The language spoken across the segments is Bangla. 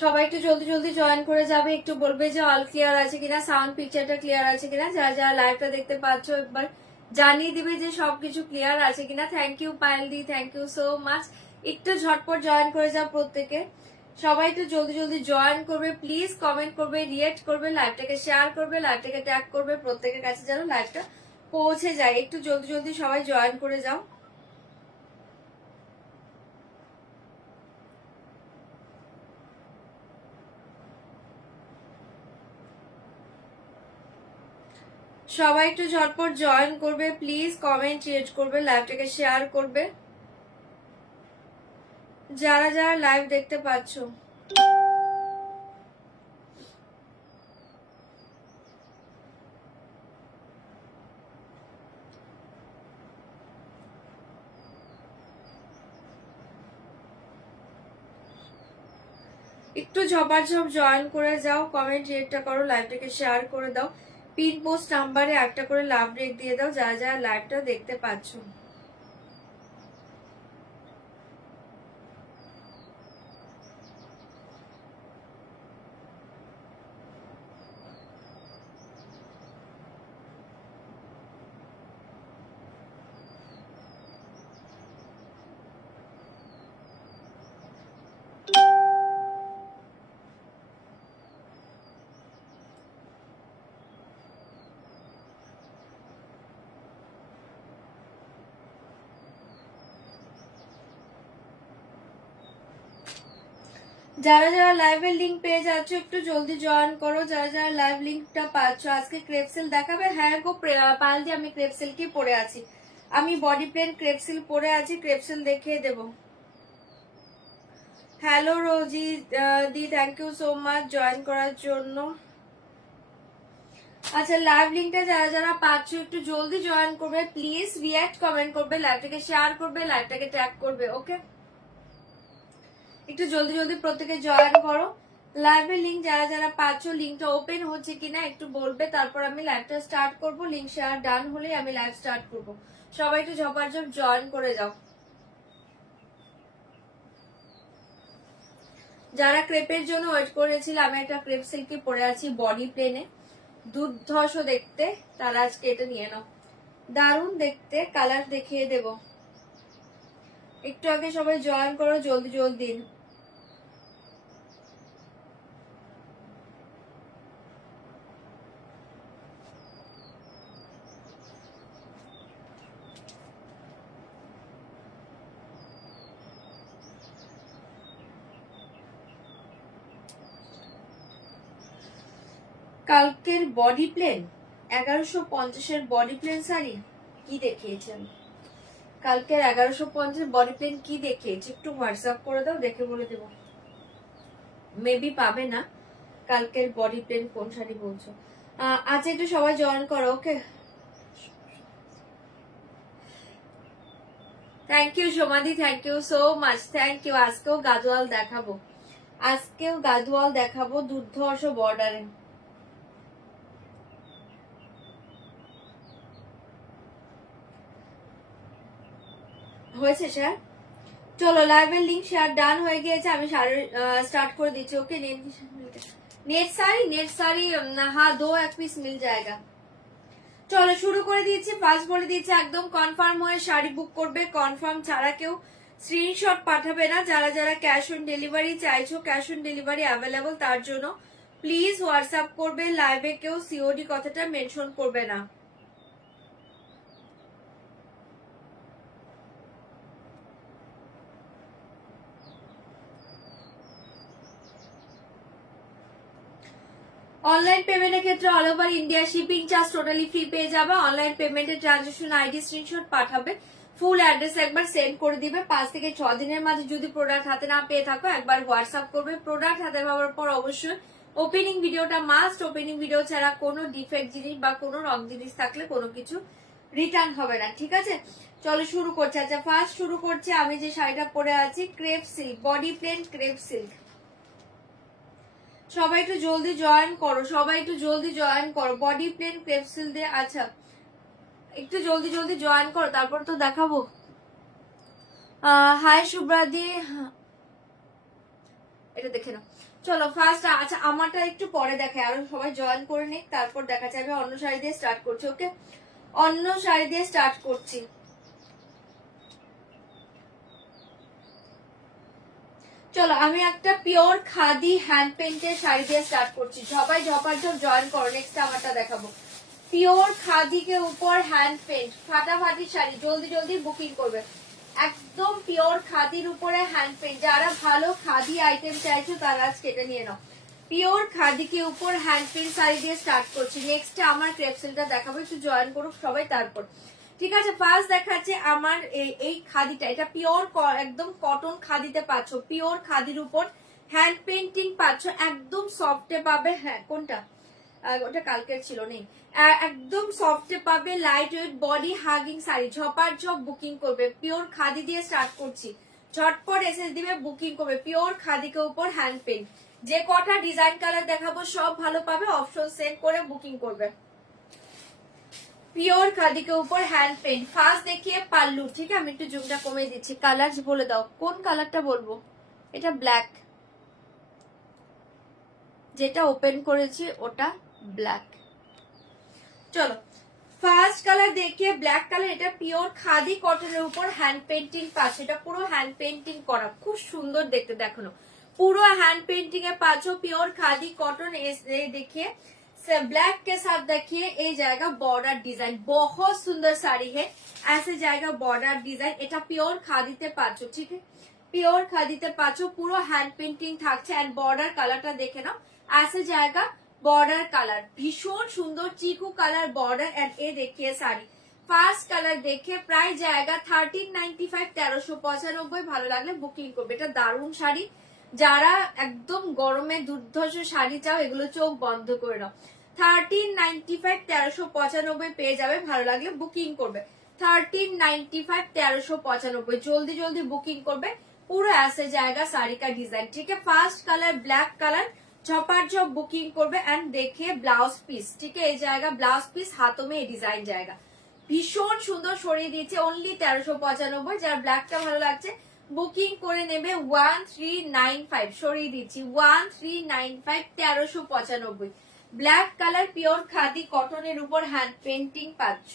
সবাই একটু জলদি জলদি জয়েন করে যাবে, একটু বলবে যে অল ক্লিয়ার আছে কিনা, সাউন্ড পিকচারটা ক্লিয়ার আছে কিনা। যারা যারা লাইভটা দেখতে পাচ্ছ একবার জানিয়ে দিবে যে সবকিছু ক্লিয়ার আছে কিনা। Thank you Payel the, thank you so much. একটু ঝটপট জয়েন করে যাও প্রত্যেকে, সবাই একটু জলদি জলদি জয়েন করবে প্লিজ, কমেন্ট করবে, রিয়েক্ট করবে, লাইভটাকে শেয়ার করবে, লাইভটাকে ট্যাগ করবে, প্রত্যেকের কাছে যেন লাইভটা পৌঁছে যায়। একটু জলদি জলদি সবাই জয়েন করে যাও। সবাই একটু ঝটপট জয়েন করবে প্লিজ, কমেন্ট রিয়েক্ট করবে, লাইভটাকে শেয়ার করবে যারা যারা লাইভ দেখতে পাচ্ছ। একটু ঝপাঝপ জয়েন করে যাও, কমেন্ট রিয়েক্টটা করো, লাইভটাকে শেয়ার করে দাও, পিন পোস্ট নাম্বারে একটা করে লাভ রেক দিয়ে দাও যারা যারা লাইভটা দেখতে পাচ্ছ। যারা যারা লাইভের লিংক পেয়ে যাচ্ছ একটু জলদি জয়েন করো, যারা যারা লাইভ লিংকটা পাচ্ছ। আজকে ক্রেপসেল দেখাবে? হ্যাঁ গো পালদি, আমি ক্রেপসেল কি পরে আছি, আমি বডি প্লেন ক্রেপসেল পরে আছি, ক্রেপসেল দেখিয়ে দেব। হ্যালো রোজি দি, thank you so much join করার জন্য। আচ্ছা, লাইভ লিংকটা যারা যারা পাচ্ছ একটু জলদি জয়েন করবে প্লিজ, রিঅ্যাক্ট কমেন্ট করবে, লাইভটাকে শেয়ার করবে, লাইভটাকে ট্যাগ করবে। ওকে, একটু জলদি জলদি প্রত্যেকে জয়েন করো। লাইভের লিংক যারা যারা পাচ্ছ, লিংকটা ওপেন হচ্ছে কিনা একটু বলবে, তারপর আমি লাইভটা স্টার্ট করব। লিংক শেয়ার ডান হলে আমি লাইভ স্টার্ট করব। সবাই একটু ঝপাঝপ জয়েন করে যাও। যারা ক্রেপের জন্য ওয়েট করেছিল, আমি একটা ক্রেপ সিল্কি পরে আছি বডি প্লেনে, দুর্ধর্ষ দেখতে, তারা আজকে এটা নিয়ে নাও। দারুণ দেখতে, কালার দেখিয়ে দেব। একটু আগে সবাই জয়েন করো জলদি জলদি। কালকের বডি প্লেন 1150-এর বডি প্লেন শাড়ি কি দেখিয়েছেন? কালকের 1150 বডি প্লেন কি দেখিয়েছে একটু হোয়াটসঅ্যাপ করে দাও, দেখে বলে দেবো। মেবি পাবে না কালকের বডি প্লেন কোন শাড়ি বলছো। আজ একটু সবাই জয়েন করো। ওকে, থ্যাংক ইউ সোমাদি, thank you so much, thank you. আজকেও গাদোয়াল দেখাবো, আজকেও গাদোয়াল দেখাবো দুর্ধর্ষ বর্ডারে। হয়েছে স্যার? চলো, লাইভের লিংক শেয়ার ডান হয়ে গিয়েছে, আমি স্টার্ট করে দিচ্ছি। ওকে, नेट साड़ी हाँ 2 एक पीस मिल जाएगा। চলো শুরু করে দিয়েছি, ফার্স্ট বলে দিয়েছি একদম কনফার্ম হয়ে শাড়ি বুক করবে, কনফার্ম ছাড়া কেউ স্ক্রিনশট পাঠাবে না। যারা যারা ক্যাশ অন ডেলিভারি চাইছো, ক্যাশ অন ডেলিভারি অ্যাভেলেবল, তার জন্য প্লিজ হোয়াটসঅ্যাপ করবে, লাইভে কেউ সিওডি কথাটা মেনশন করবে না। অনলাইন পেমেন্টের ক্ষেত্রে all over India shipping charge totally free পেয়ে যাবে। অনলাইন পেমেন্টের ট্রানজাকশন আইডি স্ক্রিনশট পাঠাবে, ফুল অ্যাড্রেস একবার সেন্ড করে দিবে। 5 থেকে 6 দিনের মাঝে যদি প্রোডাক্ট হাতে না পেয়ে থাকো একবার হোয়াটসঅ্যাপ করবে। প্রোডাক্ট হাতে পাওয়ার পর অবশ্যই ওপেনিং ভিডিওটা মাস্ট, ওপেনিং ভিডিও ছাড়া কোনো ডিফেক্ট জিনিস বা কোনো রং জিনিস থাকলে কোনো কিছু রিটার্ন হবে না, ঠিক আছে? চলো শুরু করছি। আচ্ছা, ফার্স্ট শুরু করছি আমি যে শাড়িটা পরে আছি, crepe silk body plain crepe silk. সবাই একটু জলদি জয়েন করো, সবাই একটু জলদি জয়েন করো। বডি প্লেন ক্রেপসিল দিয়ে, আচ্ছা একটু জলদি জলদি জয়েন করো, তারপর তো দেখাবো। হাই শুভ্রাদি, এটা দেখে নাও। চলো ফার্স্ট, আচ্ছা আমারটা একটু পরে দেখে, আরো সবাই জয়েন করে নিক, তারপর দেখা যাবে। অন্য শাড়ি দিয়ে স্টার্ট করছি, ওকে? অন্য শাড়ি দিয়ে স্টার্ট করছি। চলো আমি একটা পিওর খাদি হ্যান্ড পেইন্টের শাড়ি দিয়ে স্টার্ট করছি। সবাই ঝপাঝপ জয়েন করো, নেক্সট আমারটা দেখাবো। পিওর খাদি के ऊपर হ্যান্ড পেইন্ট, ফাটাফাটি শাড়ি, জলদি জলদি বুকিং করবে। একদম পিওর খাদির উপরে হ্যান্ড পেইন্ট। যারা ভালো খাদি আইটেম চাইছো তারা আজকে এটা নিয়ে নাও। পিওর খাদি के ऊपर হ্যান্ড পেইন্ট শাড়ি দিয়ে স্টার্ট করছি। নেক্সট আমার ক্রেপসেলটা দেখাবো, একটু জয়েন করো সবাই তারপর। ঠিক আছে, ফার্স্ট দেখাচ্ছে আমার এই খাদিটা। এটা পিওর একদম কটন খাদিতে পাচ্ছ, পিওর খাদির উপর হ্যান্ড পেইন্টিং পাচ্ছ, একদম সফটে পাবে। হ্যাঁ কোনটা, ওটা কালকের ছিল, নেই। একদম সফটে পাবে, light weight body hugging sari, ঝপার ঝপ বুকিং করবে। পিওর খাদি দিয়ে স্টার্ট করছি, ঝটপট এসে দিবে, বুকিং করবে। পিওর খাদিকে উপর হ্যান্ড পেইন্ট, যে কটা ডিজাইন কালার দেখাবো সব ভালো পাবে, অপশন সেন্ড করে বুকিং করবে। পিওর খাদিকে উপর হ্যান্ড পেইন্ট। ফার্স্ট দেখিয়ে পাল্লু, ঠিক আছে? আমি একটু জুমটা কমিয়ে দিচ্ছি। কালার বলে দাও, কোন কালারটা বলবো? এটা ব্ল্যাক, যেটা ওপেন করেছি ওটা ব্ল্যাক। চলো ফার্স্ট কালার দেখিয়ে ব্ল্যাক কালার। এটা পিওর খাদি কটনের উপর হ্যান্ড পেইন্টিং পাচ্ছ, এটা পুরো হ্যান্ড পেইন্টিং করা, খুব সুন্দর দেখতে। দেখানো পুরো হ্যান্ড पेंटिंग है पाँचों प्योर खादी कॉटन। देखिए ब्लैक के साथ देखिए ये जाएगा बॉर्डर डिजाइन, बहुत सुंदर साड़ी है। ऐसे जाएगा बॉर्डर डिजाइन, এটা পিওর খাদিতে পাচ্ছ, ঠিক আছে? পিওর খাদিতে পাচ্ছ, পুরো হ্যান্ড পেইন্টিং থাকছে। এন্ড বর্ডার কালারটা দেখে নাও, ऐसे जाएगा बॉर्डर कलर, भीषण सुंदर चीकू कलर बॉर्डर। एंड ये देखिए साड़ी फार्स्ट कलर देखिए, प्राइस जाएगा 1395, 1395। ভালো লাগলে বুকিং করবে। এটা দারুণ শাড়ি, যারা একদম গরমে দুর্ধর্ষ শাড়ি চাও এগুলো চোখ বন্ধ করে নাও। 1395, 1395 পেয়ে যাবে, ভালো লাগলে বুকিং করবে। 1395, 1395 জলদি জলদি বুকিং করবে। পুরো ऐसे जाएगा साड़ी का डिजाइन, ठीक है? फार्स्ट कलर ब्लैक कलर, झपाझप बुकिंग করবে। एंड देखिए ब्लाउज पीस, ठीक है? ये जाएगा ब्लाउज पीस, हाथों में ये डिजाइन जाएगा, ভীষণ সুন্দর সরিয়ে দিয়েছে। অনলি 1395। যার ব্ল্যাকটা ভালো লাগছে বুকিং করে নেবে। 1395 সরিয়ে দিচ্ছি, 1395, 1395। ব্ল্যাক কালার পিওর খাদি কটনের উপর হ্যান্ড পেইন্টিং পাচ্ছ।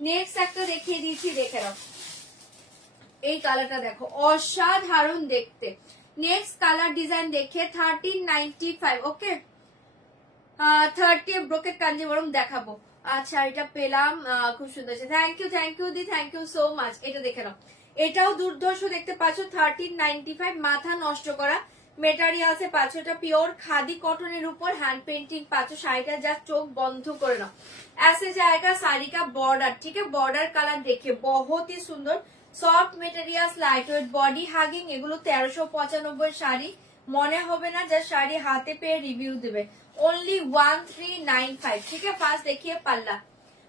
নেক্সট একটা দেখিয়ে দিচ্ছি, দেখে নাও। এই কালারটা দেখো, অসাধারণ দেখতে। নেক্সট কালার ডিজাইন দেখে 1395, ওকে? 30 ব্রোকেট কাঞ্জিবরম দেখাবো। আচ্ছা এটা পেলাম, খুব সুন্দর। Thank you di, thank you so much. এটা দেখে নাও, এটাও দুর্ধর্ষ দেখতে পাচ্ছ। 1395, মাথা নষ্ট করা মেটেরিয়ালসে পাচ্ছ। এটা পিওর খাদি কটনের উপর হ্যান্ড পেইন্টিং পাচ্ছ। শাড়িটা যা চোখ বন্ধ করে নাও। ऐसे जाएगा साड़ी का बॉर्डर, ठीक है? बॉर्डर कलर देखिए बहुत ही सुंदर, soft materials, light weight body hugging. এগুলো 1395 শাড়ি, মনে হবে না যে শাড়ি হাতে পেয়ে রিভিউ দেবে। অনলি 1395, ঠিক আছে? ফার্স্ট দেখিয়ে পাল্লা,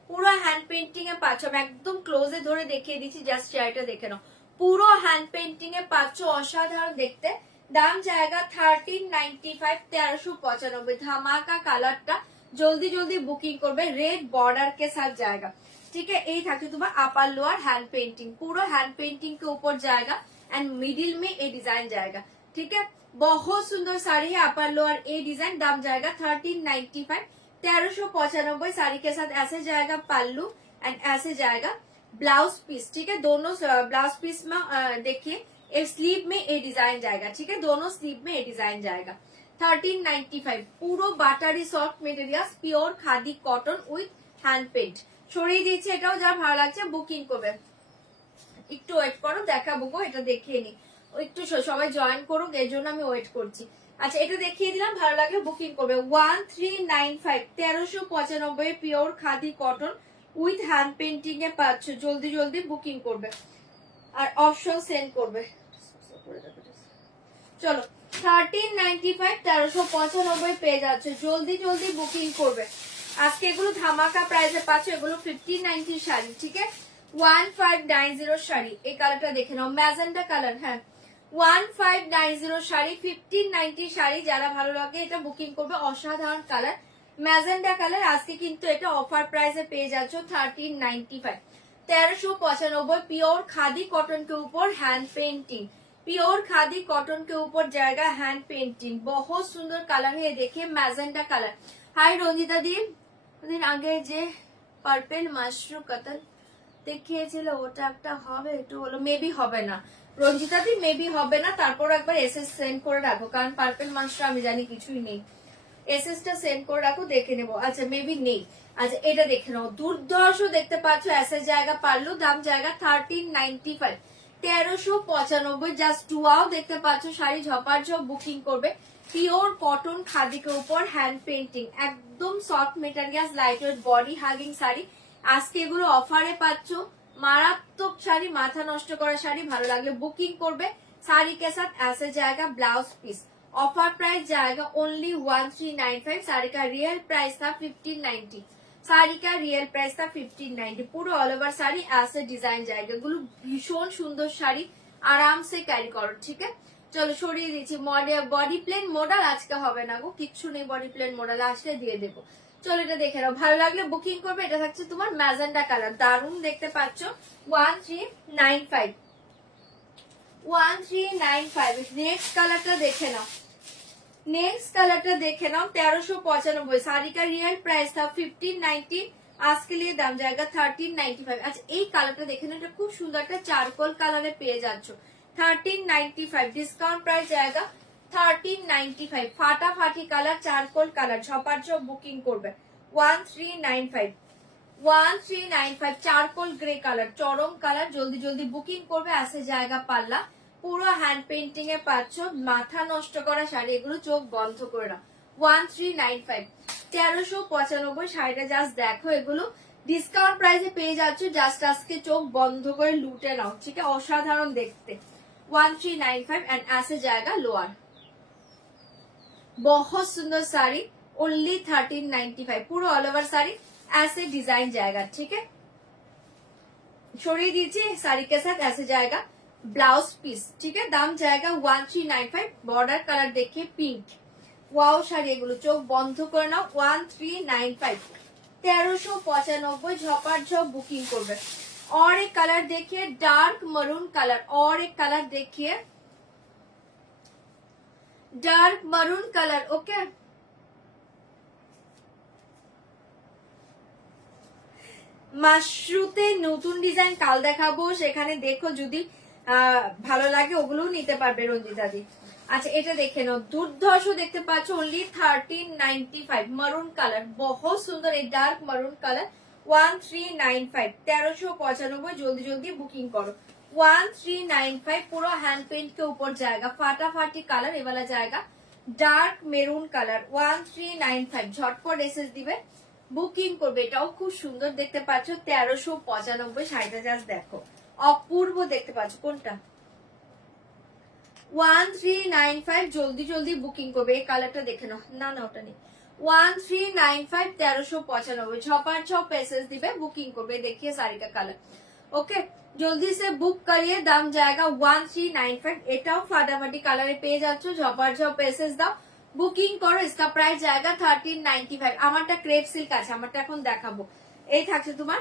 পুরো হ্যান্ড পেইন্টিং এ পাচ্ছ। আমি একদম ক্লোজে ধরে দেখিয়ে দিচ্ছি, জাস্ট শাড়িটা দেখে নাও। পুরো হ্যান্ড পেইন্টিং এ পাচ্ছ, অসাধারণ দেখতে। দাম জায়গা 1395, 1395। ধামাকা কালারটা, জলদি জলদি বুকিং করবে। रेड बॉर्डर के साथ जाएगा, ठीक है? এই থাকে তোমার আপার লোয়ার হ্যান্ড পেইন্টিং, পুরো হ্যান্ড पेंटिंग के ऊपर जाएगा। एंड मिडिल में ये डिजाइन जाएगा, ठीक है? बहुत सुंदर साड़ी है, अपर लोअर ए डिजाइन। दाम जाएगा 1395, 1395। साड़ी के साथ ऐसे जाएगा पल्लू एंड ऐसे जाएगा ब्लाउज पीस, ठीक है? दोनों ब्लाउज पीस में देखिए एक स्लीव में ये डिजाइन जाएगा, ठीक है? दोनों स्लीव में ये डिजाइन जाएगा। 1395 পুরো buttery soft materials, pure khadi cotton with hand paint. সরিয়ে দিচ্ছি, এটাও যা ভালো লাগছে বুকিং করবে। একটু ওয়েট করো, দেখাবো গো, এটা দেখিয়ে নি। একটু সবাই জয়েন করুক, এর জন্য আমি ওয়েট করছি। আচ্ছা এটা দেখিয়ে দিলাম, ভালো লাগলে বুকিং করবে। 1395, 1395 pure khadi cotton with hand painting এ পাচ্ছ। জলদি জলদি বুকিং করবে আর অপশন সেন্ড করবে। চলো 1395, 1395 পেয়ে যাচ্ছে, জলদি জলদি বুকিং করবে। আজকে এগুলো ধামাকা প্রাইসে পাচ্ছ। এগুলো 1590 শাড়ি, ঠিক আছে? 1590 শাড়ি। এই কালারটা দেখে নাও, ম্যাজেন্টা কালার। হ্যাঁ 1590 শাড়ি, 1590 শাড়ি। যারা ভালো লাগে এটা বুকিং করবে। অসাধারণ কালার, ম্যাজেন্ডা কালার। আজকে কিন্তু এটা অফার প্রাইসে পেয়ে যাচ্ছ 1395, 1395। পিওর খাদি কটন के ऊपर hand painting, pure khadi cotton के ऊपर जाएगा हैंड पेंटिंग। बहुत सुंदर कलर है, देखिए मैजेंडा कलर। हाय रंजिता दी, দিন আগে যে পার্পল মাশরুম কাতান দেখিয়েছিল ওটা একটা হবে, একটু হলো মেবি হবে না রঞ্জিতা দি, মেবি হবে না। তারপর একবার এসএস সেন্ড করে রাখো, কারণ পার্পল মাশরুম আমি জানি কিছুই নেই। এসএস টা সেন্ড করে রাখো, দেখে নেবো। আচ্ছা মেবি নেই। আচ্ছা এটা দেখে নাও, দুর্ধর্ষ দেখতে পাচ্ছ। এসএস জায়গা পারলো, দাম জায়গা 1395, 1395। জাস্ট টুয়াও দেখতে পাচ্ছ শাড়ি, ঝপার ঝপ বুকিং করবে। পিওর কটন খাদি के ऊपर हैंड पेंटिंग, একদম soft material, light weight body hugging sari. আজকে এগুলো অফারে পাচ্ছ, মারাত্মক শাড়ি, মাথা নষ্ট করা শাড়ি। ভালো লাগলে বুকিং করবে। শাড়ি के साथ ऐसे जाएगा ब्लाउज पीस। ऑफर प्राइस जाएगा ओनली 1395। साड़ी का रियल प्राइस था 1590, শাড়ি কা রিয়েল প্রাইস था 1590। পুরো অল ওভার শাড়ি ऐसे ডিজাইন जाएगा। এগুলো ভীষণ সুন্দর শাড়ি, আরাম সে ক্যারি করো। ঠিক আছে, চলো সরিয়ে দিচ্ছি। বডি প্লেন মডেল আজকে হবে না গো, কিচ্ছু নেই বডি প্লেন মডেল, আসলে দিয়ে দেবো। চলো এটা দেখে নাও, ভালো লাগলে বুকিং করবে। এটা থাকছে তোমার ম্যাজেন্ডা কালার, দারুণ দেখতে পাচ্ছ। 1395, 1395। নেক্সট কালারটা দেখে নাও, নেক্সট কালারটা দেখে নাও। 1395। শাড়ি কা রিয়েল প্রাইস था 1590, आज के लिए দাম জায়গা 1395। আচ্ছা এই কালারটা দেখে নাও, এটা খুব সুন্দর একটা চারকোল কালারে পেয়ে যাচ্ছ। 1395 ডিসকাউন্ট প্রাইস জায়গা 1395। ফাটাফাটি কালার, চারকোল কালার, ঝপার ঝপ বুকিং করবে। 1395, 1395। চারকোল গ্রে কালার, চরম কালার। জলদি জলদি বুকিং করবে। আসে জায়গা পাল্লা, পুরো হ্যান্ড পেন্টিং এ পাচ্ছ। মাথা নষ্ট করা শাড়ি এগুলো, চোখ বন্ধ করে না। 1395, 1395 শাড়িটা জাস্ট দেখো। এগুলো ডিসকাউন্ট প্রাইসে পেয়ে যাচ্ছ, জাস্ট আজকে চোখ বন্ধ করে লুটে নাও। ঠিক আছে, অসাধারণ দেখতে। 1395 एंड ऐसे जाएगा लोअर। बहुत सुंदर साड़ी, ओनली 1395। पूरा ऑल ओवर साड़ी ऐसे डिजाइन जाएगा। ठीक है, छोड़िए दीजिए। साड़ी के साथ ऐसे जाएगा ब्लाउज पीस। ठीक है, दाम जाएगा 1395। बॉर्डर कलर देखिए पिंक, ওয়াও শাড়ি এগুলো, চোখ বন্ধ করে নাও। 1395, 1395। ঝপার ঝপ বুকিং করবে। और एक कलर देखिए डार्क मरून कलर, और एक कलर देखिए डार्क मरून कलर। ओके, মাশরুতে নতুন ডিজাইন কাল দেখাবো, সেখানে দেখো যদি ভালো লাগে ওগুলোও নিতে পারবে রঞ্জিতা দি। আচ্ছা এটা দেখে নাও, দুর্ধর্ষ দেখতে পাচ্ছ। ओनली 1395, मरून कलर बहुत सुंदर। এই ডার্ক मरून कलर 1395, 1395। जल्दी जल्दी बुकिंग करो। 1395 पूरा हैंड पेंट के ऊपर जाएगा, फाटाफाटी कलर। ये वाला जाएगा डार्क मेरून कलर। 1395 झटपट एसएस দিবে, বুকিং করবে। এটাও খুব সুন্দর দেখতে পাচ্ছ। 1395 শাড়িটা জাস্ট দেখো, অপূর্ব দেখতে পাচ্ছ। কোনটা? 1395। জলদি জলদি বুকিং করবে। এই কালারটা দেখে নাও। না না ওটা নেই। 1395, 1395। ঝপার ঝপ एसएस দিবে, বুকিং করবে। देखिए साड़ी का कलर। ओके, जल्दी से बुक करिए। दाम जाएगा 1395। এটাও ফাটাফাটি কালারে পেয়ে যাচ্ছ। ঝপার ঝপ एसएस দাও, বুকিং করো। इसका प्राइस जाएगा 1395। আমারটা ক্রেপ সিল্ক আছে, আমারটা এখন দেখাবো। এই থাকছে তোমার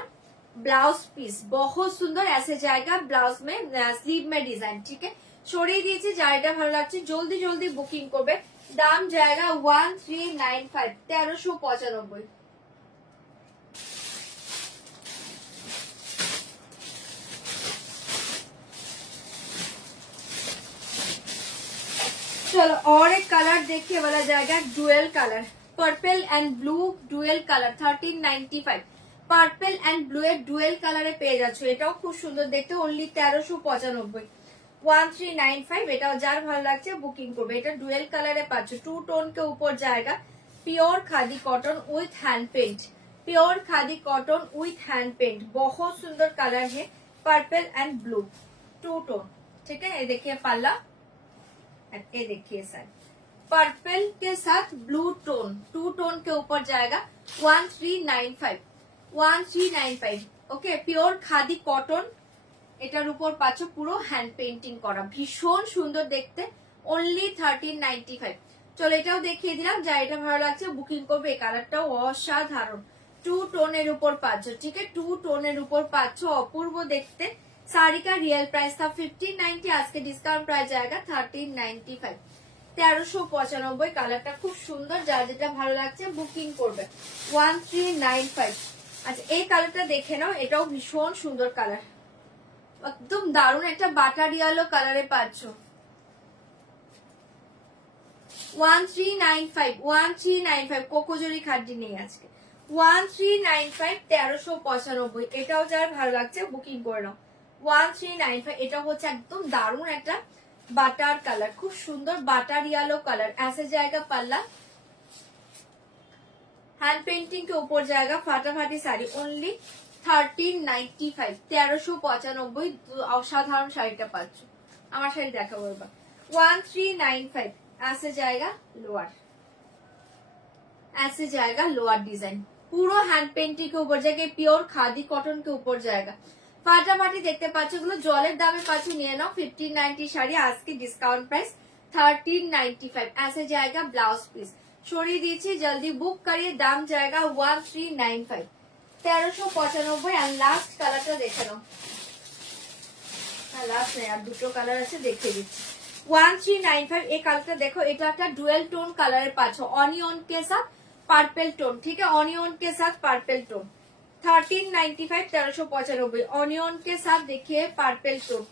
ব্লাউজ পিস, बहुत सुंदर। ऐसे जाएगा ब्लाउज में, स्लीव में डिजाइन। ठीक है, সরিয়ে দিয়েছি। যার এটা ভালো লাগছে জলদি জলদি বুকিং করবে। দাম জায়গা 1395, 1395। चलो और एक कलर देखिए, वाला जाएगा dual colour, purple and blue dual colour. 1395, purple and blue এর ডুয়েল কালারে পেয়ে যাচ্ছ। এটাও খুব সুন্দর দেখতে। ओनली 1395, 1395। এটাও যার ভালো লাগছে বুকিং করবে। এটা ডুয়েল কালারে পাচ্ছ, টু টোন के ऊपर जाएगा। Pure khadi cotton with hand paint, pure khadi cotton with hand paint. बहुत सुंदर कलर है, purple and blue, two tone. ठीक है, ये देखिए पल्ला, ये देखिए सर, पर्पल के साथ ब्लू टोन, टू टोन के ऊपर जाएगा। 1395, 1395। ओके, प्योर खादी कॉटन, এটার উপর পাচ্ছ পুরো হ্যান্ড পেন্টিং করা, ভীষণ সুন্দর দেখতে, অনলি 1395। চলো এটাও দেখিয়ে দিলাম, যা এটা ভালো লাগছে বুকিং করবে। এই কালারটাও অসাধারণ, 2 টোনের উপর পাচ্ছ, ঠিক আছে, 2 টোনের উপর পাচ্ছ, অপূর্ব দেখতে। साड़ी का रियल प्राइस था 1590, আজকে ডিসকাউন্ট প্রাইস জায়গা 1395, 1395। কালারটা খুব সুন্দর, যার যেটা ভালো লাগছে বুকিং করবে। 1395। আচ্ছা এই কালারটা দেখে নাও, এটাও ভীষণ সুন্দর কালার, একদম দারুণ একটা বাটার ইয়েলো কালারে পাচ্ছ। 1395, 1395, কোকোজরি খাড্ডি নেই আজকে। 1395, 1395। এটাও যার ভালো লাগছে বুকিং করে নাও। 1395। এটা হচ্ছে একদম দারুণ একটা বাটার কালার, খুব সুন্দর বাটার ইয়েলো কালার। ऐसे जाएगा पल्ला, हैंड पेंटिंग के ऊपर जाएगा, फाटाफाटी साड़ी, ओनली 1395, 1395। অসাধারণ শাড়িটা পাচ্ছ। আমার শাড়ি দেখাবো এবার। 1395। ऐसे जाएगा लोअर, ऐसे जाएगा लोअर डिजाइन, পুরো হ্যান্ড পেন্টিং के ऊपर जाएगा, प्योर खादी कॉटन के ऊपर जाएगा। ফাটাফাটি দেখতে পাচ্ছ, এগুলো জলের দামে পাচ্ছ, নিয়ে নাও। 1590 শাড়ি, আজকে ডিসকাউন্ট প্রাইস 1395। ऐसे जाएगा ब्लाउज पीस, সরিয়ে দিয়েছি, জলদি বুক করিয়ে, দাম জায়গা 1395, 1395। আর লাস্ট কালারটা দেখে নাও, লাস্ট নেই, আর দুটো কালার আছে দেখিয়ে দিচ্ছি। 1395। এই কালারটা দেখো, এটা একটা ডুয়েল টোন কালারের পাচ্ছ, অনিয়ন কে সাথ পার্পল টোন, ঠিক আছে, অনিয়ন के साथ पर्पल टोन। 1395, 1395, ऑनियन के साथ देखिए पार्पल टोन।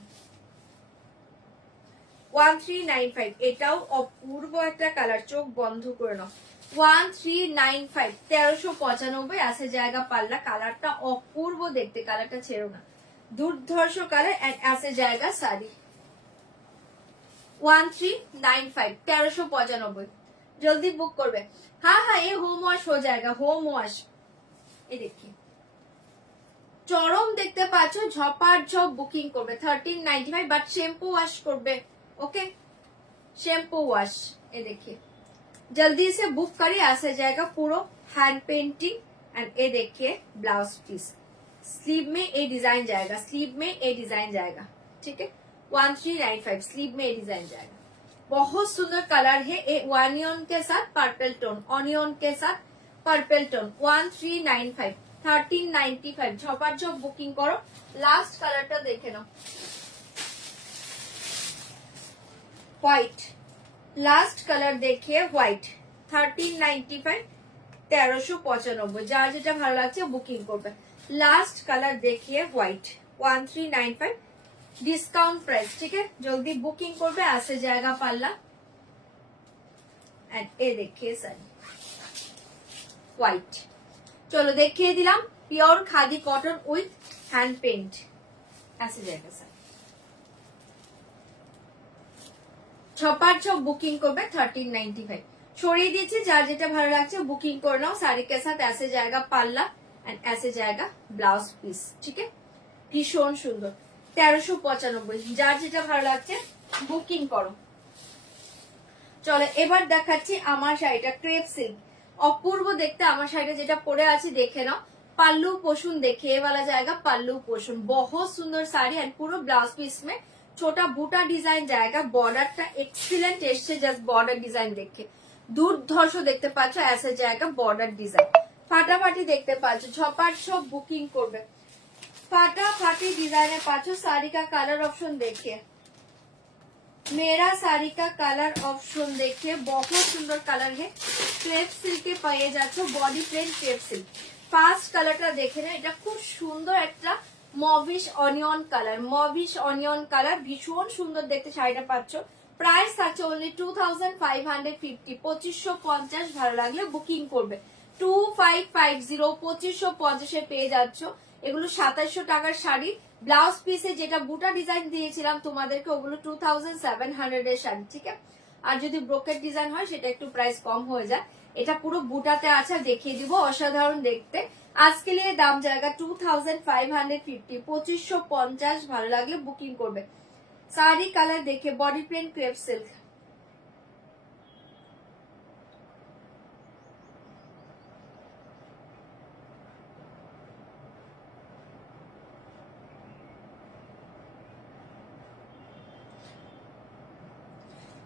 1395। এটাও অপূর্ব একটা কালার, চোখ বন্ধ করে নাও। 1395, 1395। ऐसे जाएगा पल्ला, কালারটা অপূর্ব দেখতে, কালারটা ছেড়ো না, দুর্ধর্ষ কালার। এন্ড ऐसे जाएगा साड़ी। 1395, 1395। जल्दी बुक করবে। हाँ हाँ, ये होम वॉश हो जाएगा, होम वॉश। ये देखिए চরম দেখতে পাচ্ছ, ঝপাট ঝপ বুকিং করবে। 1395, বাট শ্যাম্পু ওয়াশ করবে, ओके, शैम्पू वॉश। ये देखिए जल्दी से बुक करिए। ऐसा जाएगा पूरा हैंड पेंटिंग। एंड ये देखिए ब्लाउज पीस, स्लीव में ये डिजाइन जाएगा, स्लीव में ये डिजाइन जाएगा, ठीक है। 1395, स्लीव में ये डिजाइन जाएगा, बहुत सुंदर कलर है। ये ऑनियन के साथ पर्पल टोन, ऑनियन के साथ पर्पल टोन। 1395, 1395। ঝপাট ঝপ বুকিং করো। লাস্ট কালারটা দেখে নাও, হোয়াইট, লাস্ট কালার দেখিয়ে হোয়াইট। 1395, 1395। যার যেটা ভালো লাগছে বুকিং করবে। লাস্ট কালার দেখিয়ে হোয়াইট, 1395, ডিসকাউন্ট প্রাইস, ঠিক है, जल्दी बुकिंग করবে। ऐसे जाएगा पल्ला। एंड ये देखिए साड़ी হোয়াইট। চলো দেখিয়ে দিলাম, pure khadi cotton with hand paint. ऐसे जाएगा साड़ी, ছপার ছপ বুকিং করবে। 1395 সরিয়ে দিয়েছি, যার যেটা ভালো লাগছে বুকিং করে নাও। শাড়ি के साथ ऐसे जाएगा पल्ला एंड ऐसे जाएगा ब्लाउज पीस, ठीक है, ভীষণ সুন্দর। 1395, যার যেটা ভালো লাগছে বুকিং করো। চলো এবার দেখাচ্ছি আমার শাড়িটা, ক্রেপ সিল্ক, অপূর্ব দেখতে। আমার শাড়িটা যেটা পরে আছে দেখে নাও। पल्लू पोषण देखिए, ये वाला जाएगा पल्लू पोषण, बहुत सुंदर साड़ी। एंड पूरा ब्लाउज पीस में छोटा बूटा डिजाइन जाएगा, बॉर्डरটা এক্সিলেন্ট এসছে, জাস্ট বর্ডার ডিজাইন দেখে দুর্ধর্ষ দেখতে পাচ্ছ। ऐसे जाएगा बॉर्डर डिजाइन, ফাটাফাটি দেখতে পাচ্ছ, ঝপাট সব বুকিং করবে। ফাটাফাটি ডিজাইনে পাচ্ছ। শাড়ি का कलर ऑप्शन देखिए, मेरा साड़ी का कलर ऑप्शन देखिए, बहुत सुंदर कलर है। ক্রেপ সিল্কে পেয়ে যাচ্ছ, body plain crepe silk. First কালারটা দেখে না, এটা খুব সুন্দর একটা mauvish onion colour, mauvish onion colour, ভীষণ সুন্দর দেখতে শাড়িটা পাচ্ছ। প্রাইস থাকছে অনলি 2550, 2550। ভালো লাগলে বুকিং করবে। 2550, 2550 পেয়ে যাচ্ছ। এগুলো 2700 টাকার শাড়ি। ব্লাউজ পিসে যেটা বুটা ডিজাইন দিয়েছিলাম তোমাদেরকে, ওগুলো 2700 এর শাড়ি, ঠিক আছে। আর যদি ব্রোকেট ডিজাইন হয় সেটা একটু প্রাইস কম হয়ে যায়। এটা পুরো বুটাতে আছে, দেখিয়ে দিব, অসাধারণ দেখতে। আজকে লিয়ে দাম জায়গা 2550, 2550। ভালো লাগলে বুকিং করবে। শাড়ি কালার দেখে, বডি প্লেন ক্রেপ সিল্ক,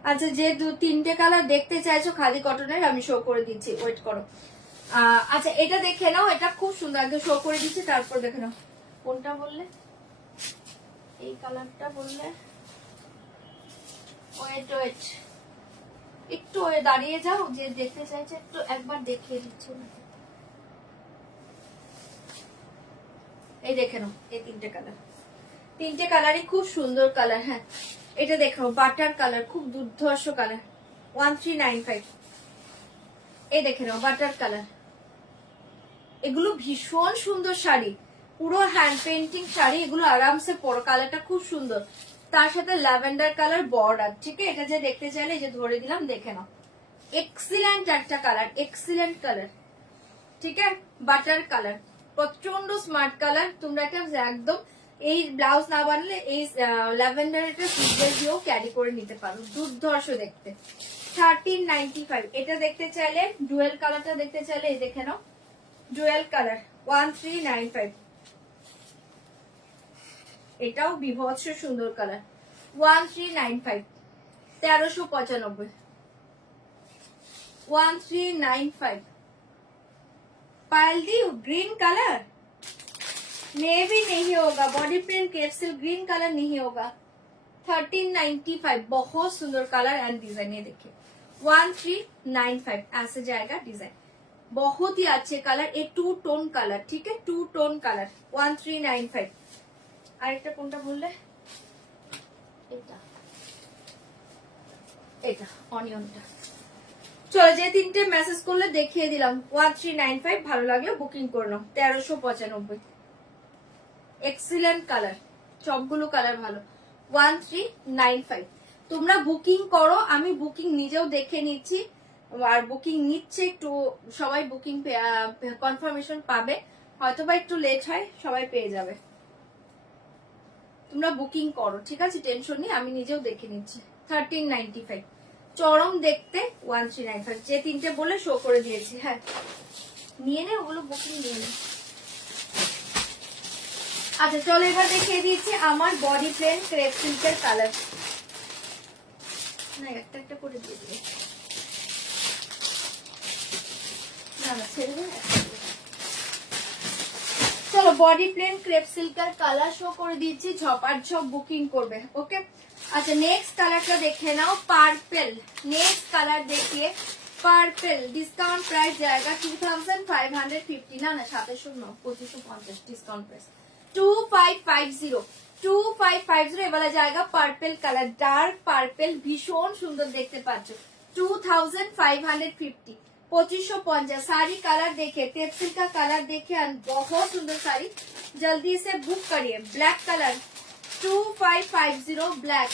আচ্ছা, যে 2-3টে কালার দেখতে চাইছো খাদি কটনের, আমি শো করে দিচ্ছি, ওয়েট করো। আচ্ছা, এটা দেখে নাও, এটা খুব সুন্দর, আগে শো করে দিচ্ছি, তারপর দেখে নাও। কোনটা বললে? এই কালারটা বললে? ওয়েট ওয়েট, একটু দাঁড়িয়ে যাও, যে দেখতে চাইছে একটু একবার দেখিয়ে দিচ্ছি। এই দেখে নাও, এই 3টে কালার, 3টে কালারই খুব সুন্দর কালার। হ্যাঁ, এটা দেখো বাটার কালার, খুব দুর্ধর্ষ কালার, 1395। এই দেখে নাও বাটার কালার, এগুলো ভীষণ সুন্দর শাড়ি, পুরো হ্যান্ড পেন্টিং শাড়ি, এগুলো আরামসে পরো, কালারটা খুব সুন্দর। তার সাথে ল্যাভেন্ডার কালার বর্ডার, ঠিক আছে? এটা যে দেখতে চাইলে যে ধরে দিলাম, দেখে নাও, এক্সিলেন্ট একটা কালার, এক্সিলেন্ট কালার, ঠিক আছে? বাটার কালার, প্রচন্ড স্মার্ট কালার। তোমরা একদম এই ব্লাউজ না বানালে এই ল্যাভেন্ডার এটা সিজেল দিয়েও ক্যারি করে নিতে পারো, দুর্ধর্ষ দেখতে। 1395। এটা দেখতে চাইলে, ডুয়েল কালারটা দেখতে চাইলে এই দেখে নাও, ডুয়েল কালার 1395। এটাও বিভৎস সুন্দর কালার, 1395, 1395, 1395। पायल दी ग्रीन कलर नेवी नहीं होगा, body print capsule green colour नहीं होगा। 1395, बहुत सुंदर कलर एंड डिजाइन, ये देखिए 1395 ऐसे जाएगा डिजाइन, बहुत ही अच्छे कलर, ये 2 टोन कलर, ठीक है? 2 टोन कलर 1395। আরেকটা কোনটা বললে? এটা, এটা অনিয়নটা। চলো, যে 3টে মেসেজ করলে দেখিয়ে দিলাম। 1395, ভালো লাগলে বুকিং করে নাও। 1395, এক্সিলেন্ট কালার, সবগুলো কালার ভালো। 1395, তোমরা বুকিং করো, আমি বুকিং নিজেও দেখে নিচ্ছি, আর বুকিং নিচ্ছে একটু, সবাই বুকিং কনফার্মেশন পাবে, হয়তোবা একটু লেট হয়, সবাই পেয়ে যাবে। তোমরা বুকিং করো, ঠিক আছে? টেনশন নেই, আমি নিজেও দেখে নিচ্ছি। 1395 চরম দেখতে, 1395, যে 3টে বলে শো করে দিয়েছি। হ্যাঁ, নিয়ে নে ওগুলো, বুকিং নিয়ে নে। আচ্ছা চলো, এবার দেখিয়ে দিচ্ছি আমার বডি প্লেন ক্রেপ সিল্কের কালার। না, একটা একটা করে দিয়ে দিই, না না ছেড়ে দেবে। চলো, বডি প্লেন ক্রেপ সিল্কের কালার শো করে দিচ্ছি, ঝপার ঝপ বুকিং করবে, ওকে? আচ্ছা, নেক্সট কালারটা দেখে নাও, পার্পেল। নেক্সট কালার দেখিয়ে, পার্পেল, ডিসকাউন্ট প্রাইস জায়গা 2550, না না 2700 না, 2550 ডিসকাউন্ট প্রাইস, 2550, 2550 এবারে জায়গা পার্পেল কালার, ডার্ক পার্পেল, ভীষণ সুন্দর দেখতে পাচ্ছ, 2550, 2550। साड़ी कलर देखिए, टेप्सिल का कलर देखिए, बहुत सुंदर साड़ी, जल्दी से बुक करिए। Black colour 2550, black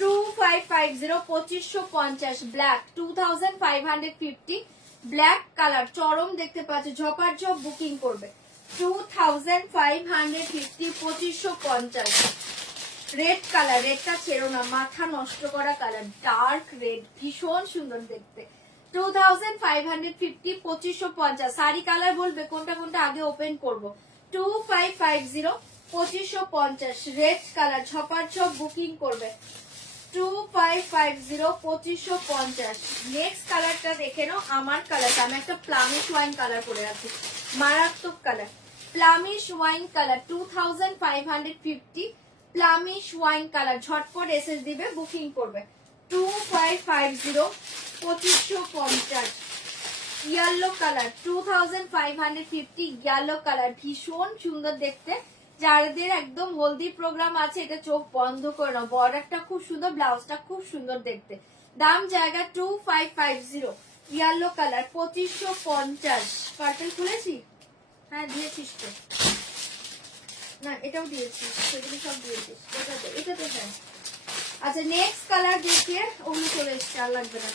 2550, 2550, black 2550, black colour, চরম দেখতে পাচ্ছ, ঝপার ঝপ বুকিং করবে। 2550, 2550। রেড কালার, রেডটা ছেড়ো না, মাথা নষ্ট করা কালার, ডার্ক রেড, ভীষণ সুন্দর দেখতে। 2550, 2550। শাড়ি কালার বলবে কোনটা কোনটা, আগে ওপেন করব। 2550, 2550, রেড কালার, ছপার ছপ বুকিং করবে। 2550, 2550। নেক্সট কালারটা দেখে নাও, আমার কালারটা, আমি একটা প্লামিশ ওয়াইন কালার পরে আছি, মারাত্মক colour, plumish wine colour, 2550, plumish wine colour, ঝটপট এসএস দিবে, বুকিং করবে। 2550, 2550। ইয়েলো কালার 2550, ইয়েলো কালার, ভীষণ সুন্দর দেখতে, যাদের একদম হলদি প্রোগ্রাম আছে, এটা চোখ বন্ধ করে নাও, বর্ডারটা খুব সুন্দর, ব্লাউজটা খুব সুন্দর দেখতে। দাম জায়গা 2550, ইয়েলো কালার 2550। পার্পেল খুলেছি? হ্যাঁ দিয়েছিস তো, না এটাও দিয়েছিস, সেগুলো সব দিয়েছিস, এটাতে হ্যাঁ। আচ্ছা নেক্সট কালার দেখিয়ে, ওগুলো চলে এসছে, আর লাগবে না।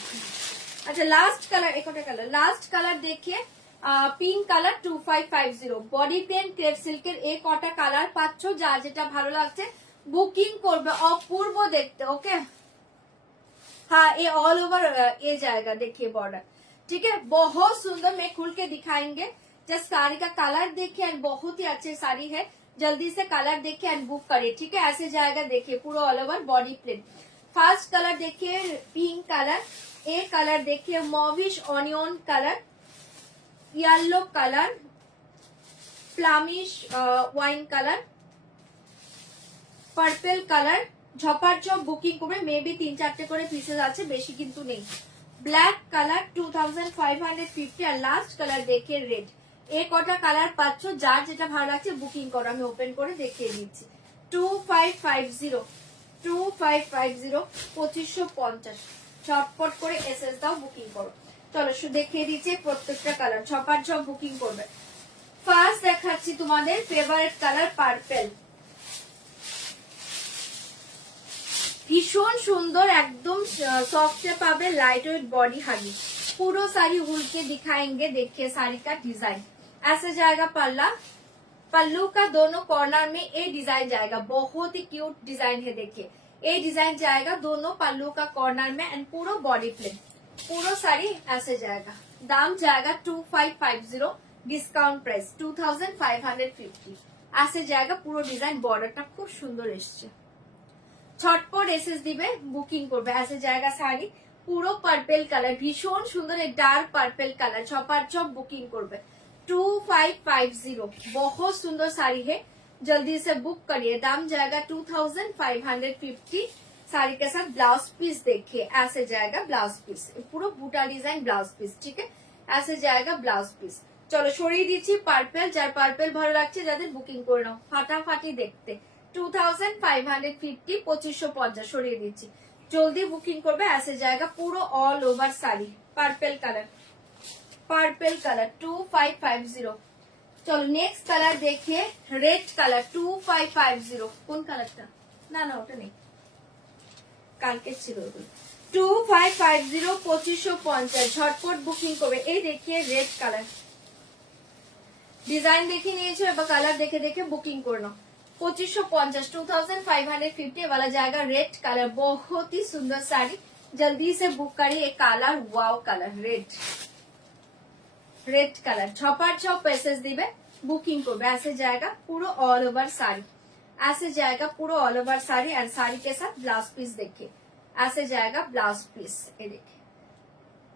আচ্ছা লাস্ট কালার, একটা কালার, লাস্ট কালার দেখিয়ে, pink colour 2550, body plain crepe সিল্কের এই কটা কালার পাচ্ছ, যা যেটা ভালো লাগছে বুকিং করবে, অপূর্ব দেখতে, ওকে? हाँ ये ऑल ओवर ये जाएगा, देखिए बॉर्डर, ठीक है? बहुत सुंदर, मैं खुल के दिखाएंगे। जस्ट साड़ी का कलर देखिए, बहुत ही अच्छी साड़ी है, जल्दी से कलर देखिए एंड बुक करिए, ठीक है। ऐसे जाएगा, देखिए पूरा all over body plain. First colour देखिए पिंक कलर, एक कलर देखिए mauvish onion colour, yellow colour, plumish wine colour, purple colour. ঝপাঝপ বুকিং করবে, মেবি 3-4টে করে পিসেস আছে, বেশি কিন্তু নেই। ব্ল্যাক কালার 2550 আর লাস্ট কালার দেখে রেড। এই কটা কালার পাচ্ছ, যার যেটা ভালো লাগছে বুকিং করো। আমি ওপেন করে দেখিয়ে দিচ্ছি। 2550 2550 ঝটপট করে এসএস দাও, বুকিং করো। চলো দেখিয়ে দিচ্ছি প্রত্যেকটা কালার, ঝপাঝপ বুকিং করবে। ফার্স্ট দেখাচ্ছি তোমাদের ফেভারিট কালার পার্পল, ভীষণ সুন্দর, একদম সফট পাবে, लाइट वेट बॉडी हगी। पूरा साड़ी उल के दिखाएंगे, देखिए साड़ी का डिजाइन ऐसे जाएगा। पल्ला, पल्लू का दोनों कॉर्नर में ये डिजाइन जाएगा, बहुत ही क्यूट डिजाइन है। देखिए ये डिजाइन जाएगा दोनों पल्लू का कॉर्नर में एंड पूरा बॉडी प्लेन। पूरा साड़ी ऐसे जाएगा। दाम जाएगा 2550, डिस्काउंट प्राइस 2550 ऐसे जाएगा। पूरा डिजाइन बॉर्डरটা খুব সুন্দর এসছে। ছটপট এসএস দিবে, বুকিং করবে। ऐसे जाएगा শাড়ি পুরো পার্পল কালার, ভীষণ সুন্দর ডার্ক পার্পল কালার। ছপাছপ বুকিং করবে। 2550 बहुत सुंदर साड़ी है, जल्दी से बुक करिए। दाम जाएगा 2550। साड़ी के साथ ब्लाउज पीस देखिए, ऐसे जाएगा ब्लाउज पीस, पूरा बूटा डिजाइन ब्लाउज पीस, ठीक है। ऐसे जाएगा ब्लाउज पीस। চলো সরিয়ে দিচ্ছি পার্পল, যার পার্পল ভালো লাগছে যাদের বুকিং করে নাও, ফাটাফাটি দেখতে। 2550 2550 সরিয়ে দিচ্ছি, জলদি বুকিং করবে। ऐसे जाएगा পুরো all over sari purple colour, purple colour 2550। চলো নেক্সট কালার দেখিয়ে রেড কালার 2550। কোন কালারটা? না না ওটা নেই, কালকে ছিল। 2550 2550 ঝটপট বুকিং করবে। এই দেখিয়ে রেড কালার, ডিজাইন দেখে নিয়েছো, এবার কালার দেখে দেখে বুকিং করে নাও। 2550 2550 वाला जाएगा रेड कलर, बहुत ही सुंदर साड़ी, जल्दी से बुक करिए। Colour wow colour red, red colour छपाछप पैसेज दिबे, बुकिंग করবে। ऐसे जाएगा पूरा ऑल ओवर साड़ी, ऐसे जाएगा पूरा all over sari and sari के साथ ब्लाउज पीस देखिए, ऐसे जाएगा ब्लाउज पीस। ये देखिए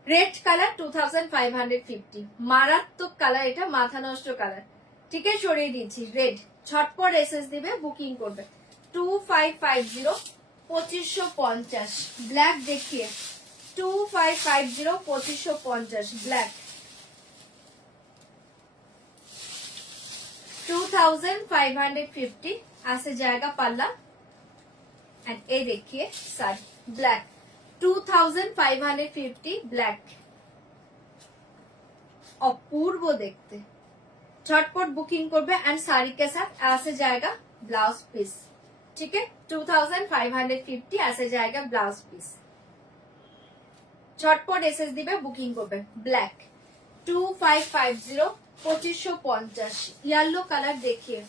रेड कलर 2550, মারাত্মক কালার, এটা মাথা নষ্ট কালার, ঠিক আছে। সরিয়ে দিচ্ছি রেড, ছটপট এসএস দিবে, বুকিং করবে। 2550 2550 ব্ল্যাক देखिए 2550 2550 ब्लैक 2550 ऐसे जाएगा पल्ला एंड ये देखिए साड़ी ब्लैक 2550 ब्लैक, अपूर्व देखते। झटपट बुकिंग करबे एंड साड़ी के साथ ऐसे जाएगा ब्लाउज पीस, ठीक है। 2550 ऐसे जाएगा ब्लाउज पीस। झटपट एसएस दिबे, बुकिंग करबे। ब्लैक 2550 2550 येलो कलर देखिए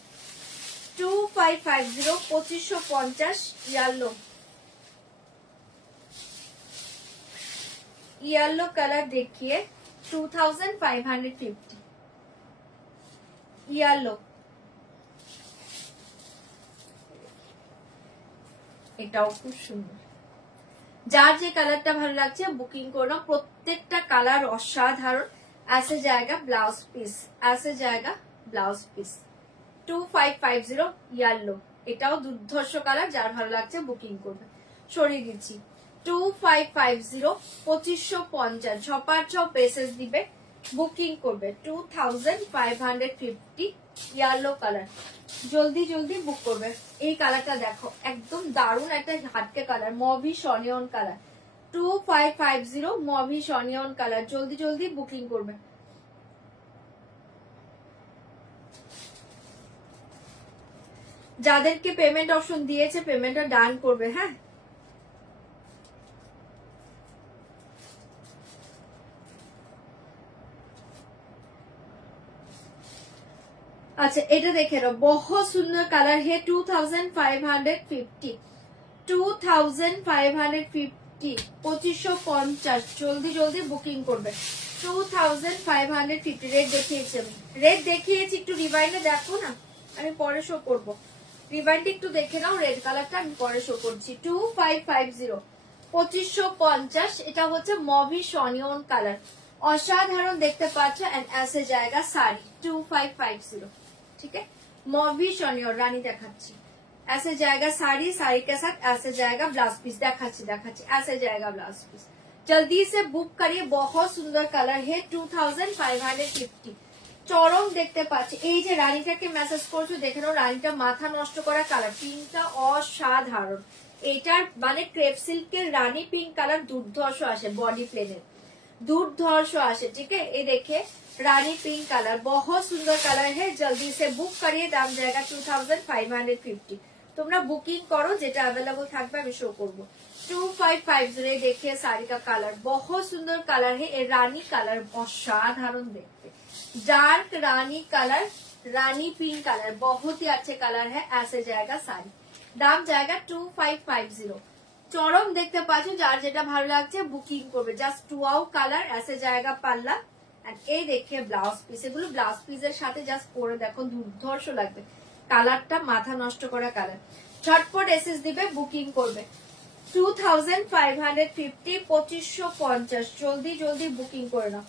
2550 2550 येलो, येलो कलर देखिए 2550 येलो। এটাও খুব সুন্দর, যার যে কালারটা ভালো লাগছে বুকিং করো। প্রত্যেকটা কালার অসাধারণ। ऐसे जाएगा ब्लाउज पीस, ऐसे जाएगा ब्लाउज पीस। 2550 येलो, এটাও দুর্ধর্ষ কালার, যার ভালো লাগছে বুকিং করবে। সরিয়ে দিচ্ছি 2550 2550 ছপাছপ পেসেস দিবে, বুকিং করবে। 2550 येलो কালার, জলদি জলদি বুক করবে। এই কালারটা দেখো, একদম দারুণ একটা হাটকে colour, mauvish onion colour. 2550 mauvish onion colour, জলদি জলদি বুকিং করবে। যাদেরকে পেমেন্ট অপশন দিয়েছে পেমেন্টটা ডান করবে, হ্যাঁ। अच्छा এটা দেখে নাও, बहुत सुंदर कलर है। 2550 2550 2550 জলদি জলদি বুকিং করবে। 2550 রেড দেখিয়েছি আমি, রেড দেখিয়েছি, একটু রিভাইন্ডে দেখো না, আমি পরে শো করবো, রিভাইন্ড একটু দেখে নাও, রেড কালারটা আমি পরে শো করছি। 2550, 2550। এটা হচ্ছে মভিশ অনিয়ন কালার, অসাধারণ দেখতে পাচ্ছ। এন্ড ऐसे जाएगा साड़ी 2550, ठीक है। मॉविश ऑनियन रानी দেখাচ্ছি, ऐसे जाएगा साड़ी, साड़ी के साथ ऐसे जाएगा ब्लाउज पीस, দেখাচ্ছি দেখাচ্ছি, ऐसे जाएगा ब्लाउज पीस। जल्दी से बुक करिए, बहुत सुंदर कलर है। 2550, চরম দেখতে পাচ্ছি। এই যে রানীটাকে মেসেজ করছো, দেখে নাও, রানীটা মাথা নষ্ট করা কালার, পিঙ্কটা অসাধারণ। এটার মানে ক্রেপ সিল্কের রানী পিঙ্ক কালার দুর্ধর্ষ আসে, বডি প্লেনের দুর্ধর্ষ আসে, ठीक है। ये देखिए रानी पिंक कलर, बहुत सुंदर कलर है। जल्दी से बुक करिए, दाम जाएगा 2550। তোমরা বুকিং করো, যেটা अवेलेबल থাকবে আমি শো করবো। 2550 देखिए साड़ी का कलर, बहुत सुंदर कलर है। ये रानी कलर असाधारण देखते, डार्क रानी कलर, रानी पिंक कलर, बहुत ही अच्छे कलर है। ऐसे जाएगा साड़ी, दाम जाएगा 2550। চরম দেখতে পাচ্ছ, যার যেটা ভালো লাগছে বুকিং করবে। জাস্ট 2 কালার, ऐसे जाएगा পাল্লা। এন্ড এই দেখে ব্লাউজ পিস, এগুলো ব্লাউজ পিসের সাথে জাস্ট পরে দেখো দুর্ধর্ষ লাগবে। কালারটা মাথা নষ্ট করা কালার। ঝটপট এসএস দিবে, বুকিং করবে। 2550, 2550, জলদি জলদি বুকিং করে নাও।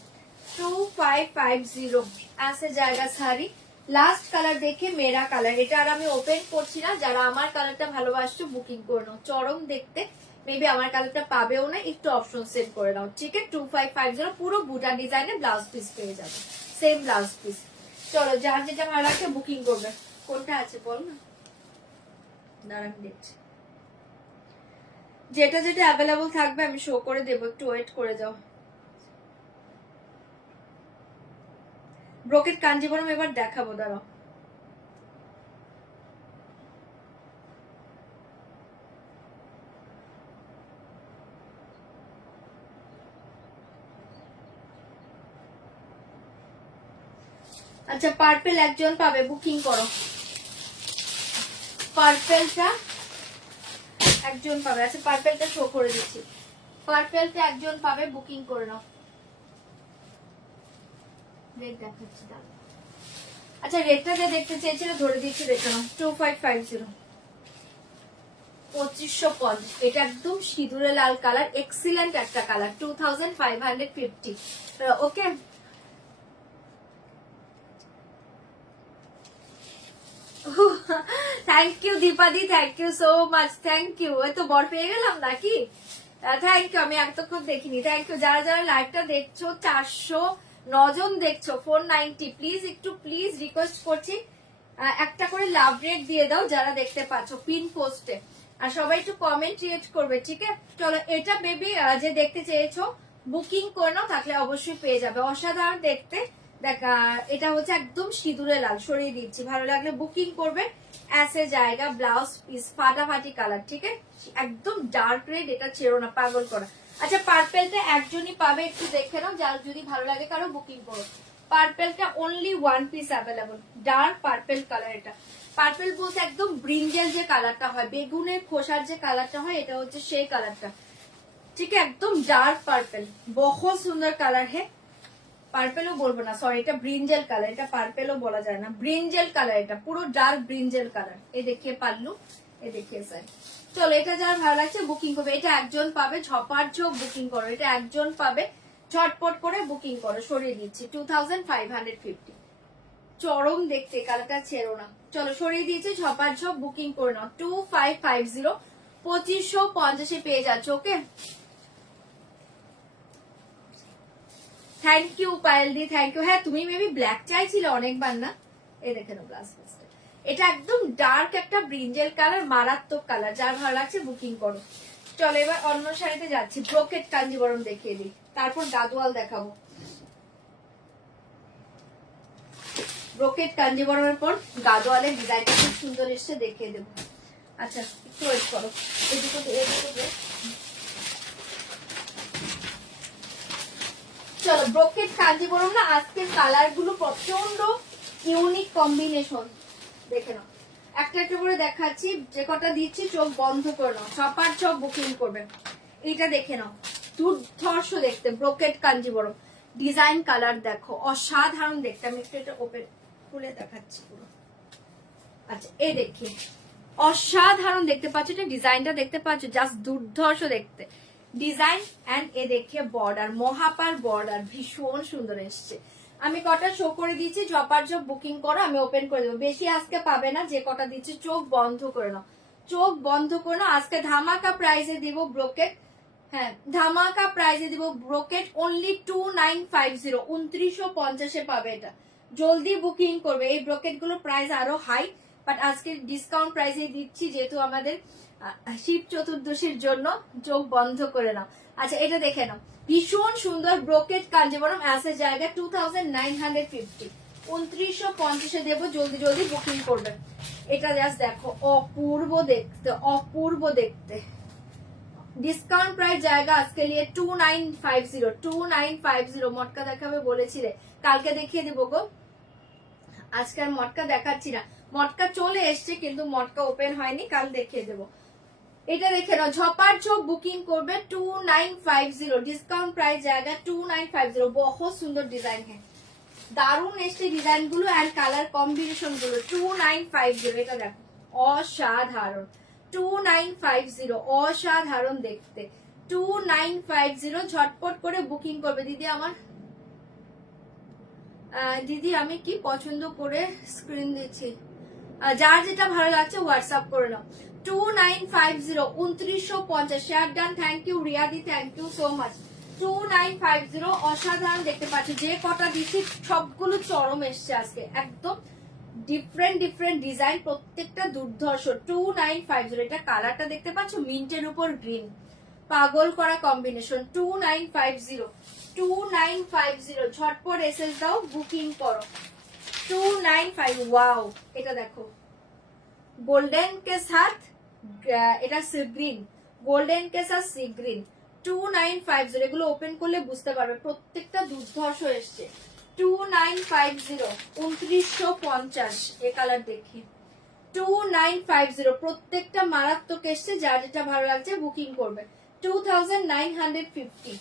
2550, ऐसे जाएगा साड़ी। লাস্ট কালার দেখে মেরা কালার, এটা আর আমি ওপেন করছি না। যারা আমার কালারটা ভালোবাসছো বুকিং করে নাও, চরম দেখতে। মেবি আমার কালারটা পাবেও না, একটু অপশন সেট করে নাও, ঠিক আছে। 2550, পুরো বুটা ডিজাইনে ব্লাউজ পিস পেয়ে যাবে, সেম ব্লাউজ পিস। চলো, যার যেটা ভালো লাগছে বুকিং করবে। কোনটা আছে বল না, দাঁড়ান দেখছি। যেটা যেটা অ্যাভেলেবল থাকবে আমি শো করে দেবো, একটু ওয়েট করে যাও। ব্রোকেট কাঞ্জিবরম এবার দেখাবো, দাঁড়াও। আচ্ছা, পার্পেল একজন পাবে, বুকিং করো। পার্পেলটা একজন পাবে, আচ্ছা পার্পেলটা শো করে দিচ্ছি। পার্পেলটা একজন পাবে, বুকিং করে নাও। রেড দেখাচ্ছি, দাঁড়াও। আচ্ছা, রেডটা যে দেখতে চেয়েছিল ধরে দিচ্ছি, দেখে নাও। 2550, 2550। এটা একদম সিঁদুরে লাল কালার, এক্সিলেন্ট একটা কালার। 2550, ওকে। থ্যাংক ইউ দীপাদি, thank you so much, thank you. এত বর পেয়ে গেলাম নাকি? থ্যাংক ইউ, আমি এতক্ষণ দেখিনি, থ্যাংক ইউ। যারা যারা লাইভটা দেখছো, 409 জন দেখছো, 490, প্লিজ একটু প্লিজ রিকোয়েস্ট করছি, একটা করে লাভ রেট দিয়ে দাও যারা দেখতে পাচ্ছ পিন পোস্টে। আর সবাই একটু কমেন্ট ক্রিয়েট করবে, ঠিক আছে। চলো, এটা বেবি যে দেখতে চেয়েছো বুকিং করে নাও, থাকলে অবশ্যই পেয়ে যাবে। অসাধারণ দেখতে, দেখা। এটা হচ্ছে একদম সিঁদুরে লাল, সরিয়ে দিচ্ছি, ভালো লাগলে বুকিং করবে। ऐसे जाएगा ব্লাউজ পিস, ফাটাফাটি কালার, ঠিক আছে। একদম ডার্ক রেড, এটা ছেড়ো না, পাগল করা। আচ্ছা, পার্পেলটা একজনই পাবে, একটু দেখে নাও, যার যদি ভালো লাগে কারো বুকিং করো। পার্পেলটা only 1 piece available, dark purple colour. এটা পার্পেল বলতে একদম ব্রিঞ্জেল যে কালারটা হয়, বেগুনের খোসার যে কালারটা হয়, এটা হচ্ছে সেই কালারটা, ঠিক আছে। একদম ডার্ক পার্পেল, বহুত সুন্দর কালার है। পার্পেলও বলবো না, সরি, এটা ব্রিঞ্জেল কালার, এটা পার্পেলও বলা যায় না, ব্রিঞ্জেল কালার। এটা পুরো ডার্ক ব্রিঞ্জেল কালার। এই দেখিয়ে পাল্লু, এই দেখিয়ে স্যার। চলো, এটা যার ভালো লাগছে বুকিং করবে। এটা একজন পাবে, ঝপার ঝোপ বুকিং করো। এটা একজন পাবে, ঝটপট করে বুকিং করো, সরিয়ে দিচ্ছি। 2550, চরম দেখতে, কালারটা ছেড়ো না। চলো, সরিয়ে দিয়েছি, ঝপার ঝোপ বুকিং করে নাও। 2550, 2550 পেয়ে যাচ্ছে, okay. Thank you Payel the, thank you. হ্যাঁ, তুমি মেবি ব্ল্যাক চাইছিলে অনেকবার না। এই দেখে নাও ব্লাউজ পিসটা, এটা একদম ডার্ক একটা ব্রিঞ্জেল কালার, মারাত্মক কালার। যার ভালো লাগছে বুকিং করো। চলো, এবার অন্য শাড়িতে যাচ্ছি। ব্রোকেট কাঞ্জিবরম দেখিয়ে দিই, তারপর গাদোয়াল দেখাবো। ব্রোকেট কাঞ্জিবরমের পর গাদোয়ালের ডিজাইনটা খুব সুন্দর এসছে, দেখিয়ে দেবো। আচ্ছা, একটু ওয়েট করো। এদিকে চলো, ব্রোকেট কাঞ্জিবরম না, আজকের কালার গুলো প্রচন্ড ইউনিক কম্বিনেশন, দেখে নাও। একটা একটা করে দেখাচ্ছি, যে কটা দিচ্ছি চোখ বন্ধ করে নাও, সবার সব বুকিং করবে। এটা দেখে নাও, দুর্ধর্ষ দেখতে ব্রোকেট কাঞ্জিবরম। ডিজাইন কালার দেখো, অসাধারণ দেখতে। আমি একটু এটা ওপেন খুলে দেখাচ্ছি পুরো, আচ্ছা এই দেখি অসাধারণ দেখতে পাচ্ছ, এটা ডিজাইনটা দেখতে পাচ্ছ, জাস্ট দুর্ধর্ষ দেখতে ডিজাইন। অ্যান্ড এ দেখে বর্ডার, মহাপার বর্ডার, ভীষণ সুন্দর এসছে। আমি কটা শো করে দিচ্ছি, ঝপার ঝপ বুকিং করো, আমি ওপেন করে দেবো। বেশি আজকে পাবে না, যে কটা দিচ্ছি চোখ বন্ধ করে নাও, চোখ বন্ধ করে নাও। আজকে ধামাকা প্রাইসে দিব ব্রোকেট, হ্যাঁ ধামাকা প্রাইসে দিব ব্রোকেট অনলি 2950, 2950 পাবে এটা। জলদি বুকিং করবে, এই ব্রোকেট গুলো প্রাইস আরো হাই, বাট আজকে ডিসকাউন্ট প্রাইসে দিচ্ছি যেহেতু আমাদের শিব চতুর্দশীর জন্য। চোখ বন্ধ করে নাও। আচ্ছা এটা দেখে নাও, ভীষণ সুন্দর ব্রোকেট কাঞ্জিবরম অ্যাসের জায়গা 2950, 2950 দেবো। জলদি জলদি বুকিং করবে। এটা জাস্ট দেখো, অপূর্ব দেখতে, অপূর্ব দেখতে। ডিসকাউন্ট প্রাইস জায়গা আজকে নিয়ে 2950, 2950 মটকা দেখাবে বলেছিলে, কালকে দেখিয়ে দেবো গো। আজকে আর মটকা দেখাচ্ছি না, মটকা চলে এসছে কিন্তু মটকা ওপেন হয়নি, কাল দেখিয়ে দেবো। এটা দেখে নাও, ঝপার ঝপ বুকিং করবে 2950, ডিসকাউন্ট প্রাইস জায়গা 2950। বহুত সুন্দর ডিজাইন, হ্যাঁ দারুণ এসছে ডিজাইন গুলো অ্যান্ড কালার কম্বিনেশন গুলো। 2950, এটা দেখো অসাধারণ, 2950 অসাধারণ দেখতে, 2950 ঝটপট করে বুকিং করবে দিদি আমার। দিদি আমি কি পছন্দ করে স্ক্রিন দিচ্ছি, যার যেটা ভালো লাগছে হোয়াটসঅ্যাপ করে নাও। 2950, 2950 শেয়ার ডান। থ্যাংক ইউ রিয়াদি, থ্যাংক ইউ সো মাচ। 2950 অসাধারণ দেখতে পাচ্ছি, যে কটা দিচ্ছি সবগুলো চরম এসছে আজকে, একদম ডিফারেন্ট ডিফারেন্ট ডিজাইন, প্রত্যেকটা দুর্ধর্ষ। 2950, এটা কালারটা দেখতে পাচ্ছ, মিন্টের উপর গ্রিন, পাগল করা কম্বিনেশন। 2950, 2950 ঝটপট এসএস দাও, বুকিং করো। 295, ওয়াও এটা দেখো গোল্ডেন কে সাথ, এটা সি গ্রিন, গোল্ডেন কে সাথ সি গ্রিন। 2950, এগুলো ওপেন করলে বুঝতে পারবে প্রত্যেকটা দুর্ধর্ষ এসছে। 2950, 2950 এ কালার দেখি। 2950 প্রত্যেকটা মারাত্মক এসছে, যার যেটা ভালো লাগছে বুকিং করবে। 2950,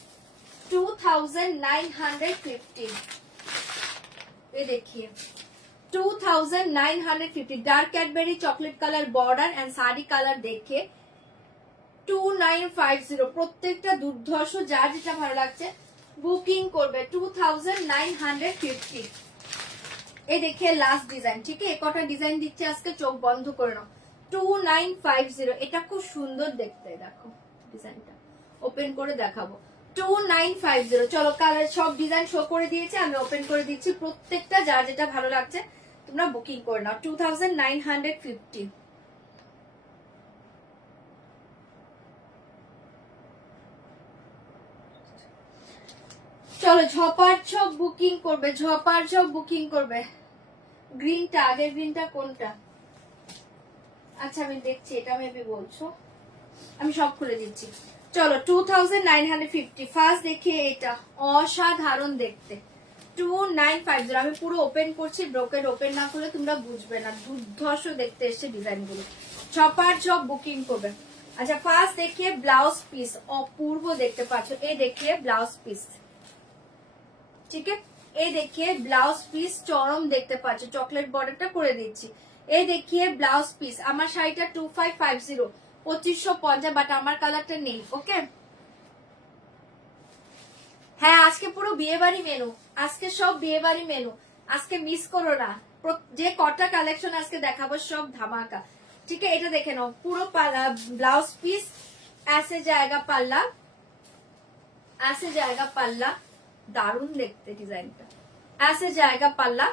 2950 ये देखिए 2950, dark Cadbury chocolate colour border and sari colour देखिए 2950 প্রত্যেকটা দুর্ধর্ষ, যার যেটা ভালো লাগছে বুকিং করবে। 2950 এই দেখে লাস্ট ডিজাইন, ঠিক আছে কটা ডিজাইন দিচ্ছে আজকে, চোখ বন্ধ করে নাও। 2950, এটা খুব সুন্দর দেখতে, দেখো ডিজাইনটা ওপেন করে দেখাবো। 2950 চলো, কালার সব ডিজাইন শো করে দিয়েছে, আমি ওপেন করে দিচ্ছি। প্রত্যেকটা যার যেটা ভালো লাগছে তোমরা বুকিং করে নাও। 2950, চলো ঝপার ঝপ বুকিং করবে, ঝপার ঝপ বুকিং করবে। গ্রিনটা, আগের গ্রিনটা কোনটা? আচ্ছা আমি দেখছি, এটা মেবি বলছো, আমি সব খুলে দিচ্ছি। চলো 2950, ফার্স্ট দেখিয়ে এটা অসাধারণ দেখতে 2950, আমি পুরো ওপেন করছি, ব্রোকেট ওপেন না করলে তোমরা বুঝবে না, দুর্ধর্ষ দেখতে এসছে ডিজাইন গুলো। ছপার ছপ বুকিং করবে। আচ্ছা ফার্স্ট দেখিয়ে ব্লাউজ পিস, অপূর্ব দেখতে পাচ্ছ, এই দেখিয়ে ব্লাউজ পিস, ঠিক আছে এই দেখিয়ে ব্লাউজ পিস চরম দেখতে পাচ্ছ, চকলেট বর্ডারটা করে দিচ্ছি। এই দেখিয়ে ব্লাউজ পিস, আমার শাড়িটা 2550, 2550, বাট আমার কালারটা নেই। ওকে হ্যাঁ আজকে পুরো বিয়ে বাড়ি মেনু, আজকে সব বিয়ে বাড়ি মেনু, আজকে মিস করো না। যে কটা কালেকশন আজকে দেখাবো সব ধামাকা, ঠিক আছে। এটা দেখে নাও, পুরো ব্লাউজ পিস, ऐसे जाएगा পাল্লা, ऐसे जाएगा পাল্লা, দারুণ দেখতে ডিজাইনটা, ऐसे जाएगा পাল্লা।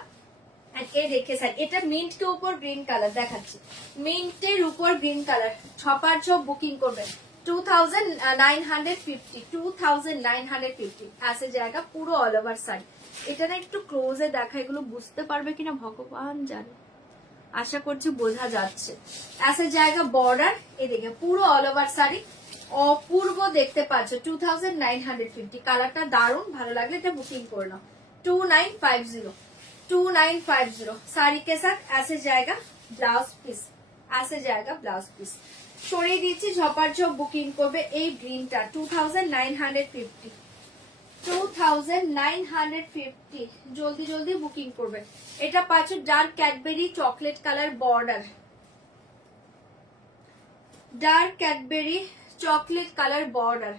এই দেখে স্যার, এটা মিন্ট के ऊपर গ্রিন কালার দেখাচ্ছি, মিন্টের উপর গ্রিন কালার। ছপার ছপ বুকিং করবে 2950, 2950 ऐसे जाएगा, পুরো অল ওভার শাড়ি। এটা না একটু ক্লোজে দেখা, এগুলো বুঝতে পারবে কিনা ভগবান জানে, আশা করছি বোঝা যাচ্ছে। ऐसे जाएगा বর্ডার, এই দেখে পুরো অল ওভার শাড়ি, অপূর্ব দেখতে পাচ্ছ। 2950, কালারটা দারুণ, ভালো লাগলে এটা বুকিং করে নাও। 2950, 2950 साड़ी के साथ ऐसे जाएगा ब्लाउज पीस, ऐसे जाएगा ब्लाउज पीस। সরিয়ে দিচ্ছি, ঝপার ঝপ বুকিং করবে। এই গ্রিনটা 2950, 2950, জলদি জলদি বুকিং করবে। এটা পাচ্ছ dark Cadbury chocolate colour border, dark Cadbury chocolate colour border,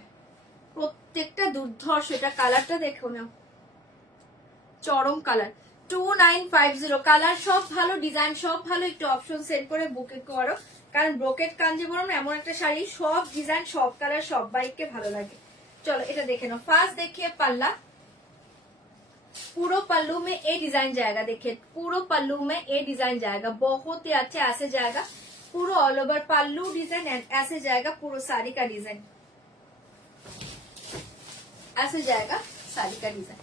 প্রত্যেকটা দুর্ধর্ষ। এটা কালারটা দেখো না, চরম কালার। 2950, কালার সব ভালো, ডিজাইন সব ভালো। একটু অপশন সেট করে বুকিং করো, কারণ ব্রোকেট কাঞ্জিভরম এমন একটা শাড়ি, সব ডিজাইন সব কালার সব বাইককে ভালো লাগে। चलो এটা দেখে নাও। ফার্স্ট देखिए पल्ला, पूरा पल्लू में ये डिजाइन जाएगा। देखिए पूरा पल्लू में ये डिजाइन जाएगा, बहुत ही अच्छा ऐसे जाएगा। पूरा ऑल ओवर पल्लू डिजाइन ऐसे जाएगा, पूरा साड़ी का डिजाइन ऐसे जाएगा, साड़ी का डिजाइन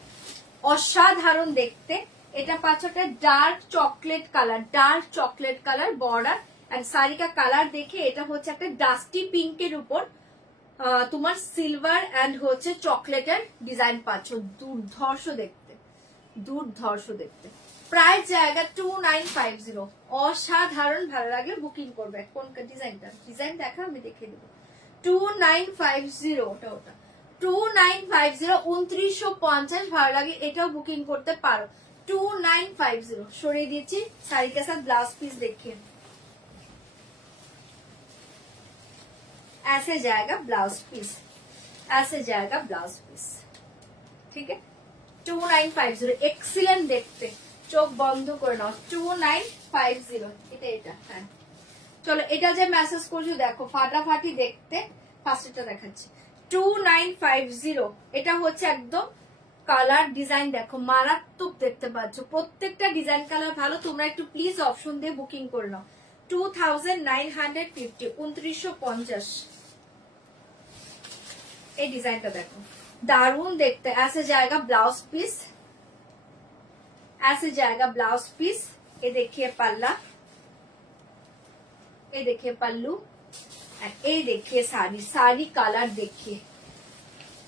অসাধারণ দেখতে। এটা পাঁচটা dark chocolate colour, dark chocolate colour border and sari কা কালার দেখে এটা হচ্ছে একটা ডাস্টি পিঙ্কের উপর তোমার সিলভার এন্ড হচ্ছে চকলেটের ডিজাইন পাচ্ছ। দুর্ধর্ষ দেখতে, দুর্ধর্ষ দেখতে। প্রাইস জায়গা 2950, অসাধারণ ভালো লাগলে বুকিং করবে। কোন ডিজাইনটা, ডিজাইন দেখা আমি দেখিয়ে দেবো। 2950, ওটা ওটা 2950, 2950 ভালো লাগে এটাও বুকিং করতে পারো। 2950 সরিয়ে দিয়েছি। শাড়ি के साथ ब्लाउज पीस देखिए, ऐसे जाएगा ब्लाउज पीस, ऐसे जाएगा ब्लाउज पीस, ठीक है। 2950 एक्सीलेंट देखते, চোখ বন্ধ করে নাও। 2950 এটা এটা। হ্যাঁ চলো এটা যে মেসেজ করছো দেখো ফাটাফাটি দেখতে। ফার্স্টটা দেখাচ্ছি 2950, এটা হচ্ছে একদম কালার ডিজাইন দেখো মারাত্মক দেখতে পাচ্ছ। প্রত্যেকটা ডিজাইন কালার ভালো, তোমরা একটু প্লিজ অপশন দিয়ে বুকিং করে নাও। 2950, 2950। এই ডিজাইনটা দেখো দারুণ দেখতে। ऐसे जाएगा ब्लाउज पीस, ऐसे जाएगा ब्लाउज पीस। ये देखिए पल्ला, ये देखिए पल्लू, ये देखिए साड़ी, साड़ी कलर देखिए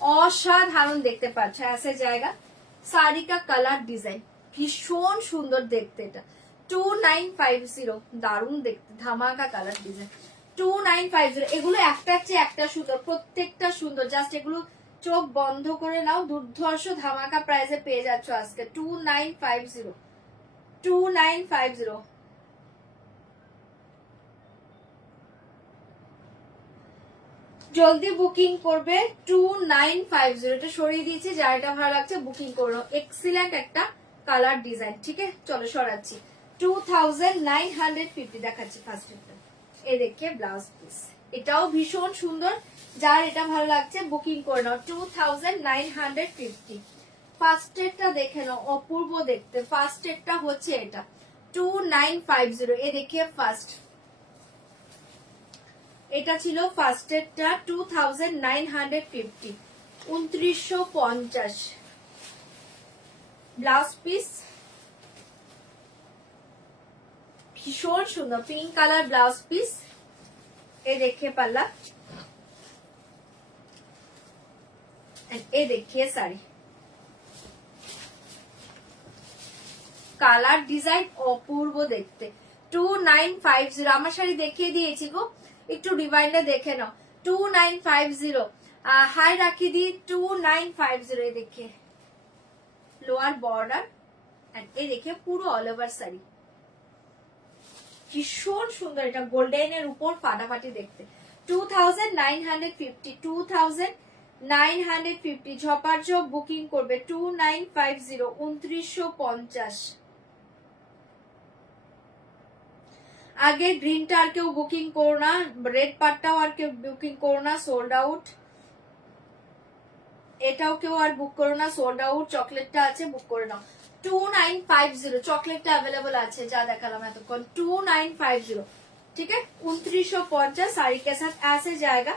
অসাধারণ দেখতে পাচ্ছ। ऐसे जाएगा শাড়ি কা কালার ডিজাইন ভীষণ সুন্দর দেখতে। এটা 2950, দারুণ দেখতে, ধামাকা কালার ডিজাইন। 2950, এগুলো একটা চেয়ে একটা সুন্দর, প্রত্যেকটা সুন্দর। জাস্ট এগুলো চোখ বন্ধ করে নাও, দুর্ধর্ষ ধামাকা প্রাইসে পেয়ে যাচ্ছ আজকে। 2950, 2950। জলদি বুকিং করবে। 2950, এটা সরিয়ে দিয়েছি। যার এটা ভালো লাগছে বুকিং করো। এক্সিলেন্ট একটা কালার ডিজাইন, ঠিক আছে। চলো সরাচ্ছি। 2950 দেখাচ্ছি ফার্স্ট। এই দেখিয়ে ব্লাউজ পিস, এটাও ভীষণ সুন্দর। যার এটা ভালো লাগছে বুকিং করে নাও। 2950। ফার্স্ট এরটা দেখে নাও, অপূর্ব দেখতে। ফার্স্ট এরটা হচ্ছে এটা 2950। এ দেখিয়ে ফার্স্ট, এটা ছিল ফার্স্ট এরটা 2950, 2950। ব্লাউজ পিস ভীষণ সুন্দর, পিঙ্ক কালার ব্লাউজ পিস। এ देखिए पल्ला, এ देखिए শাড়ি। কালার ডিজাইন অপূর্ব দেখতে। 2950, আমার শাড়ি দেখিয়ে দিয়েছি গো, একটু রিমাইন্ডার দেখে নাও। 2950 হাই রাখি দি। 2950 এ देखिए লোয়ার বর্ডার এন্ড এ देखिए পুরো অল ওভার শাড়ি ভীষণ সুন্দর। এটা গোল্ডেন এর উপর ফাটাফাটি দেখতে। 2950, 2950 ঝপাঝপ বুকিং করবে। 2950, 2950। আগে গ্রিনটা আর কেউ বুকিং করো না, রেড পার্টটাও আর কেউ বুকিং করো না, সোল্ড আউট। এটাও কেউ আর বুক করো না, সোল্ড আউট। চকলেটটা আছে, বুক করে নাও। 2950 চকলেটটা অ্যাভেলেবল আছে, যা দেখালাম এতক্ষণ। 2950, ठीक है। 2950 শাড়ি के साथ ऐसे जाएगा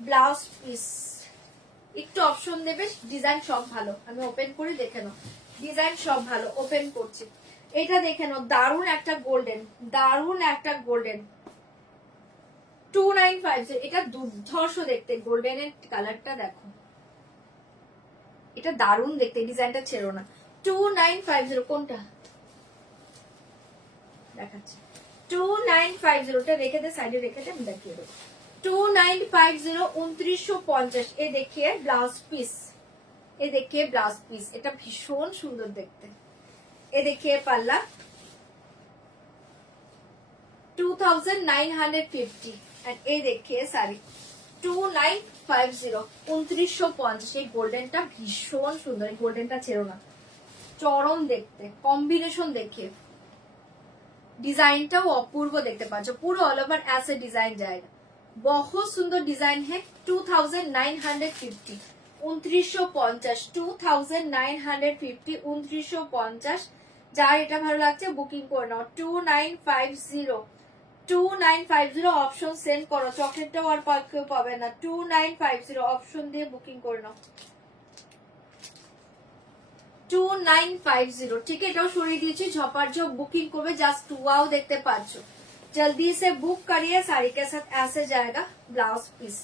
ব্লাউজ পিস। একটু অপশন দেবে, ডিজাইন সব ভালো। আমি ওপেন করে দেখে নাও, ডিজাইন সব ভালো। ওপেন করছি, এটা দেখে নাও, দারুণ একটা গোল্ডেন, দারুণ একটা গোল্ডেন। 2950, এটা দুর্ধর্ষ দেখতে। গোল্ডেনের কালারটা দেখো, এটা দারুণ দেখতে। ডিজাইনটা ছেড়ো না। 2950 কোনটা দেখাচ্ছি। 2950 টা রেখে দে, সাইডে রেখে দে, আমি দেখিয়ে দেবো। 2950, 2950। এ देखिए ब्लाउज पीस, এ देखिए ব্লাউজ পিস, এটা ভীষণ সুন্দর দেখতে। এ देखिए পাল্লা 2950 and এ देखिए শাড়ি 2950 2950। এই গোল্ডেনটা ভীষণ সুন্দর, এই গোল্ডেনটা ছেড়ো না, চরম দেখতে, কম্বিনেশন দেখে डिजाइनটাও অপূর্ব দেখতে পাচ্ছ, পুরো অল ওভার ऐसे डिजाइन जाएगा, बहुत सुंदर डिजाइन है। 2950 2950 2950 2950। যার এটা ভালো লাগছে বুকিং করে নাও 2950 2950 অপশন সেন্ড করো, চকলেটটাও আর কেউ পাবে না। 2950 অপশন দিয়ে বুকিং করে নাও 2950। ठीक है, এটাও সরিয়ে দিয়েছি, ঝপার ঝপ বুকিং করবে, জাস্ট ওয়াও দেখতে পাচ্ছ। जल्दी से बुक करिए, साड़ी के साथ ऐसे जाएगा ब्लाउज पीस,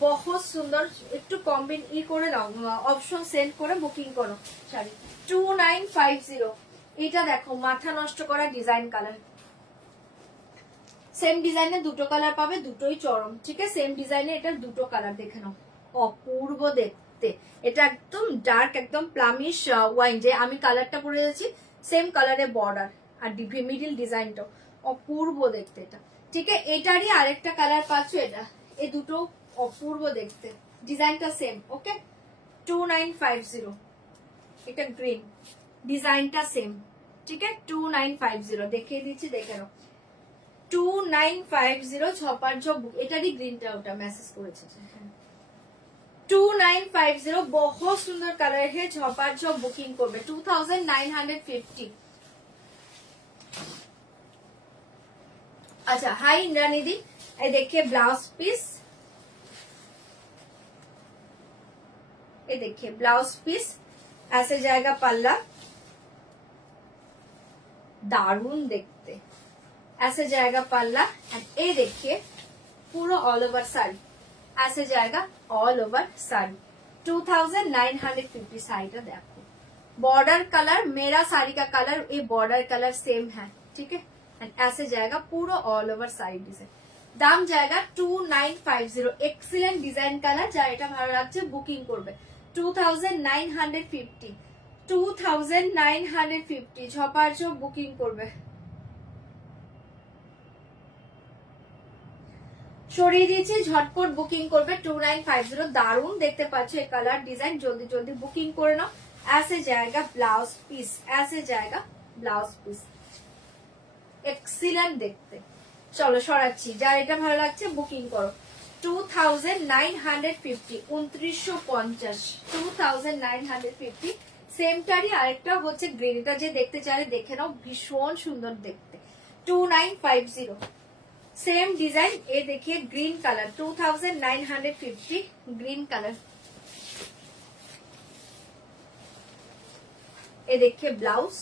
बहुत सुंदर। একটু কম্বিন করে নাও, অপশন সেন্ড করে বুকিং করো শাড়ি 2950। এটা দেখো মাথা নষ্ট করা ডিজাইন কালার, সেম ডিজাইনে দুটো কালার পাবে, দুটোই চরম। ঠিক আছে, সেম ডিজাইনে এটা দুটো কালার দেখে নাও, অপূর্ব দেখতে। এটা একদম ডার্ক, একদম প্লামিশ ওয়াইন, যে আমি কালারটা পরে যাচ্ছি সেম কালারে বর্ডার আর মিডিল ডিজাইনটাও অপূর্ব দেখতে এটা। ঠিক আছে, এটারই আরেকটা কালার পাচ্ছ, এটা এই দুটো অপূর্ব দেখতে, ডিজাইনটা সেম। ওকে 2950, এটা গ্রিন, ডিজাইনটা সেম। ঠিক আছে 2950 দেখিয়ে দিচ্ছি, দেখে নাও 2950 ছপার ঝপ। এটারই গ্রিনটা ওটা মেসেজ করেছে 2950, बहुत सुंदर कलर है, झपा झप बुकिंग করবে 2950। अच्छा हाय इंद्रानी दी, ये देखिए ब्लाउज पीस, ये देखिए ब्लाउज पीस ऐसे जाएगा पल्ला, दारुण देखते, ऐसे जाएगा पल्ला एंड ये देखिए पूरा ऑल ओवर साड़ी ऐसे जाएगा ऑल ओवर साड़ी 2950। साड़ीটা देखो, बॉर्डर कलर मेरा साड़ी का कलर, ये बॉर्डर कलर सेम है। ठीक है, एंड ऐसे जाएगा पूरा ऑल ओवर साड़ी डिजाइन, दाम जाएगा 2950। एक्सीलेंट डिजाइन कलर, যার এটা ভালো লাগছে বুকিং করবে 2950 2950 ঝপার ঝপ বুকিং করবে। সরিয়ে দিয়েছি, ঝটপট বুকিং করবে 2950। দারুণ দেখতে পাচ্ছ এই কালার ডিজাইন, জলদি জলদি বুকিং করে নাও। ऐसे जाएगा ब्लाउज पीस, ऐसे जाएगा ब्लाउज पीस, एक्सीलेंट देखते। চলো সরাচ্ছি, যার এটা ভালো লাগছে বুকিং করো 2950 2950 2950। সেমটারই আরেকটা হচ্ছে গ্রিন, এটা যে দেখতে চাইলে দেখে নাও, ভীষণ সুন্দর দেখতে 2950। सेम डिजाइन, ये देखिए ग्रीन कलर 2950 ग्रीन कलर। ये देखिए ब्लाउज,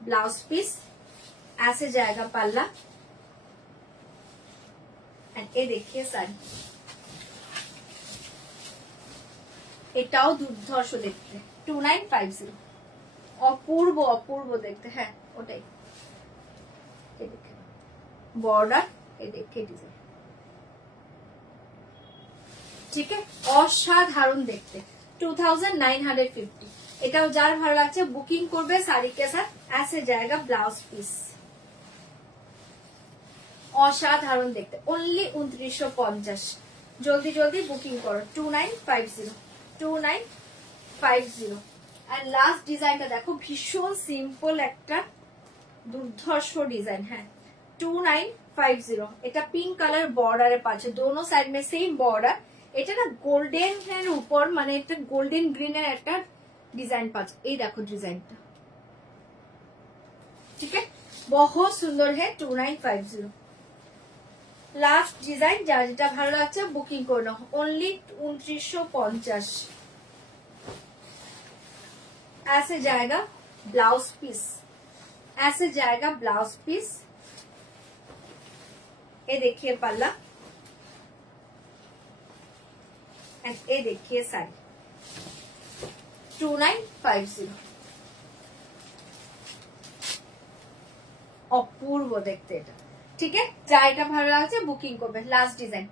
ब्लाउज पीस ऐसे जाएगा पल्ला एंड ये देखिए साड़ी, এটাও দুর্ধর্ষ দেখতে 2950। অপূর্ব অপূর্ব দেখতে, হ্যাঁ ওটাই। बॉर्डर ये देखिए डिजाइन, ठीक है অসাধারণ দেখতে 2950। এটাও যার ভালো লাগছে বুকিং করবে শাড়ি के साथ ऐसे जाएगा ब्लाउज पीस, অসাধারণ দেখতে অনলি 2950। জলদি জলদি বুকিং করো 2950 2950। আর লাস্ট ডিজাইনটা দেখো, ভীষণ সিম্পল একটা দুর্ধর্ষ ডিজাइन है 2950। এটা পিঙ্ক কালার বর্ডারে পাচ্ছে, दोनों साइड में सेम बॉर्डर। এটা না গোল্ডেন এর উপর, মানে এটা গোল্ডেন গ্রিন এর একটা ডিজাইন পাচ্ছে, এই দেখো ডিজাইনটা। ঠিক আছে, बहुत सुंदर है 2950। লাস্ট ডিজাইন, যার যেটা ভালো লাগছে বুকিং করে নাও অনলি 2950। ऐसे जाएगा ब्लाउज पीस, ऐसे जाएगा ब्लाउज पीस। ये देखिए पल्ला एंड ये देखिए साड़ी 2950। অপূর্ব দেখতে এটা। ঠিক আছে, যা এটা ভালো লাগছে বুকিং করবে। লাস্ট ডিজাইন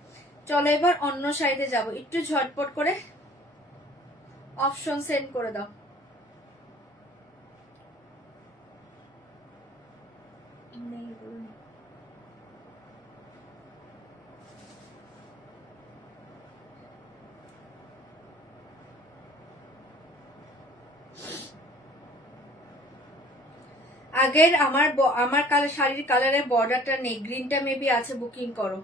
চলো এবার অন্য সাইডে যাব, একটু ঝটপট করে অপশন সেন্ড করে দাও। আগের আমার কালার শাড়ির কালারের বর্ডারটা নেই, গ্রিনটা মেবি আছে, বুকিং করো।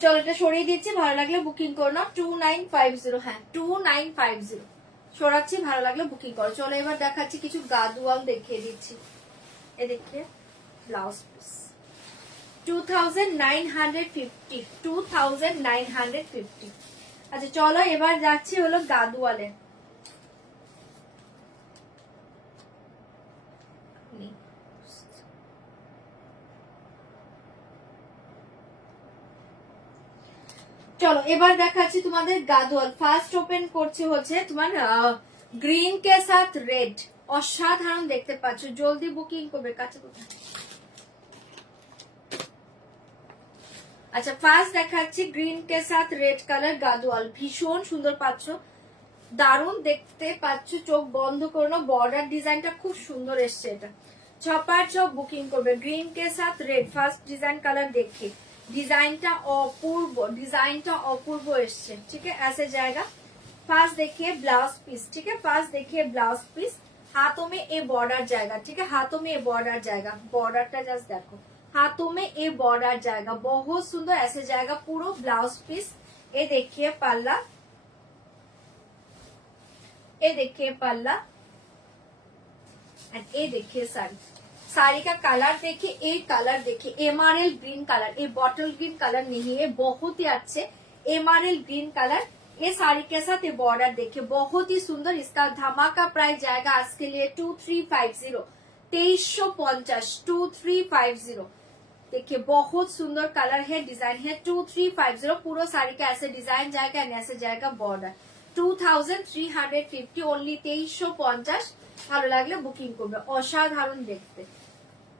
চলো এটা সরিয়ে দিচ্ছি, ভালো লাগলে বুকিং করো না। 2950, হ্যাঁ 2950 সরাচ্ছি, ভালো লাগলে বুকিং করো। চলো এবার দেখাচ্ছি কিছু গাদোয়াল দেখিয়ে দিচ্ছি। এ দেখিয়ে ব্লাউজ পিস 2950, 2950। আচ্ছা চলো এবার যাচ্ছি হলো গাদোয়ালে। চলো এবার দেখাচ্ছি তোমাদের গাদোয়াল। ফার্স্ট ওপেন করছি হচ্ছে তোমার গ্রিন কে সাথ রেড, অসাধারণ দেখতে পাচ্ছ, জলদি বুকিং করবে। কাছে আচ্ছা ফার্স্ট দেখাচ্ছি গ্রিন কে সাথ রেড কালার গাদোয়াল, ভীষণ সুন্দর পাচ্ছ, দারুণ দেখতে পাচ্ছ, চোখ বন্ধ করো। বর্ডার ডিজাইনটা খুব সুন্দর এসছে, এটা ছপার চপ বুকিং করবে। গ্রিন কে সাথ রেড, ফার্স্ট ডিজাইন কালার দেখি, डिजाइनটা অপূর্ব, ডিজাইনটা অপূর্ব এসছে। ঠিক আছে ऐसे जाएगा। फास्ट देखिए ब्लाउज पीस, ठीक है, फास्ट देखिए ब्लाउज पीस, हाथों में ये बॉर्डर जाएगा। ठीक है, हाथों में ये बॉर्डर जाएगा, बॉर्डरটা জাস্ট দেখো, हाथों में ये बॉर्डर जाएगा, बहुत सुंदर ऐसे जाएगा पूरा ब्लाउज पीस। ये देखिए पल्ला, ये देखिए पल्ला एंड ये देखिए साड़ी। साड़ी का कलर देखिए, ये कलर देखिए, एमआरएल ग्रीन कलर, ये बॉटल ग्रीन कलर नहीं है, बहुत ही अच्छे एमआरएल ग्रीन कलर। ये साड़ी के साथ ये बॉर्डर देखिए, बहुत ही सुंदर। इसका धमाका प्राइस जाएगा आज के लिए 2350, 2350, 2350। देखिए बहुत सुंदर कलर है, डिजाइन है, 2350। पूरा साड़ी का ऐसे डिजाइन जाएगा एंड ऐसे जाएगा बॉर्डर। 2350 ओनली, 2350। ভালো লাগলে বুকিং করবে, অসাধারণ দেখতে।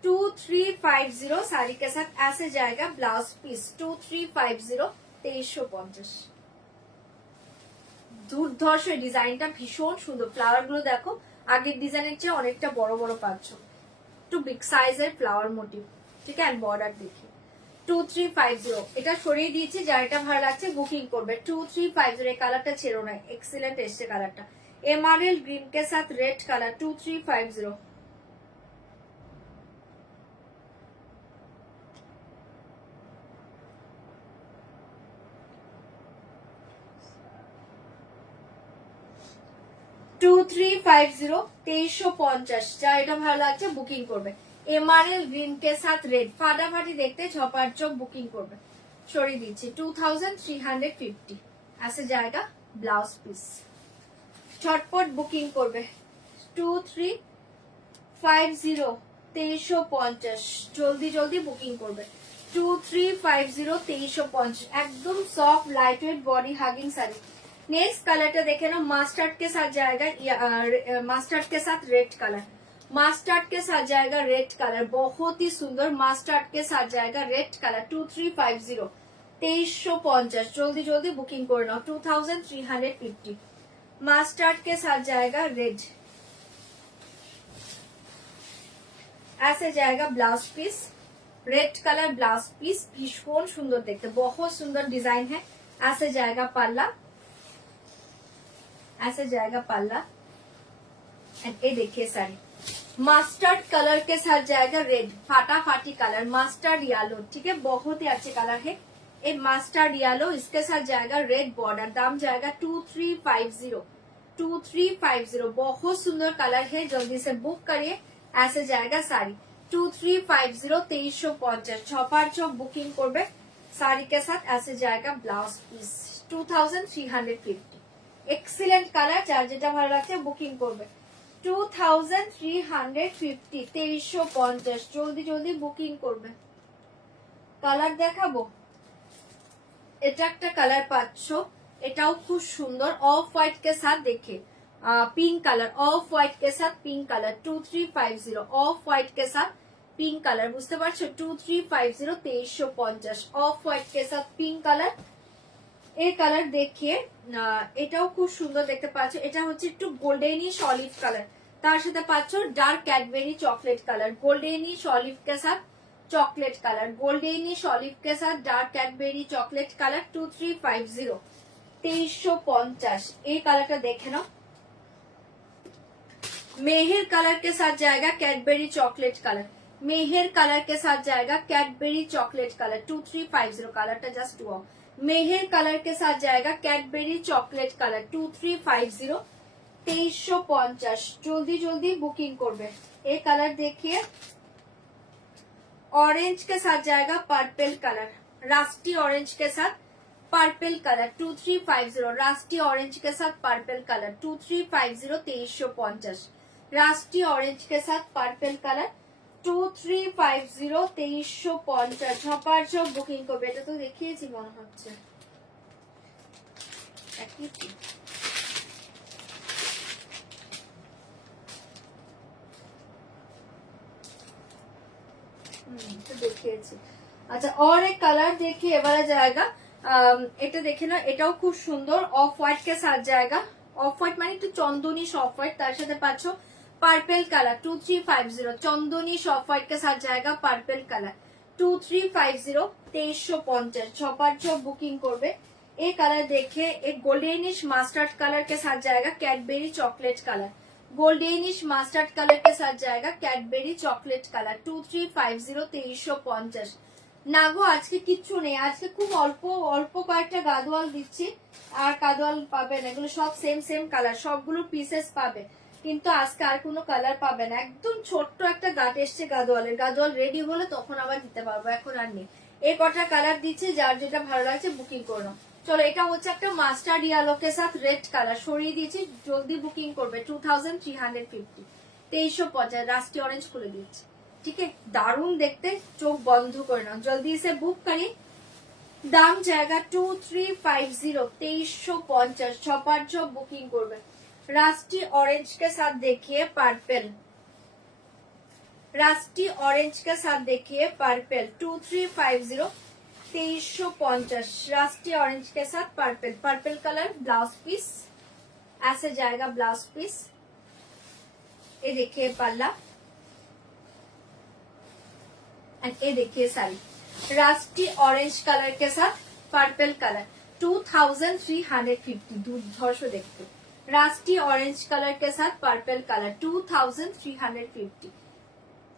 2350 साड़ी के साथ ऐसे जाएगा ब्लाउज पीस, 2350, 2350। দুর্ধর্ষ ডিজাইনটা ভীষণ সুন্দর, ফ্লাওয়ার গুলো দেখো আগের ডিজাইনের চেয়ে অনেকটা বড় বড় পাচ্ছ, একটু বিগ সাইজের ফ্লাওয়ার মোটিভ। ঠিক আছে, বর্ডার দেখি 2350। এটা সরিয়ে দিয়েছি, যার এটা ভালো লাগছে বুকিং করবে। 2350 এই কালারটা ছেড়ো না, এক্সিলেন্ট এসছে কালারটা। एमआरएल ग्रीन के साथ red colour, 2350। Two three five zero, 2350। যার এটা ভালো লাগছে বুকিং করবে। एमआरएल ग्रीन के साथ रेड, ফাটাফাটি দেখতে, ছপার চোখ বুকিং করবে। সরিয়ে দিচ্ছি 2350। ऐसे जाएगा ब्लाउज पीस, झटपट बुकिंग করবে। 2350, 2350, জলদি জলদি বুকিং করবে। 2350, 2350, एकदम soft light weight body hugging sari. Next कलरটা দেখে নাও, মাস্টার্ড के साथ जाएगा, मास्टर्ड के साथ रेड कलर, मास्टर्ड के साथ जाएगा रेड कलर, बहुत ही सुंदर। मास्टर्ड के साथ जाएगा रेड कलर, 2350, 2350। जल्दी जल्दी बुकिंग করে নাও। 2350। मास्टर्ड के साथ जाएगा रेड, ऐसे जाएगा blouse piece, red colour blouse piece, भीषण सुंदर देखते, बहुत सुंदर डिजाइन है। ऐसे जाएगा पल्ला, ऐसे जाएगा पल्ला एंड ये देखिए साड़ी। मास्टर्ड कलर के साथ जाएगा रेड, फाटाफाटी कलर, मास्टर्ड येलो। ठीक है, बहुत ही अच्छे कलर है। ये मास्टर्ड येलो, इसके साथ जाएगा रेड बॉर्डर, दाम जाएगा 2350, 2350। बहुत सुंदर कलर है, जल्दी से बुक करिए। ऐसे जाएगा साड़ी 2350, 2350। छपार चौक बुकिंग करबे साड़ी के साथ। ऐसे जाएगा ब्लाउज पीस, 2350। एक्सीलेंट कलर, যার যেটা ভালো লাগছে বুকিং করবে। 2350, 2350। জলদি জলদি বুকিং করবে। কালার দেখাবো, এটা একটা কালার পাচ্ছ, এটাও খুব সুন্দর, অফ হোয়াইট के साथ देखिए, पिंक कलर, ऑफ व्हाइट के साथ पिंक कलर, 2350। ऑफ व्हाइट के साथ পিঙ্ক কালার, বুঝতে পারছো? 2350 2350 অফ হোয়াইট কে সাথ পিঙ্ক কালার। এর কালার দেখিয়ে এটাও খুব সুন্দর দেখতে পাচ্ছ, এটা হচ্ছে একটু গোল্ডেনিশ অলিভ কালার, তার সাথে পাচ্ছ ডার্ক ক্যাডবেরি চকলেট কালার, গোल्डेनिश ऑलिव के साथ चॉकलेट कलर, गोल्डेनिश ऑलिव के साथ डार्क कैडबेरी चॉकलेट कलर 2350 2350। এই কালারটা দেখে নাও, मेहर कलर के साथ जाएगा कैडबेरी चॉकलेट कलर, मेहर कलर के साथ जाएगा कैडबेरी चॉकलेट कलर 2350 कलरটা জাস্ট ওয়াও। मेहर कलर के साथ जाएगा कैडबेरी चॉकलेट कलर 2350 2350। जल्दी जल्दी बुकिंग করবে। ये कलर देखिए, ऑरेंज के साथ जाएगा पर्पल कलर, रास्टी ऑरेंज के साथ पर्पल कलर 2350, रास्टी ऑरेंज के साथ पर्पल कलर 2350 2350, रास्टी ऑरेंज के साथ पर्पल कलर 2350 2350। ঝপার ঝপ বুকিং করবে। এটা তো দেখিয়েছি মনে হচ্ছে, একই তো দেখিয়েছি। আচ্ছা, और एक कलर देखिए এবারে जाएगा, এটা দেখে না, এটাও খুব সুন্দর, অফ হোয়াইট কে সাথ जाएगा, অফ হোয়াইট মানে একটু চন্দনী অফ হোয়াইট, তার সাথে পাচ্ছ purple colour 2350, Chandni of white के साथ जाएगा पर्पल कलर 2350 2350। छपार छप बुकिंग করবে। ये कलर देखिए, एक गोल्डेनिश मास्टर्ड कलर के साथ जाएगा Cadbury chocolate colour, goldenish mustard colour के साथ जाएगा कैडबेरी चॉकलेट कलर 2350 2350। না গো, আজকে কিচ্ছু নেই, আজকে খুব অল্প অল্প কয়েকটা গাদোয়াল দিচ্ছি, আর গাদোয়াল পাবে না, এগুলো সব সেম সেম কালার, সবগুলো পিসেস পাবে, কিন্তু আজকে আর কোনো কালার পাবে না। একদম ছোট্ট একটা গাট এসছে গাদোয়ালের, গাদোয়াল রেডি হলে তখন আবার দিতে পারবো, এখন আর নেই। এই কটা কালার দিচ্ছে, যার যেটা ভালো লাগছে বুকিং করো। চলো, এটা হচ্ছে একটা মাস্টার্ড ইয়েলো কে সাথ রেড কালার, সরিয়ে দিয়েছি, জলদি বুকিং করবে 2350 2350। রাস্টি অরেঞ্জ খুলে দিচ্ছি, ठीक है, दारुण देखते, चोख बंद করে নাও, जल्दी से बुक करिए। दाम जाएगा 2350 2350। छपार छप बुकिंग করবে। रास्टी ऑरेंज के साथ देखिए पर्पल, रास्टी ऑरेंज के साथ देखिए पर्पल 2350 2350। रास्टी ऑरेंज के साथ purple, purple colour blouse piece ऐसे जाएगा, ब्लाउज पीस। ये देखिए पल्ला, एंड ये देखिए साड़ी, रास्टी ऑरेंज कलर के साथ पर्पल कलर 2350। दूरधर्ष देखते, रास्टी ऑरेंज कलर के साथ पर्पल कलर 2350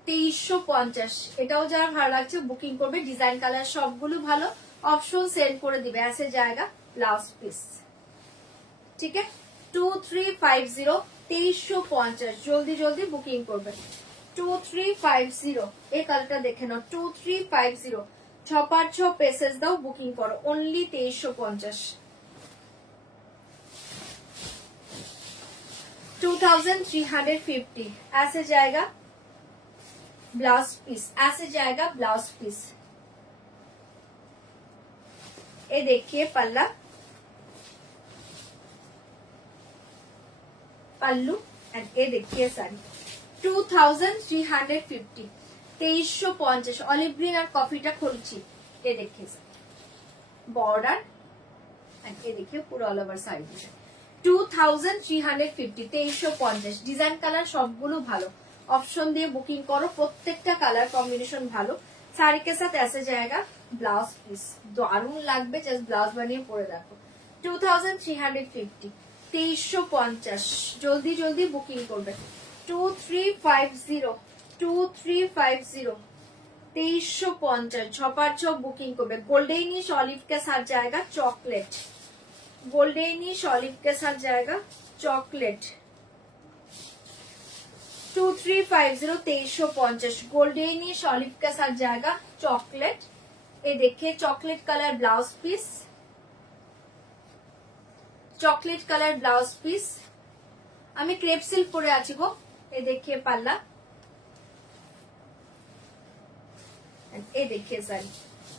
2350। এটাও যারা ভালো লাগছে বুকিং করবে। ডিজাইন কালার সবগুলো ভালো, অপশন সেন্ড করে দিবে। ऐसे जाएगा ब्लाउज पीस, ठीक है, 2350 2350। জলদি জলদি বুকিং করবে। 2350। এই কালারটা দেখে নাও, 2350। ছপার ছ পেসেস দাও, বুকিং করো, অনলি 2350। 2350। ऐसे जाएगा ब्लाउज पीस, ऐसे जाएगा ब्लाउज पीस। ये देखिए पल्ला, पल्लू, एंड ये देखिए साड़ी 2350 2350। অলিভ গ্রিন আর কফিটা খুলছি, ये देखिए बॉर्डर, एंड ये देखिए पूरा all over sari 2350 2350। Design colour সবগুলো ভালো, অপশন দিয়ে বুকিং করো, প্রত্যেকটা কালার কম্বিনেশন ভালো। শাড়ি के साथ ऐसे जाएगा ब्लाउज पीस, দারুণ লাগবে, জাস্ট ব্লাউজ বানিয়ে পরে দেখো। 2350 2350। জলদি জলদি বুকিং করবে। 2350 2350 2350। ছপার ছপ বুকিং করবে। गोल्डेनिश ऑलिव के साथ जाएगा चॉकलेट, गोल्डेनिश ऑलिव के साथ जाएगा चॉकलेट 2350 2350। गोल्डेनिश ऑलिव के साथ जाएगा चॉकलेट। ये देखिए chocolate colour blouse piece, chocolate colour blouse piece. আমি ক্রেপ সিল্ক পরে আছি গো। ये देखिए पल्ला, ये देखिए साड़ी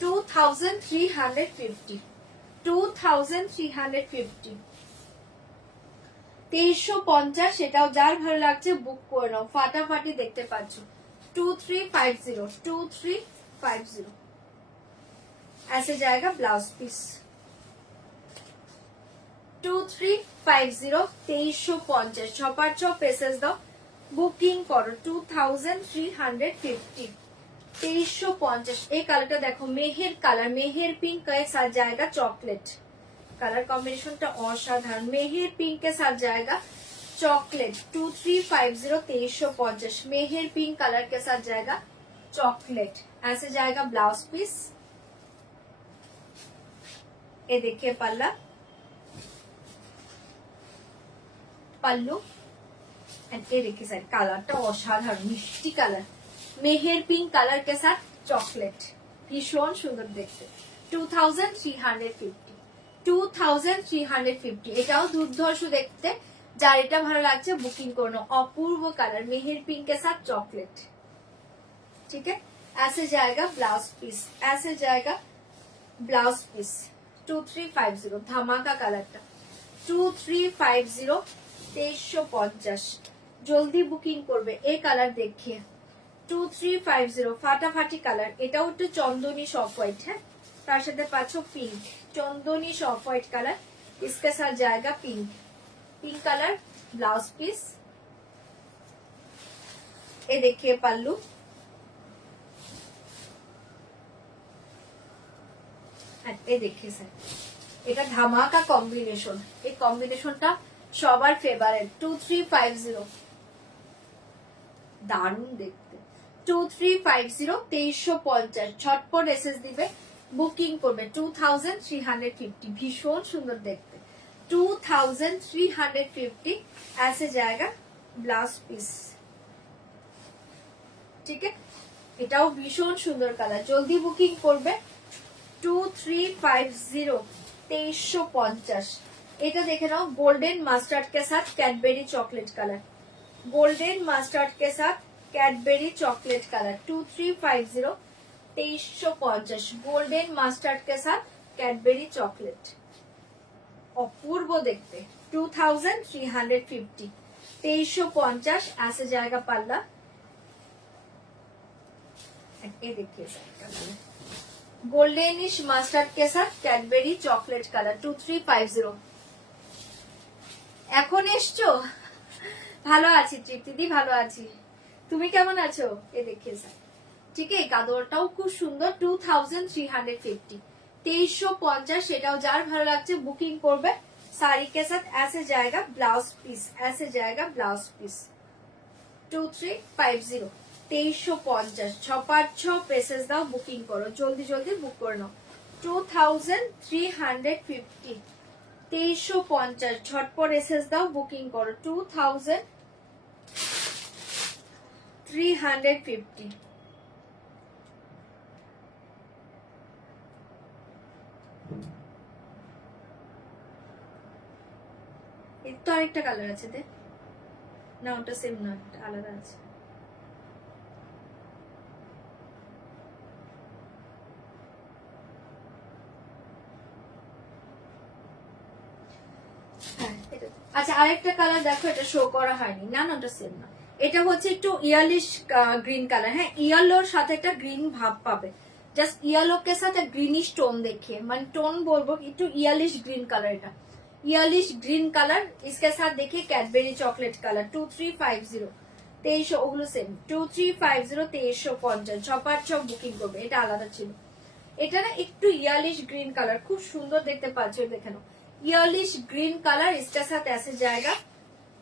2350 2350। 2350। সেটাও যার ভালো লাগছে বুক করে নাও, ফাটাফাটি দেখতে পাচ্ছ। 2350 2350 ऐसे जाएगा ब्लाउज पीस 2350 2350 छपार छो पेसेस दाओ बुकिंग करो 2350 2350 এই কালারটা দেখো মেহের কালার মেহের पिंक के साथ जाएगा चॉकलेट कलर कॉम्बिनेशन टा असाधारण मेहेर पिंक के साथ जाएगा चॉकलेट 2350 2350 मेहेर पिंक कलर के साथ जाएगा चॉकलेट ऐसे जाएगा ब्लाउज पीस ये देखिए पल्ला पल्लू एंड ये देखिए सर कलर टा असाधारण मिष्टी कलर मेहेर पिंक कलर के साथ चॉकलेट भीषण सुंदर देखते 2350 2350 এটাও দুর্ধর্ষ দেখতে যার এটা ভালো লাগছে বুকিং করো অপূর্ব কালার মেহের पिंक के साथ चॉकलेट ठीक है ऐसे जाएगा ब्लाउज पीस ऐसे जाएगा ब्लाउज पीस 2350 धमाका कलरটা 2350 2350 জলদি বুকিং করবে এই কালার দেখিয়ে 2350 ফাটাফাটি কালার এটাও একটু চন্দনী সফট হোয়াইট হ্যাঁ তার সাথে পাচ্ছো পিঙ্ক चंदनी सॉफ्ट व्हाइट कलर इसके साथ जाएगा pink pink colour blouse piece ये देखिए पल्लू ये देखिए सर এটা ধামাকা কম্বিনেশন এই কম্বিনেশনটা সবার ফেভারিট 2350 দারুণ দেখতে 2350 2350 ছটপট এসএস দিবে বুকিং করবে 2350 ভীষণ সুন্দর দেখতে 2350 ऐसे जाएगा ब्लाउज पीस ठीक है এটাও ভীষণ সুন্দর কালার জলদি বুকিং করবে 2350 2350 এটা দেখে নাও गोल्डन मस्टर्ड के साथ Cadbury chocolate colour golden mustard के साथ Cadbury chocolate colour 2350 2350 golden mustard के साथ कैडबेरी चॉकलेट अपूर्व देखते 2350 2350 ऐसे जाएगा पल्ला ये देखिए गोल्डनिश मस्टर्ड के साथ कैडबेरी चॉकलेट कलर 2350 এখন এসছো ভালো আছি তৃপ্তিদি ভালো আছি তুমি কেমন আছো এ দেখিয়ে স্যার ठीक है গাদরটাও খুব সুন্দর 2350 2350 সেটাও যার ভালো লাগছে বুকিং করবে साड़ी के साथ ऐसे जाएगा ब्लाउज पीस ऐसे जाएगा ब्लाउज पीस 2350 2350 छपार छ पेसेस दाओ बुकिंग करो जल्दी जल्दी बुक कर नो 2350 2350 छटपट एसएस दाओ बुकिंग करो 2350 তো আরেকটা কালার আছে দে না ওটা সেম না আলাদা আছে আচ্ছা আরেকটা কালার দেখো এটা শো করা হয়নি না না ওটা সেম না এটা হচ্ছে একটু ইয়ালিশ গ্রিন কালার হ্যাঁ ইয়েলোর সাথে একটা গ্রিন ভাব পাবে জাস্ট ইয়েলো কে সাথে গ্রিনিশ টোন দেখিয়ে মানে টোন বলবো একটু ইয়ালিশ গ্রিন কালার এটা ইয়ালিশ গ্রিন কালার इसके साथ देखिए कैडबेरी चॉकलेट कलर 2350 2300 ওগুলো সেম 2350 2350 ছপার ছপ বুকিং করবে এটা আলাদা ছিল এটা না একটু ইয়ালিশ গ্রিন কালার খুব সুন্দর দেখতে পাচ্ছো দেখে নাও ইয়ালিশ গ্রিন কালার इसके साथ ऐसे जाएगा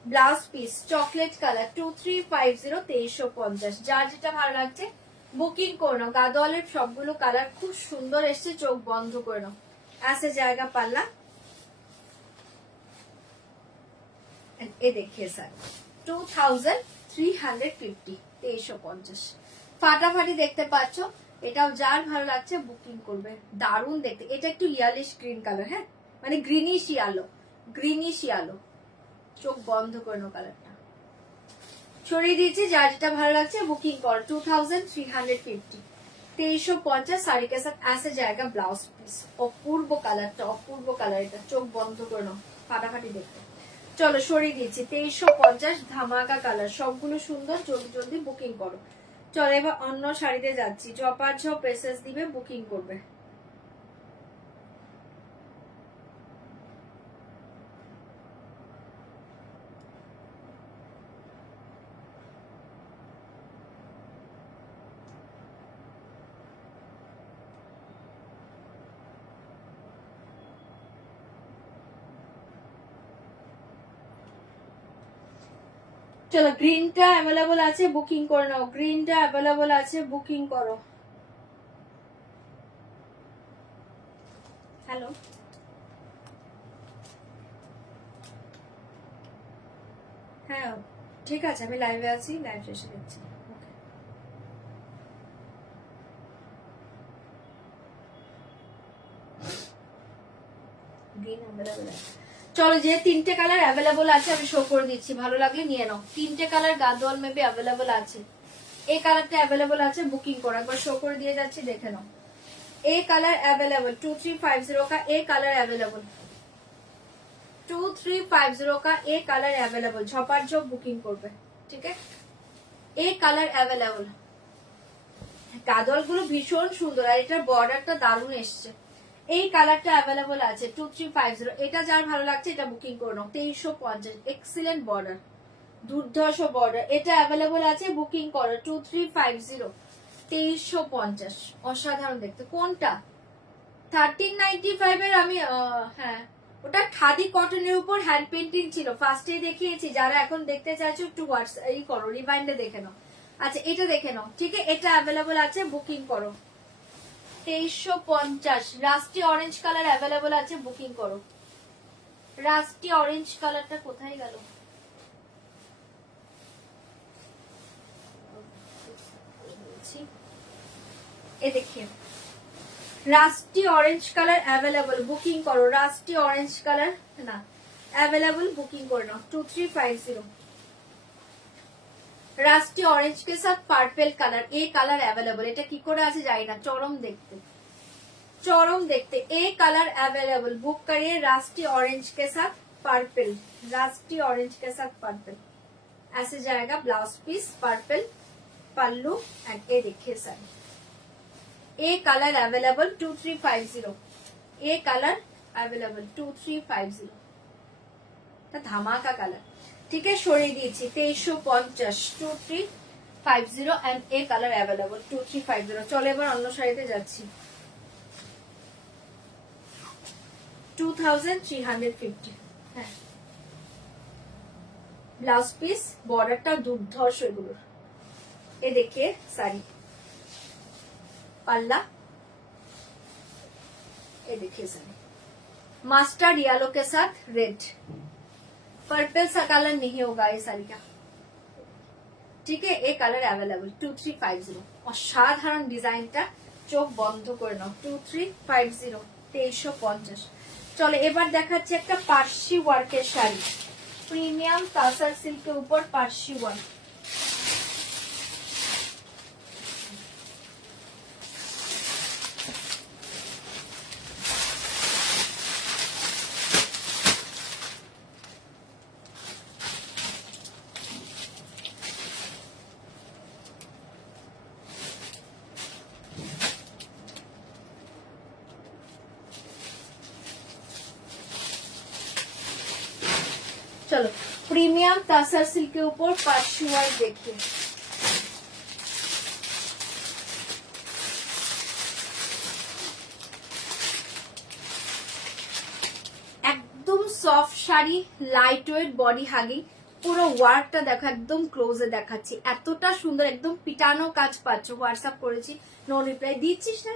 ব্লাউজ পিস চকলেট কালার 2350 2350 যার যেটা ভালো লাগছে বুকিং করে নাও গাদোয়ালের সবগুলো কালার খুব সুন্দর এসেছে চোখ বন্ধ করে নাও ऐसे जाएगा পাল্লা ये देखिए सर 2350 2350 ফাটাফাটি দেখতে পাচ্ছ এটাও যার ভালো লাগছে বুকিং করবে দারুণ দেখতে এটা একটু ইয়ালিশ গ্রিন কালার হ্যাঁ মানে গ্রিনিশ ইয়ালো চোখ বন্ধ করে নাও কালারটা ছড়িয়ে দিয়েছি যার যেটা ভালো লাগছে বুকিং কর 2350 2350 साड़ी के साथ ऐसे जाएगा ब्लाउज पीस অপূর্ব কালার এটা চোখ বন্ধ করে নাও ফাটাফাটি দেখতে চলো সরিয়ে দিচ্ছি 2350 ধামাকা কালার সবগুলো সুন্দর জলদি জলদি বুকিং করো চলো এবার অন্য শাড়িতে যাচ্ছি, ঝপার ঝপ এসএস দিবে, বুকিং করবে। চলো গ্রিনটা অ্যাভেলেবল আছে, বুকিং করে নাও। গ্রিনটা অ্যাভেলেবল আছে, বুকিং করো। হ্যালো, হ্যাঁ ঠিক আছে, আমি লাইভে আছি, লাইভ শেষে দেখছি। গ্রিন অ্যাভেলেবল আছে। চলো যে তিনটে কালার অ্যাভেলেবল আছে আমি শো করে দিচ্ছি, ভালো লাগলে নিয়ে নাও। তিনটে কালার গাদোয়াল মেবি অ্যাভেলেবল আছে। এই কালারটা অ্যাভেলেবল আছে, বুকিং করো। একবার শো করে দিয়ে যাচ্ছি, দেখে নাও। এই কালার अवेलेबल 2350 का, ए कलर अवेलेबल 2350 का, ए कलर अवेलेबल। झपाट झप बुकिंग করবে, ঠিক আছে। এই কালার अवेलेबल। গাদল গুলো ভীষণ সুন্দর, আর এটার বর্ডারটা দারুণ এসছে। এই কালারটা अवेलेबल আছে 2350। এটা যার ভালো লাগছে এটা বুকিং করে নাও। 2350, এক্সিলেন্ট বর্ডার, দুর্ধর্ষ বর্ডার। এটা अवेलेबल আছে, বুকিং করো। 2350, 2350, অসাধারণ দেখতে। কোনটা 1395 এর? আমি হ্যাঁ, ওটা খাদি কটনের উপর হ্যান্ড পেন্টিং ছিল, ফার্স্টে দেখিয়েছি। যারা এখন দেখতে চাইছো একটু হোয়াটসঅ্যাপ এই করো, রিমাইন্ডে দেখে নাও। আচ্ছা এটা দেখে নাও, ঠিক আছে। এটা অ্যাভেলেবল আছে, বুকিং করো। 2350, রাস্টি অরেঞ্জ কালার অ্যাভেলেবল আছে, বুকিং করো। রাস্টি অরেঞ্জ কালারটা কোথায় গেল? এ দেখিয়ে rusty orange colour available, booking করো। রাস্টি অরেঞ্জ কালার না अवेलेबल, বুকিং করে নাও। 2350। রাস্টি অরেঞ্জ के साथ পার্পল কালার, এই কালার अवेलेबल। এটা কি করে আছে জানি না, চরম দেখতে, চরম দেখতে। এই কালার अवेलेबल, बुक करिए। रास्टी ऑरेंज के साथ पर्पल, रास्टी ऑरेंज के साथ पर्पल ऐसे जाएगा। Blouse piece purple, pallu and ये देखिए सर, ये कलर अवेलेबल 2350। ये कलर अवेलेबल 2350, धमाका कलर, ठीक है। सरिए दिएছি 2350, 2350 एंड ये कलर अवेलेबल 2350। चलो এবার অন্য শাড়িতে যাচ্ছি। 2350, হ্যাঁ। ব্লাউজ পিস, বর্ডারটা দুর্ধর্ষ এগুলোর। ये देखिए साड़ी, पल्ला, ये देखिए साड़ी मास्टर्ड येलो के साथ रेड, पर्पल सा कलर नहीं होगा ये साड़ी का, ठीक है। ये कलर अवेलेबल 2350। অসাধারণ ডিজাইনটা, চোখ বন্ধ করে নাও। 2350, 2350। চলো এবার দেখাচ্ছি একটা পার্সি ওয়ার্কের শাড়ি, প্রিমিয়াম তাসার সিল্কের উপর পার্সি ওয়ার্ক। चलो प्रीमियम तासर सिल्क के ऊपर पार्सी वर्क देखिए, एकदम soft sari, light weight, body hugging. পুরো ওয়ার্কটা দেখো, একদম ক্লোজে দেখাচ্ছি, এতটা সুন্দর, একদম পিটানো কাজ পাচ্ছ। হোয়াটসঅ্যাপ করেছি, নো রিপ্লাই। দিচ্ছিস না?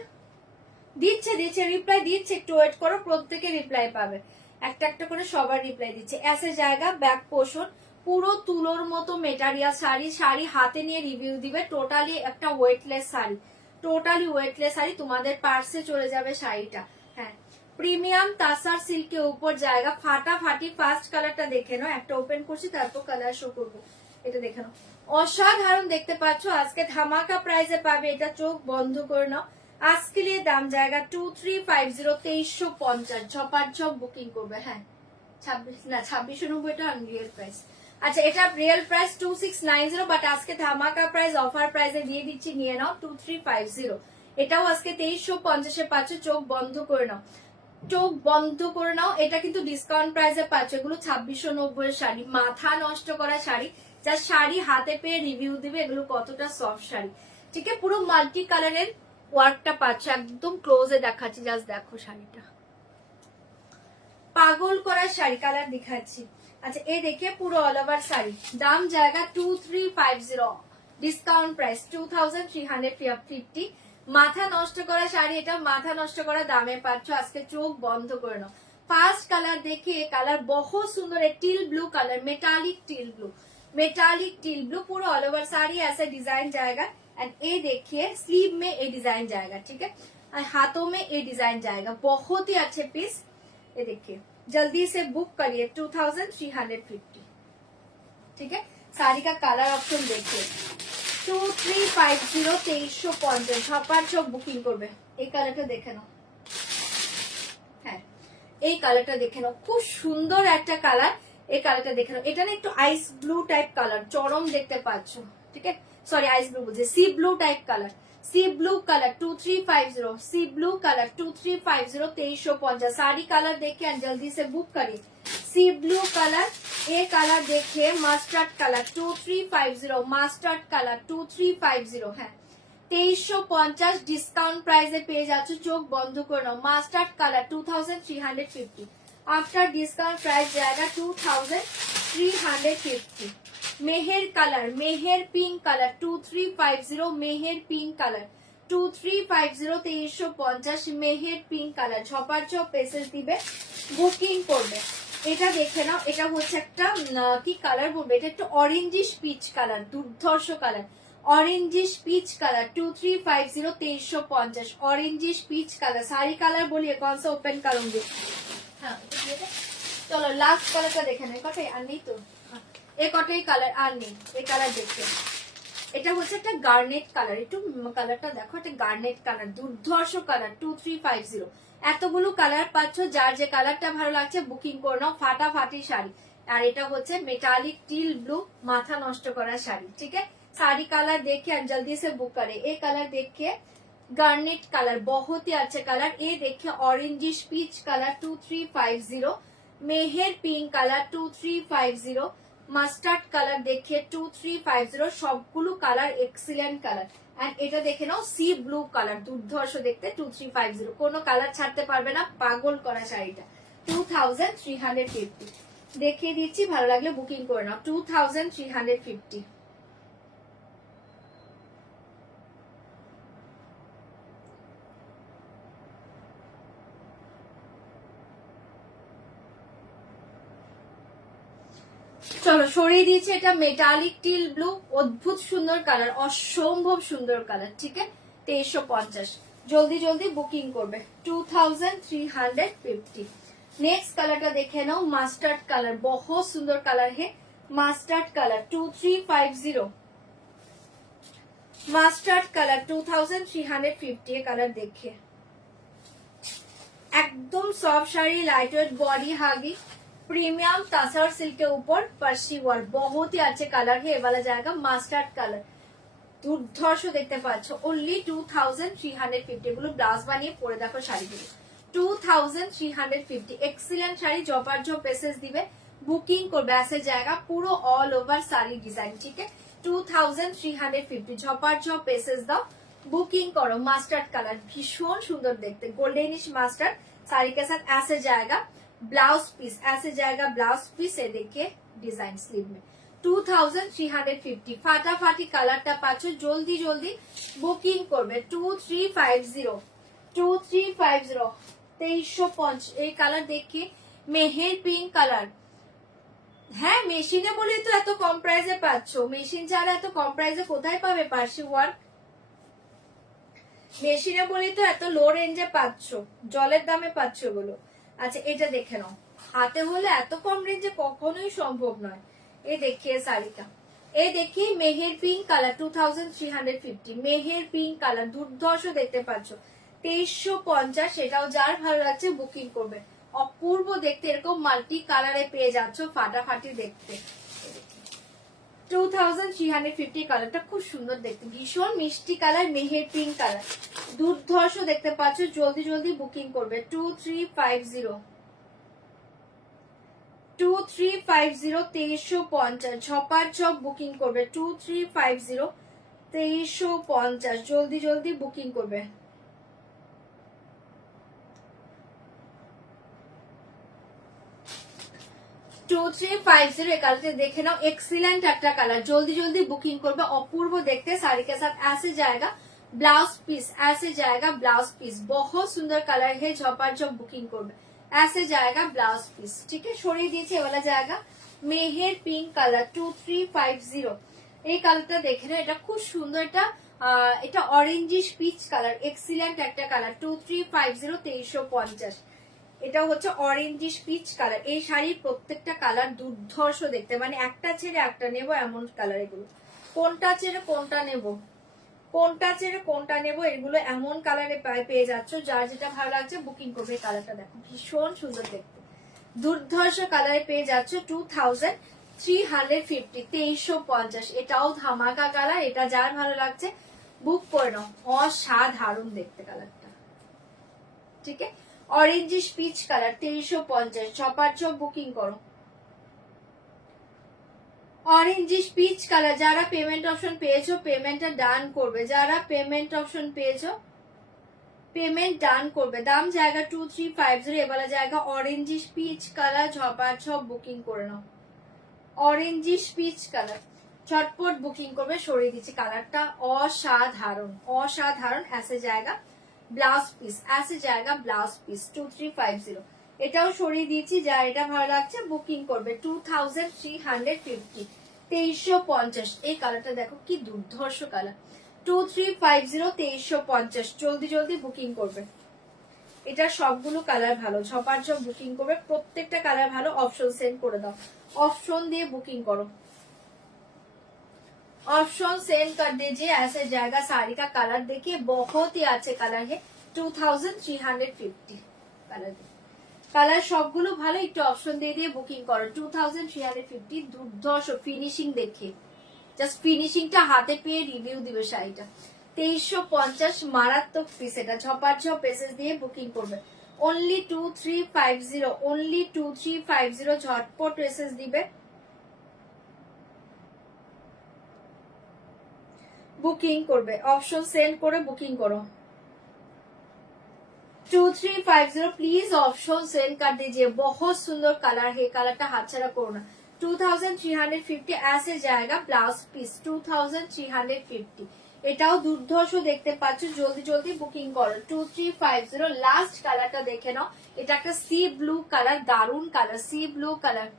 দিচ্ছে দিচ্ছে, রিপ্লাই দিচ্ছে, একটু ওয়েট করো, প্রত্যেকে রিপ্লাই পাবে। একটা একটা করে সবার রিপ্লাই দিচ্ছে। এসে জায়গা ব্যাক পোর্শন, পুরো তুলোর মতো মেটারিয়াল শাড়ি, শাড়ি হাতে নিয়ে রিভিউ দিবে। টোটালি একটা weightless sari, totally weightless sari, তোমাদের পার্সে চলে যাবে শাড়িটা। হ্যাঁ, প্রিমিয়াম তাসার সিল্কের উপর জায়গা, ফাটাফাটি। ফার্স্ট কালারটা দেখে নাও, একটা ওপেন করছি তারপর কালার শো করবো। এটা দেখে নাও, অসাধারণ দেখতে পাচ্ছ। আজকে ধামাকা প্রাইসে পাবে এটা, চোখ বন্ধ করে নাও। আজকে লিয়ে দাম জায়গা 2350, 2350। ঝপাট ঝপ বুকিং করবে। হ্যাঁ 26 না 2690, এটা আনরিয়েল প্রাইস। আচ্ছা এটা রিয়েল প্রাইস 2690, বাট আজকে ধামাকা প্রাইস অফার প্রাইসে দিয়ে দিচ্ছি, নিয়ে নাও 2350। এটাও আজকে 2350 পাচ্ছ, চোখ বন্ধ করে নাও, চোখ বন্ধ করে নাও। এটা কিন্তু ডিসকাউন্ট প্রাইসে পাচ্ছ, এগুলো 2690 এর শাড়ি, মাথা নষ্ট করা শাড়ি। যা শাড়ি হাতে পেয়ে রিভিউ দিবে এগুলো কতটা সফট শাড়ি, ঠিক আছে। পুরো মাল্টি কালারের ওয়ার্কটা পাচ্ছ, একদম ক্লোজে দেখাচ্ছি, জাস্ট দেখো শাড়িটা, পাগল করা শাড়ি, কালার দেখাচ্ছি। আচ্ছা এই দেখে পুরো অল ওভার শাড়ি, দাম জায়গা 2350, ডিসকাউন্ট প্রাইস 2350। মাথা নষ্ট করা শাড়ি, এটা মাথা নষ্ট করা দামে পাচ্ছ, আজকে চোখ বন্ধ করে নাও। ফার্স্ট কালার देखिए, कलर बहुत सुंदर है, teal blue colour, metallic teal blue, metallic teal blue. पूरा ऑल ओवर साड़ी ऐसा डिजाइन जाएगा। एंड ये देखिए स्लीव में ये डिजाइन जाएगा, ठीक है, और हाथों में ये डिजाइन जाएगा, बहुत ही अच्छे पीस। ये देखिए जल्दी से बुक करिए 2350, ठीक है। साड़ी का कलर ऑप्शन देखिए 2350, 2350 छपार चोख बुकिंग করবে। এই কালারটা দেখে নাও, হ্যাঁ এই কালারটা দেখে নাও, খুব সুন্দর একটা কালার। এই কালারটা দেখে নাও, এটা না একটু আইস ব্লু টাইপ কালার, চরম দেখতে পাচ্ছ, ঠিক আছে। সরি আইস ব্লু বুঝে, সি ব্লু টাইপ কালার, सी ब्लू कलर 2350, सी ब्लू कलर 2350, 2350। साड़ी कलर देखिए जल्दी से बुक करिए। सी ब्लू कलर, ये कलर देखिए मास्टर्ड कलर 2350, मास्टर्ड कलर 2350 है, 2350 ডিসকাউন্ট প্রাইসে পেয়ে যাচ্ছ, চোখ বন্ধ করে নাও। Mustard colour 2350, after discount price जाएगा 2350। मेहर कलर, मेहर पिंक कलर 2350, मेहर पिंक कलर 2350, 2350 মেহের পিঙ্ক কালার, ঝপার ঝপ পেসেস দিবে, বুকিং করবে। এটা দেখে নাও, এটা হচ্ছে একটা কি কালার বলবে, এটা একটু অরেঞ্জিশ পিচ কালার, দুর্ধর্ষ colour, orangish peach colour 2350, 2350 orangish peach colour. Sari colour बोलिए कौन सा ओपन करूंगी। हाँ चलो लास्ट कलर का देखे ना, कटे আর নেই তো, এই কটাই কালার আর নেই। এই কালার দেখতে, এটা হচ্ছে একটা গার্নেট কালার, একটু কালারটা দেখো, একটা গার্নেট কালার, দুর্ধর্ষ কালার 2350। এতগুলো কালার পাচ্ছ, যার যে কালারটা ভালো লাগছে বুকিং করে নাও, ফাটাফাটি শাড়ি। আর এটা হচ্ছে মেটালিক টিল ব্লু, মাথা নষ্ট করা শাড়ি, ঠিক আছে। साड़ी कलर देखिए जल्दी से बुक करें। ये कलर देखिए गार्नेट कलर, बहुत ही अच्छा कलर। ये देखिए ऑरेंजिश पीच कलर 2350, मेहर पिंक कलर 2350, মাস্টার্ড কালার देखिए 2350, সবগুলো কালার এক্সিলেন্ট কালার। এন্ড এটা দেখে নাও সি ব্লু কালার, দুর্ধর্ষ দেখতে 2350, কোনো কালার ছাড়তে পারবে না, পাগল করা শাড়িটা 2350 দেখিয়ে দিচ্ছি, ভালো লাগলে বুকিং করে নাও 2350। চলো সরিয়ে দিয়েছি, এটা মেটালিক টিল ব্লু, অদ্ভুত সুন্দর কালার, অসম্ভব সুন্দর কালার, ঠিক আছে। 2350 জলদি জলদি বুকিং করবে 2350। नेक्स्ट कलर का देखे ना, मास्टर्ड कलर, बहुत सुंदर कलर है, मास्टर्ड कलर 2350, मास्टर्ड कलर 2350। ये कलर देखिए एकदम soft sari, light weight body हागी, प्रीमियम तसर सिल्क के ऊपर पर्सी वर्क, बहुत ही अच्छे कलर है। ये वाला जाएगा मास्टर्ड कलर, দুর্ধর্ষ দেখতে পাচ্ছ, অনলি 2350। এগুলো ব্লাউজ বানিয়ে পরে দেখো শাড়িগুলো 2350, এক্সিলেন্ট শাড়ি, জপার জপ পেসেস দিবে, বুকিং করবে, আসে জায়গা পুরো অল ওভার শাড়ি ডিজাইন, ঠিক আছে। 2350 ঝপার ঝপ পেসেস দাও, বুকিং করো। মাস্টার্ড কালার ভীষণ সুন্দর দেখতে, গোल्डनिश मास्टर्ड, साड़ी के साथ ऐसे जाएगा ब्लाउज पीस, ऐसे जाएगा ब्लाउज पीस। ये देखिए डिजाइन स्लीव में 2350, ফাটাফাটি কালারটা পাচ্ছ, জলদি জলদি বুকিং করবে 2350, 2350, 2350। এই কালার দেখি মেহের পিঙ্ক কালার, হ্যাঁ মেশিনে বলেই তো এত কম প্রাইসে পাচ্ছ, মেশিন ছাড়া এত কম প্রাইসে কোথায় পাবে পার্সি ওয়ার্ক, মেশিনে বলেই তো এত লো রেঞ্জে পাচ্ছ, জলের দামে পাচ্ছ এগুলো। আচ্ছা এটা দেখে নাও, হাতে হলে এত কম রেঞ্জে কখনোই সম্ভব নয়। ये देखिए साड़ी का, ये देखिए मेहर पिंक कलर 2350, मेहर पिंक कलर দুর্ধর্ষ দেখতে পাচ্ছ 2350। সেটাও যার ভালো লাগছে বুকিং করবে, অপূর্ব দেখতে, এরকম মাল্টি কালারে পেয়ে যাচ্ছ, ফাটাফাটি দেখতে। 2350 কালারটা খুব সুন্দর দেখতে, ভীষণ মিষ্টি কালার, মেহের পিঙ্ক কালার, দুর্ধর্ষ দেখতে পাচ্ছ। জলদি জলদি বুকিং করবে। 2350 2350 ঝপার ঝপ বুকিং করবে। 2350 2350 জলদি জলদি বুকিং করবে। 2350 এই কালারটা দেখে নাও, এক্সিলেंट একটা কালার, জলদি জলদি বুকিং করবে। অপূর্ব দেখতে, साड़ी के साथ ऐसे जाएगा ब्लाउज पीस, ऐसे जाएगा ब्लाउज पीस, बहुत सुंदर कलर है। झपार झप बुकिंग করবে, ऐसे जाएगा ब्लाउज पीस। ठीक है, সরিয়ে দিয়েছে, এবারে जाएगा মেহের পিঙ্ক কালার। 2350 এই কালারটা দেখে নাও, এটা খুব সুন্দর, এটা অরেঞ্জিশ পিচ কালার, এক্সিলেंट একটা কালার। 2350 2350 এটা হচ্ছে অরেঞ্জিশ পিচ কালার। এই শাড়ির প্রত্যেকটা কালার দুর্ধর্ষ দেখতে, মানে একটা ছেড়ে একটা নেবো এমন কালার এগুলো। কোনটা ছেড়ে কোনটা নেব, কোনটা ছেড়ে কোনটা নেব, এগুলো এমন কালারে পেয়ে যাচ্ছ। যার যেটা ভালো লাগছে বুকিং করবে। কালারটা দেখো, ভীষণ সুন্দর দেখতে, দুর্ধর্ষ কালারে পেয়ে যাচ্ছ। 2350 2350 এটাও ধামাকা কালার। এটা যার ভালো লাগছে বুক করে নাও, অসাধারণ দেখতে কালারটা। ঠিক আছে, অরেঞ্জিশ পিচ কালার 2350 ছপার ছপ বুকিং করো। অরেঞ্জিশ পিচ কালার, যারা পেমেন্ট অপশন পেয়েছো পেমেন্টটা ডান করবে। যারা পেমেন্ট অপশন পেয়েছো পেমেন্ট ডান করবে। দাম জায়গা 2350, এবার জায়গা অরেঞ্জিশ পিচ কালার, ছপার ছপ বুকিং করে নাও। অরেঞ্জিশ পিচ কালার ছটপট বুকিং করবে। সরিয়ে দিচ্ছি, কালারটা অসাধারণ অসাধারণ। ऐसे जाएगा ব্লাউজ পিস, ऐसे जाएगा ব্লাউজ পিস। 2350 এটাও সরিয়ে দিয়েছি। যা এটা ভালো লাগছে বুকিং করবে। 2350 2350 এই কালারটা দেখো কি দুর্ধর্ষ কালার। 2350 2350 জলদি জলদি বুকিং করবে। এটা সবগুলো কালার ভালো, ছপার ছপ বুকিং করবে। প্রত্যেকটা কালার ভালো। অপশন সেন্ড করে দাও, ऑप्शन दिए बुकिंग करो, ऑप्शन सेंड कर दीजिए। ऐसे जाएगा। साड़ी का कलर देखिए, बहुत ही अच्छे कलर है। 2350 कलर, कलर सबगुलो भालो। एक ऑप्शन दे दिए बुकिंग करो। 2350 दुर्धर्ष फिनिशिंग देखिए, জাস্ট ফিনিশিংটা হাতে পেয়ে রিভিউ দিবে শাড়িটা। 2350 মারাত্মক পিস, এটা ঝপার ঝপ পেসেস দিয়ে বুকিং করবে। অনলি 2350 অনলি 2350 ঝটপট মেসেজ দিবে, বুকিং করবে। অপশন সেন্ড করে বুকিং করো। 2350 प्लीज ऑप्शन सेंड कर दीजिए। बहुत सुंदर कलर है, कलरটা হাতছাড়া করো না। 2350 ऐसे जाएगा ब्लाउज पीस। 2350 এটাও দুর্ধর্ষ দেখতে পাচ্ছ। জলদি জলদি বুকিং করো। 2350 লাস্ট কালারটা দেখে নাও। এটা একটা সি ব্লু কালার, দারুন colour, sea blue colour.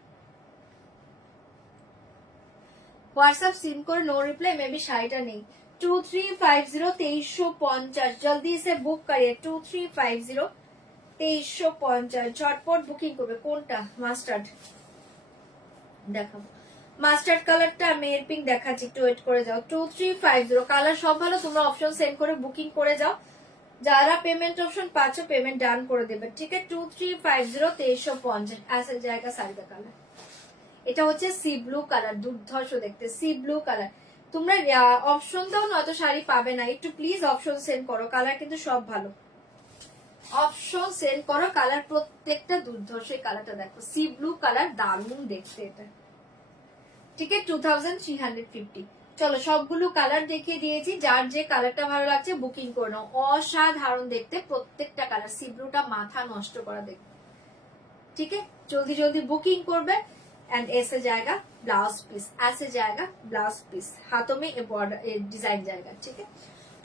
WhatsApp সিম করে नो रिप्लाई, मे बी শাড়িটা নেই। 2350 2350 जल्दी से बुक करिए। 2350 2350 झटपट बुकिंग করবে। কোনটা মাস্টার্ড দেখাবো, মাস্টার্ড কালারটা মেহের পিঙ্ক দেখাচ্ছি, একটু ওয়েট করে যাও। 2350 কালার সব ভালো, তোমরা অপশন সেন্ড করে বুকিং করে যাও। যারা পেমেন্ট অপশন পাচ্ছ পেমেন্ট ডান করে দেবে। ঠিক আছে, 2350 2350 ऐसा जाएगा साड़ी का कलर। এটা হচ্ছে সি ব্লু কালার, দুর্ধর্ষ দেখতে সি ব্লু কালার। তোমরা অপশন দাও, নয়তো শাড়ি পাবে না। একটু প্লিজ অপশন সেন্ড করো, কালার কিন্তু সব ভালো। অপশন সেন্ড করো, কালার প্রত্যেকটা দুর্ধর্ষ। এই কালারটা দেখো, সি ব্লু কালার, দারুণ দেখতে এটা। ঠিক আছে, 2350। চলো সবগুলো কালার দেখিয়ে দিয়েছি। যার যে কালারটা ভালো লাগছে বুকিং করে নাও। অসাধারণ দেখতে প্রত্যেকটা কালার। সি ব্লুটা মাথা নষ্ট করা দেখতে। ठीक है, जल्दी जल्दी बुकिंग করবে। एंड ऐसे जाएगा ब्लाउज पीस, ऐसे जाएगा ब्लाउज पीस, हाथों में बॉर्डर डिजाइन जाएगा। ठीक है,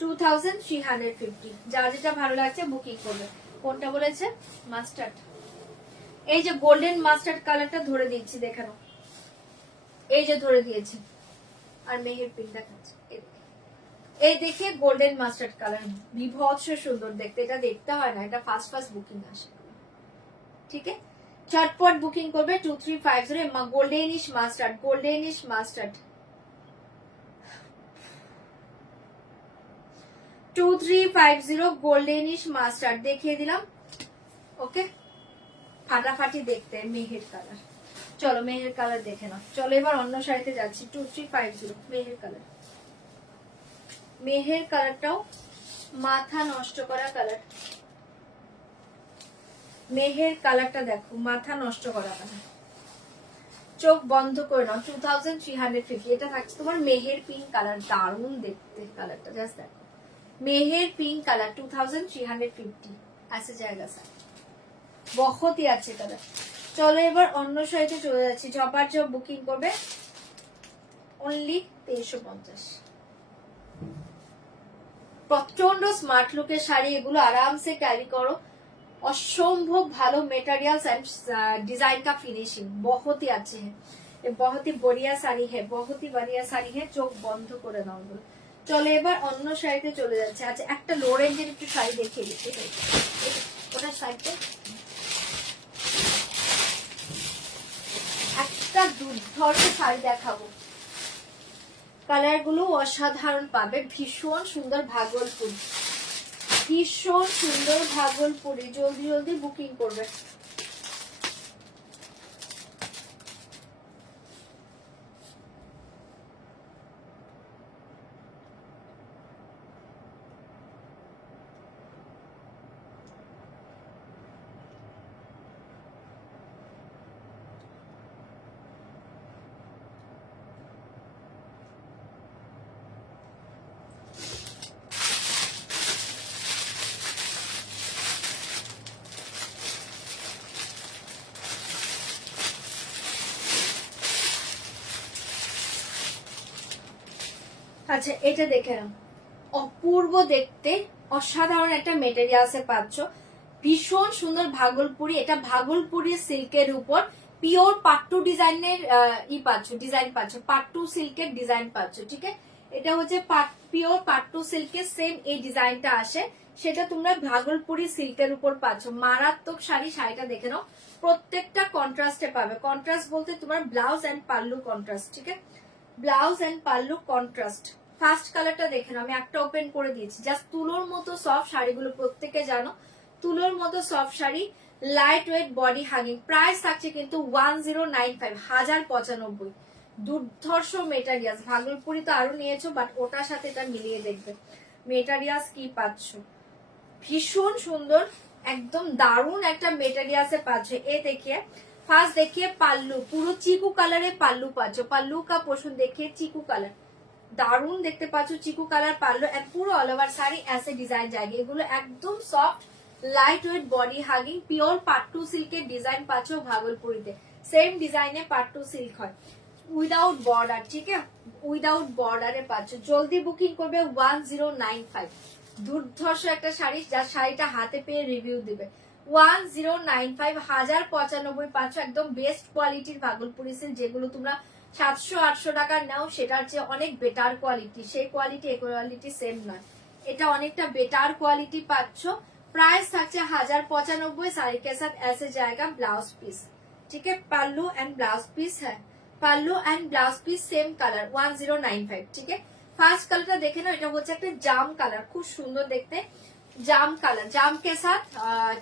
2350 যার যেটা ভালো লাগছে বুকিং করবে। কোনটা বলেছে মাস্টার্ড, এই যে গোল্ডেন মাস্টার্ড কালারটা ধরে দিচ্ছি, দেখানো এই যে ধরে দিয়েছে। আর মেহের পিঙ্ক দেখাচ্ছে, এই দেখে গোল্ডেন মাস্টার্ড কালার, বিভৎস সুন্দর দেখতে। এটা দেখতে হয় না, এটা ফার্স্ট ফার্স্ট বুকিং আসে। ঠিক আছে, झटपट बुकिंग করবে। 2350 goldenish mustard, goldenish mustard. 2350 goldenish mustard দেখিয়ে দিলাম। ওকে, ফাটাফাটি দেখতে মেহের কালার, চলো মেহের কালার দেখে নাও। চলো এবার অন্য শাড়িতে যাচ্ছি। 2350 মেহের কালার। মেহের কালারটাও মাথা নষ্ট করা কালার। মেহের কালারটা দেখো, মাথা নষ্ট করা কালার। চোখ বন্ধ করে নাও। 2350। এটা থাকছে তোমার মেহের পিঙ্ক কালার, দারুণ দেখতে কালারটা, জাস্ট দেখো মেহের পিঙ্ক কালার 2350 ऐसे जाएगा सर, बहुत ही अच्छे কালার। চলো এবার অন্য শাড়িতে চলে যাচ্ছি। ঝপার ঝপ বুকিং করবে, অনলি 2350। প্রচন্ড স্মার্ট লুকের শাড়ি এগুলো, আরামসে ক্যারি করো। असंभव ভালো मेटेरियल्स एंड डिजाइन का फिनिशिंग बहुत ही अच्छे हैं। ये बहुत ही बढ़िया শাড়ি है, बहुत ही बढ़िया শাড়ি है। চোখ বন্ধ করে নাও। চলো এবার অন্য শাড়িতে চলে যাচ্ছে। আচ্ছা একটা লো রেঞ্জের একটু শাড়ি দেখিয়ে দিচ্ছি। ওটা সাইডে একটা দুর্ধর্ষ শাড়ি দেখাবো। কালার গুলো অসাধারণ পাবে, ভীষণ সুন্দর ভাগলপুর, ভীষণ সুন্দর ভাগলপুরি। জলদি জলদি বুকিং করবে। আচ্ছা এটা দেখে নাও, অপূর্ব দেখতে, অসাধারণ একটা মেটেরিয়ালসে পাচ্ছ, ভীষণ সুন্দর ভাগলপুরি। এটা ভাগলপুরি সিল্কের উপর পিওর পাট্টু ডিজাইনের ডিজাইন পাচ্ছ, পাট্টু সিল্কের ডিজাইন পাচ্ছ। ঠিক আছে, এটা হচ্ছে পিওর পাট্টু সিল্কের সেম এই ডিজাইনটা আসে, সেটা তোমরা ভাগলপুরি সিল্কের উপর পাচ্ছ। মারাত্মক শাড়ি। শাড়িটা দেখে নাও, প্রত্যেকটা কন্ট্রাস্টে পাবে। কন্ট্রাস্ট বলতে তোমার ব্লাউজ এন্ড পাল্লু কন্ট্রাস্ট। ঠিক আছে, blouse and pallu contrast. First কালারটা দেখে নাও, আমি একটা ওপেন করে দিয়েছি। জাস্ট তুলোর মতো সফট শাড়িগুলো প্রত্যেকে জানো, তুলোর মতো soft sari, light weight body hanging. Price থাকছে কিন্তু 1095, 1095। দুর্ধর্ষ মেটারিয়ালস। ভাগলপুরি তো আরো নিয়েছো, বাট ওটার সাথে এটা মিলিয়ে দেখবে মেটারিয়ালস কি পাচ্ছ। ভীষণ সুন্দর, একদম দারুণ একটা মেটেরিয়ালসে পাচ্ছ। এ দেখিয়ে ফার্স্ট দেখিয়ে পাল্লু, পুরো চিকু কালারে পাল্লু পাচ্ছ। পাল্লু কা পোর্শন দেখিয়ে চিকু কালার, দারুণ দেখতে পাচ্ছ চিকু কালার পাল্লু। পুরো অল ওভার শাড়ি ऐसे ডিজাইন জায়গা। এগুলো একদম soft light weight body hugging pure pattu সিল্কের ডিজাইন পাচ্ছ ভাগলপুরিতে। সেম ডিজাইনে পাট্টু সিল্ক হয়, উইদাউট বর্ডার। ঠিক আছে, উইদাউট বর্ডারে পাচ্ছ। জলদি বুকিং করবে 1095। দুর্ধর্ষ একটা শাড়ি, যার শাড়িটা হাতে পেয়ে রিভিউ দিবে। 1095, 1095 পাচ্ছ। একদম বেস্ট কোয়ালিটির ভাগলপুরি সিল্ক, যেগুলো তোমরা 700-800 টাকার নাও, সেটার চেয়ে অনেক বেটার কোয়ালিটি। সেই কোয়ালিটি এ কোয়ালিটি সেম নয়, এটা অনেকটা বেটার কোয়ালিটি পাচ্ছ। प्राइस থাকছে 1095। साड़ी के साथ ऐसे जाएगा ब्लाउज पीस। ठीक है, पल्लू एंड ब्लाउज पीस है, pallu and blouse piece same colour 1095। ठीक है, ফার্স্ট কালারটা দেখে নাও, এটা হচ্ছে একটা জাম কালার, খুব সুন্দর দেখতে জাম কালার, জাম के साथ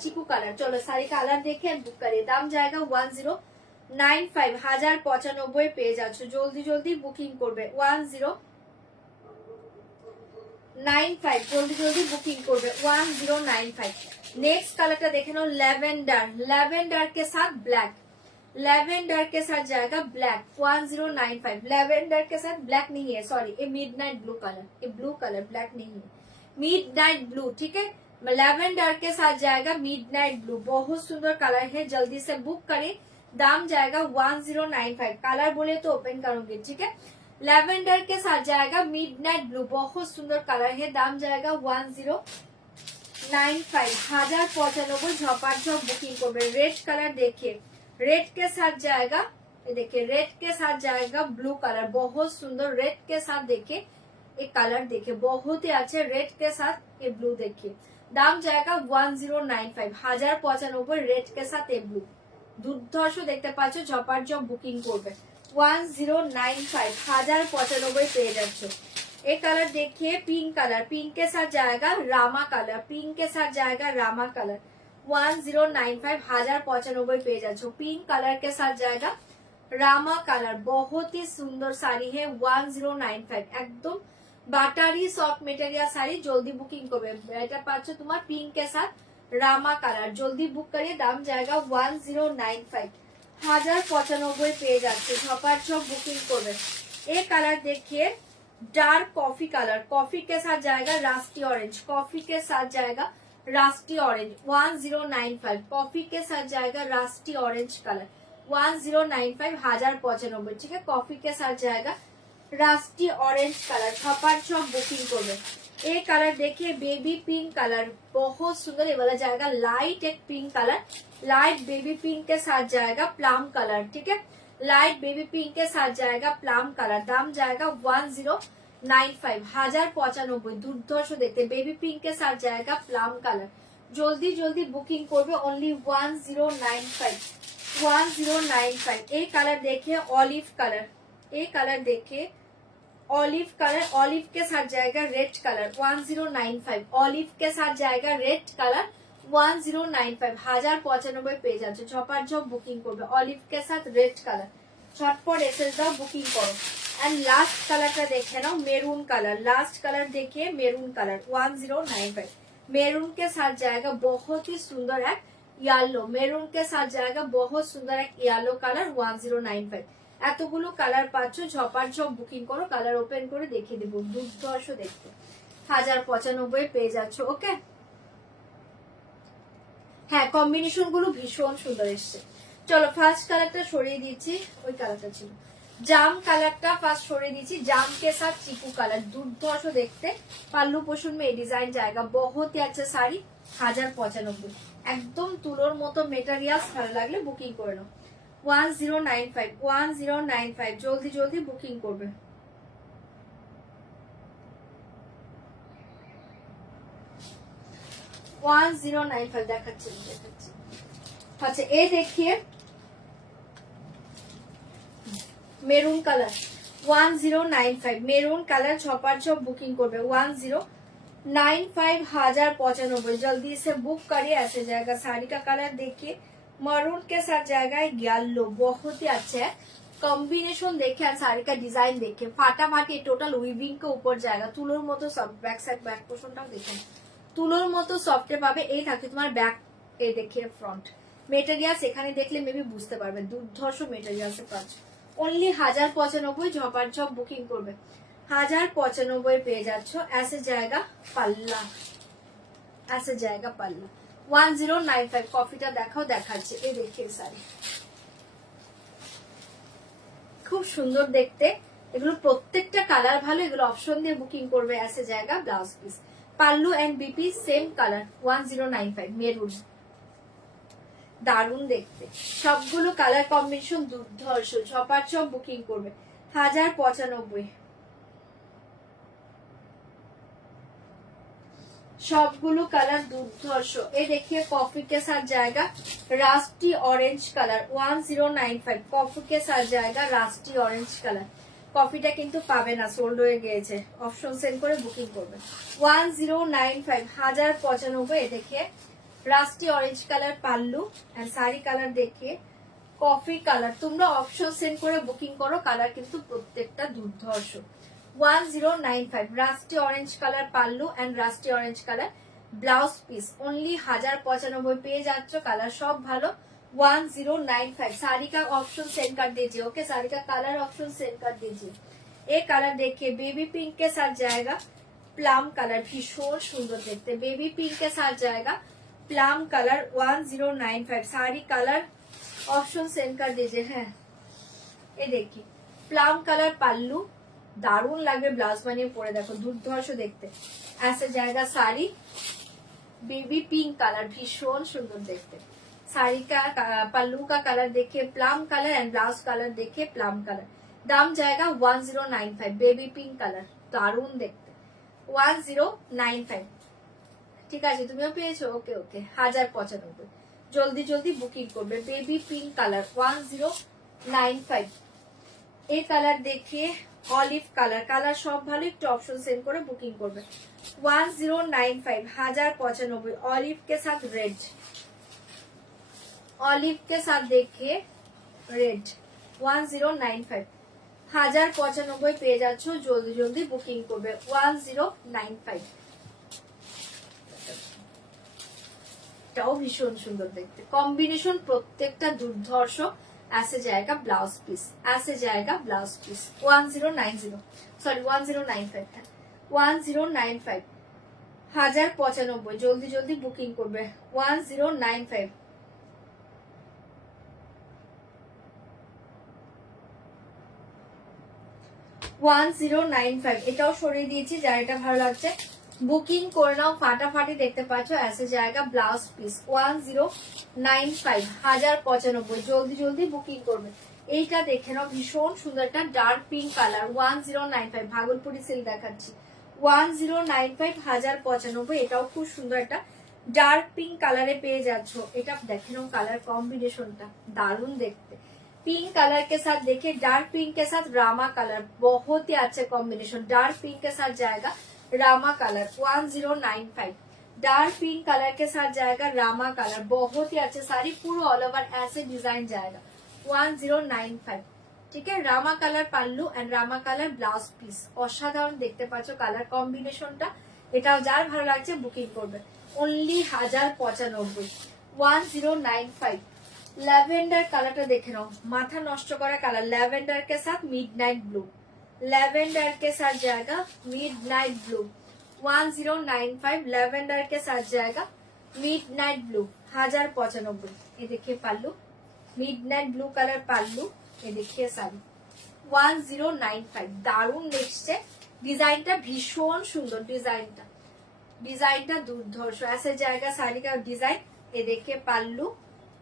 চিকু কালার। চলো শাড়ি কালার দেখে বুক করিয়ে। দাম জায়গা 1095, 1095 পেয়ে যাচ্ছ। জলদি জলদি বুকিং করবে 1095, জলদি জলদি বুকিং করবে 1095। नेक्स्ट कलर देखे लो, लैवेंडर, लैवेंडर के साथ ब्लैक, लैवेंडर के साथ जाएगा ब्लैक 1095। लैवेंडर के साथ ब्लैक नहीं है, सॉरी ये मिडनाइट ब्लू कलर, ये ब्लू कलर ब्लैक नहीं है, मिडनाइट ब्लू। ठीक है, लैवेंडर के साथ जाएगा मिडनाइट ब्लू, बहुत सुंदर कलर है, जल्दी से बुक करें। दाम जाएगा 1095। कलर बोले तो ओपन करूंगी। ठीक है, लैवेंडर के साथ जाएगा मिडनाइट ब्लू, बहुत सुंदर कलर है। दाम जाएगा 1095, 1095। झपाट झप बुकिंग को। रेड कलर देखिए, रेड के साथ जाएगा, ये देखिए रेड के साथ जाएगा ब्लू कलर, बहुत सुंदर। रेड के साथ देखिए ये कलर, देखिए बहुत ही अच्छे। रेड के साथ ये ब्लू देखिए। दाम जाएगा 1095, 1095। रेड के साथ ये ब्लू দুর্ধর্ষ দেখতে পাচ্ছ। ঝপাট ঝপ বুকিং করবে 1095, 1095 পেয়ে যাচ্ছ। एक कलर देखिए पिंक कलर, पिंक के साथ जाएगा रामा कलर, पिंक के साथ जाएगा Rama colour 1095, 1095 page. Pink colour के साथ जाएगा रामा कलर बहुत ही सुंदर साड़ी है 1095 एकदम বাটারি সফট মেটেরিয়াল শাড়ি জলদি বুকিং করবে এটা পাচ্ছ তোমার পিঙ্ক के साथ रामा कलर जल्दी बुक करिए दाम जाएगा 1095 1095 পেয়ে যাচ্ছে ঝপাঝপ বুকিং করবে এই কালার देखिए डार्क कॉफी कलर कॉफी के साथ जाएगा रास्टी ऑरेंज कॉफी के साथ जाएगा रास्टी ऑरेंज 1095 कॉफी के साथ जाएगा रास्टी ऑरेंज कलर 1095 1095 ठीक है कॉफी के साथ जाएगा रास्टी ऑरेंज कलर छपाछप बुकिंग করবে ये कलर देखिए बेबी पिंक कलर बहुत सुंदर ये वाला जाएगा लाइट एक pink colour light baby pink के साथ जाएगा प्लम कलर ठीक है लाइट बेबी पिंक के साथ जाएगा प्लम कलर दाम जाएगा 1095 1095 दुर्धर्ष देखते बेबी पिंक के साथ जाएगा प्लम कलर जल्दी जल्दी बुकिंग করবে ओनली 1095 ये कलर देखिए ऑलिव कलर ये कलर देखिए ऑलिव कलर ऑलिव के साथ जाएगा रेड कलर 1095 ऑलिव के साथ जाएगा रेड कलर 1095 1095 পেয়ে যাচ্ছে ঝপাঝপ বুকিং করবে অলিভ के साथ रेड कलर झटपट एसएस दाओ बुकिंग करो एंड लास्ट कलरটা দেখে নাও মেরুন कलर लास्ट कलर देखिए मेरून कलर 1095 मेरून के साथ जाएगा बहुत ही सुंदर है येलो मेरून के साथ जाएगा बहुत सुंदर एक येलो कलर 1095 এতগুলো কালার পাচ্ছ ঝপাঝপ বুকিং করো কালার ওপেন করে দেখিয়ে দেবো দুর্ধর্ষ দেখতে 1095 পেয়ে যাচ্ছ ওকে হ্যাঁ কম্বিনেশন গুলো ভীষণ সুন্দর এসছে চলো ফার্স্ট কালারটা সরিয়ে দিচ্ছি ওই কালারটা ছিল জাম কালারটা ফার্স্ট সরিয়ে দিচ্ছি জাম के साथ चीकू कलर दुर्धर्ष देखते पल्लू पोषण में डिजाइन जाएगा बहुत ही अच्छा শাড়ি 1095 একদম তুলোর মতো মেটেরিয়ালস ভালো লাগলে বুকিং করে নাও 1095 জলদি জলদি বুকিং করবে দেখাচ্ছি अच्छा ये देखिए मेरून कलर 1095 मेरून कलर छपाछप बुकिंग करबे 1095 1095 जल्दी से बुक करिए ऐसे जाएगा साड़ी का कलर देखिए मरून के साथ जाएगा येलो बहुत ही अच्छा है कॉम्बिनेशन देखिए और साड़ी का डिजाइन देखिए फाटाफाटी टोटल उइविंग के ऊपर जाएगा तुलोर मतो सब बैक साइड बैक पोर्शनटाও দেখুন তুলোর মতো সফটে পাবে এই থাকে তোমার ব্যাক এই देखिए फ्रंट মেটেরিয়ালস এখানে দেখলে মেবি বুঝতে পারবে দুর্ধর্ষ মেটেরিয়ালস পাচ্ছ ओनली 1095 ঝপাঝপ বুকিং করবে 1095 পেয়ে যাচ্ছ ऐसे जाएगा पल्ला ऐसे जाएगा पल्ला 1095 কফিটা দেখাও দেখাচ্ছে এই देखिए साड़ी খুব সুন্দর দেখতে এগুলো প্রত্যেকটা কালার ভালো এগুলো অপশন দিয়ে বুকিং করবে ऐसे जाएगा blouse piece pallu and BP same colour 1095 maroon দারুন দেখতে সবগুলো কালার কম্বিনেশন দুর্ধর্ষ ঝপাঝপ বুকিং করবে 1095 सबगुलो कलर दुर्धर्ष ये देखिए कॉफी के साथ जाएगा रास्टी ऑरेंज कलर 1095 कॉफी के साथ जाएगा रास्टी ऑरेंज कलर कॉफीটা কিন্তু পাবে না সোল্ড হয়ে গিয়েছে অপশন সেন্ড করে বুকিং করবে 1095 1095 ये देखिए rusty orange colour pallu and sari colour देखिए कॉफी कलर তোমরা অপশন সেন্ড করে বুকিং করো কালার কিন্তু প্রত্যেকটা দুর্ধর্ষ 1095 rusty orange colour pallu and rusty orange colour blouse piece only 1095 পেয়ে যাচ্ছ কালার সব ভালো 1095 साड़ी का ऑप्शन सेंड कर दीजिए ओके साड़ी का कलर ऑप्शन सेंड कर दीजिए ये कलर देखिए बेबी पिंक के साथ जाएगा प्लम कलर भीषण सुंदर देखते बेबी पिंक के साथ जाएगा plum colour 1095 sari colour option send कर दीजिए है ये देखिए प्लम कलर पल्लू दारुण लगे ब्लाउज बनिए पड़े देखो दुर्धर्ष देखते ऐसे जाएगा साड़ी बेबी पिंक कलर भीषण सुंदर देखते साड़ी का पल्लू का कलर देखिए plum colour and blouse colour देखिए प्लम कलर दाम जाएगा 1095 बेबी पिंक कलर दारुण देखते 1095 ঠিক আছে তুমিও পেয়েছো ওকে ওকে 1095 জলদি জলদি বুকিং করবে বেবি পিঙ্ক কালার 1095 এই কালার देखिए অলিভ কালার কালার সব ভালো একটু অপশন সেন্ড করে বুকিং করবে 1095 1095 অলিভ के साथ रेड ऑलिव के साथ देखिए रेड 1095, 1095 পেয়ে যাচ্ছ, জলদি জলদি বুকিং করবে। 1095, এটাও ভীষণ সুন্দর দেখতে, কম্বিনেশন প্রত্যেকটা দুর্ধর্ষ। ऐसे जाएगा ब्लाउज पीस, ऐसे जाएगा ब्लाउज पीस। 1090, सॉरी 1095 है, 1095, 1095, জলদি জলদি বুকিং করবে। 1095, 1095, এটাও সরিয়ে দিয়েছি, যার এটা ভালো লাগছে বুকিং করে নাও ফাটাফাটি। দেখতে পাচ্ছ ऐसे जाएगा ব্লাউজ পিস। 1095, 1095, জলদি জলদি বুকিং করবে। এইটা দেখে নাও, ভীষণ সুন্দর একটা dark pink colour. 1095, Bhagalpuri silk দেখাচ্ছি। 1095, 1095, এটাও খুব সুন্দর একটা ডার্ক পিঙ্ক কালারে পেয়ে যাচ্ছ। এটা দেখে নাও, কালার কম্বিনেশনটা দারুণ দেখতে। पिंक कलर के साथ देखिए, डार्क पिंक के साथ रामा कलर, बहुत ही अच्छा कॉम्बिनेशन। डार्क पिंक के साथ जाएगा Rama colour. 1095, dark pink colour के साथ जाएगा रामा कलर, बहुत ही अच्छे साड़ी, पूरा ऑल ओवर ऐसे डिजाइन जाएगा। 1095, ठीक है। रामा कलर पल्लू एंड रामा कलर ब्लाउज पिस, असाधारण देखते पाচ্ছো কালার কম্বিনেশনটা। এটাও যার ভালো লাগছে বুকিং করবে। অনলি 1095, 1095। लैवेंडर कलर देखे नाओ, माथा नष्ट करा कलर, लैवेंडर के साथ मिडनाइट ब्लू, लैवेंडर के साथ जाएगा मिडनाइट ब्लू। 1095, लैवेंडर के साथ जाएगा मिडनाइट ब्लू। 1095, ये देखिए पल्लू, मिडनाइट ब्लू कलर पल्लू, ये देखिए साड़ी। 1095, दारुण नेक्स्ट डिजाइनটা ভীষণ সুন্দর, डिजाइनটা डिजाइनটা দুর্ধর্ষ। ऐसे जाएगा साड़ी का डिजाइन, ये देखिए पल्लू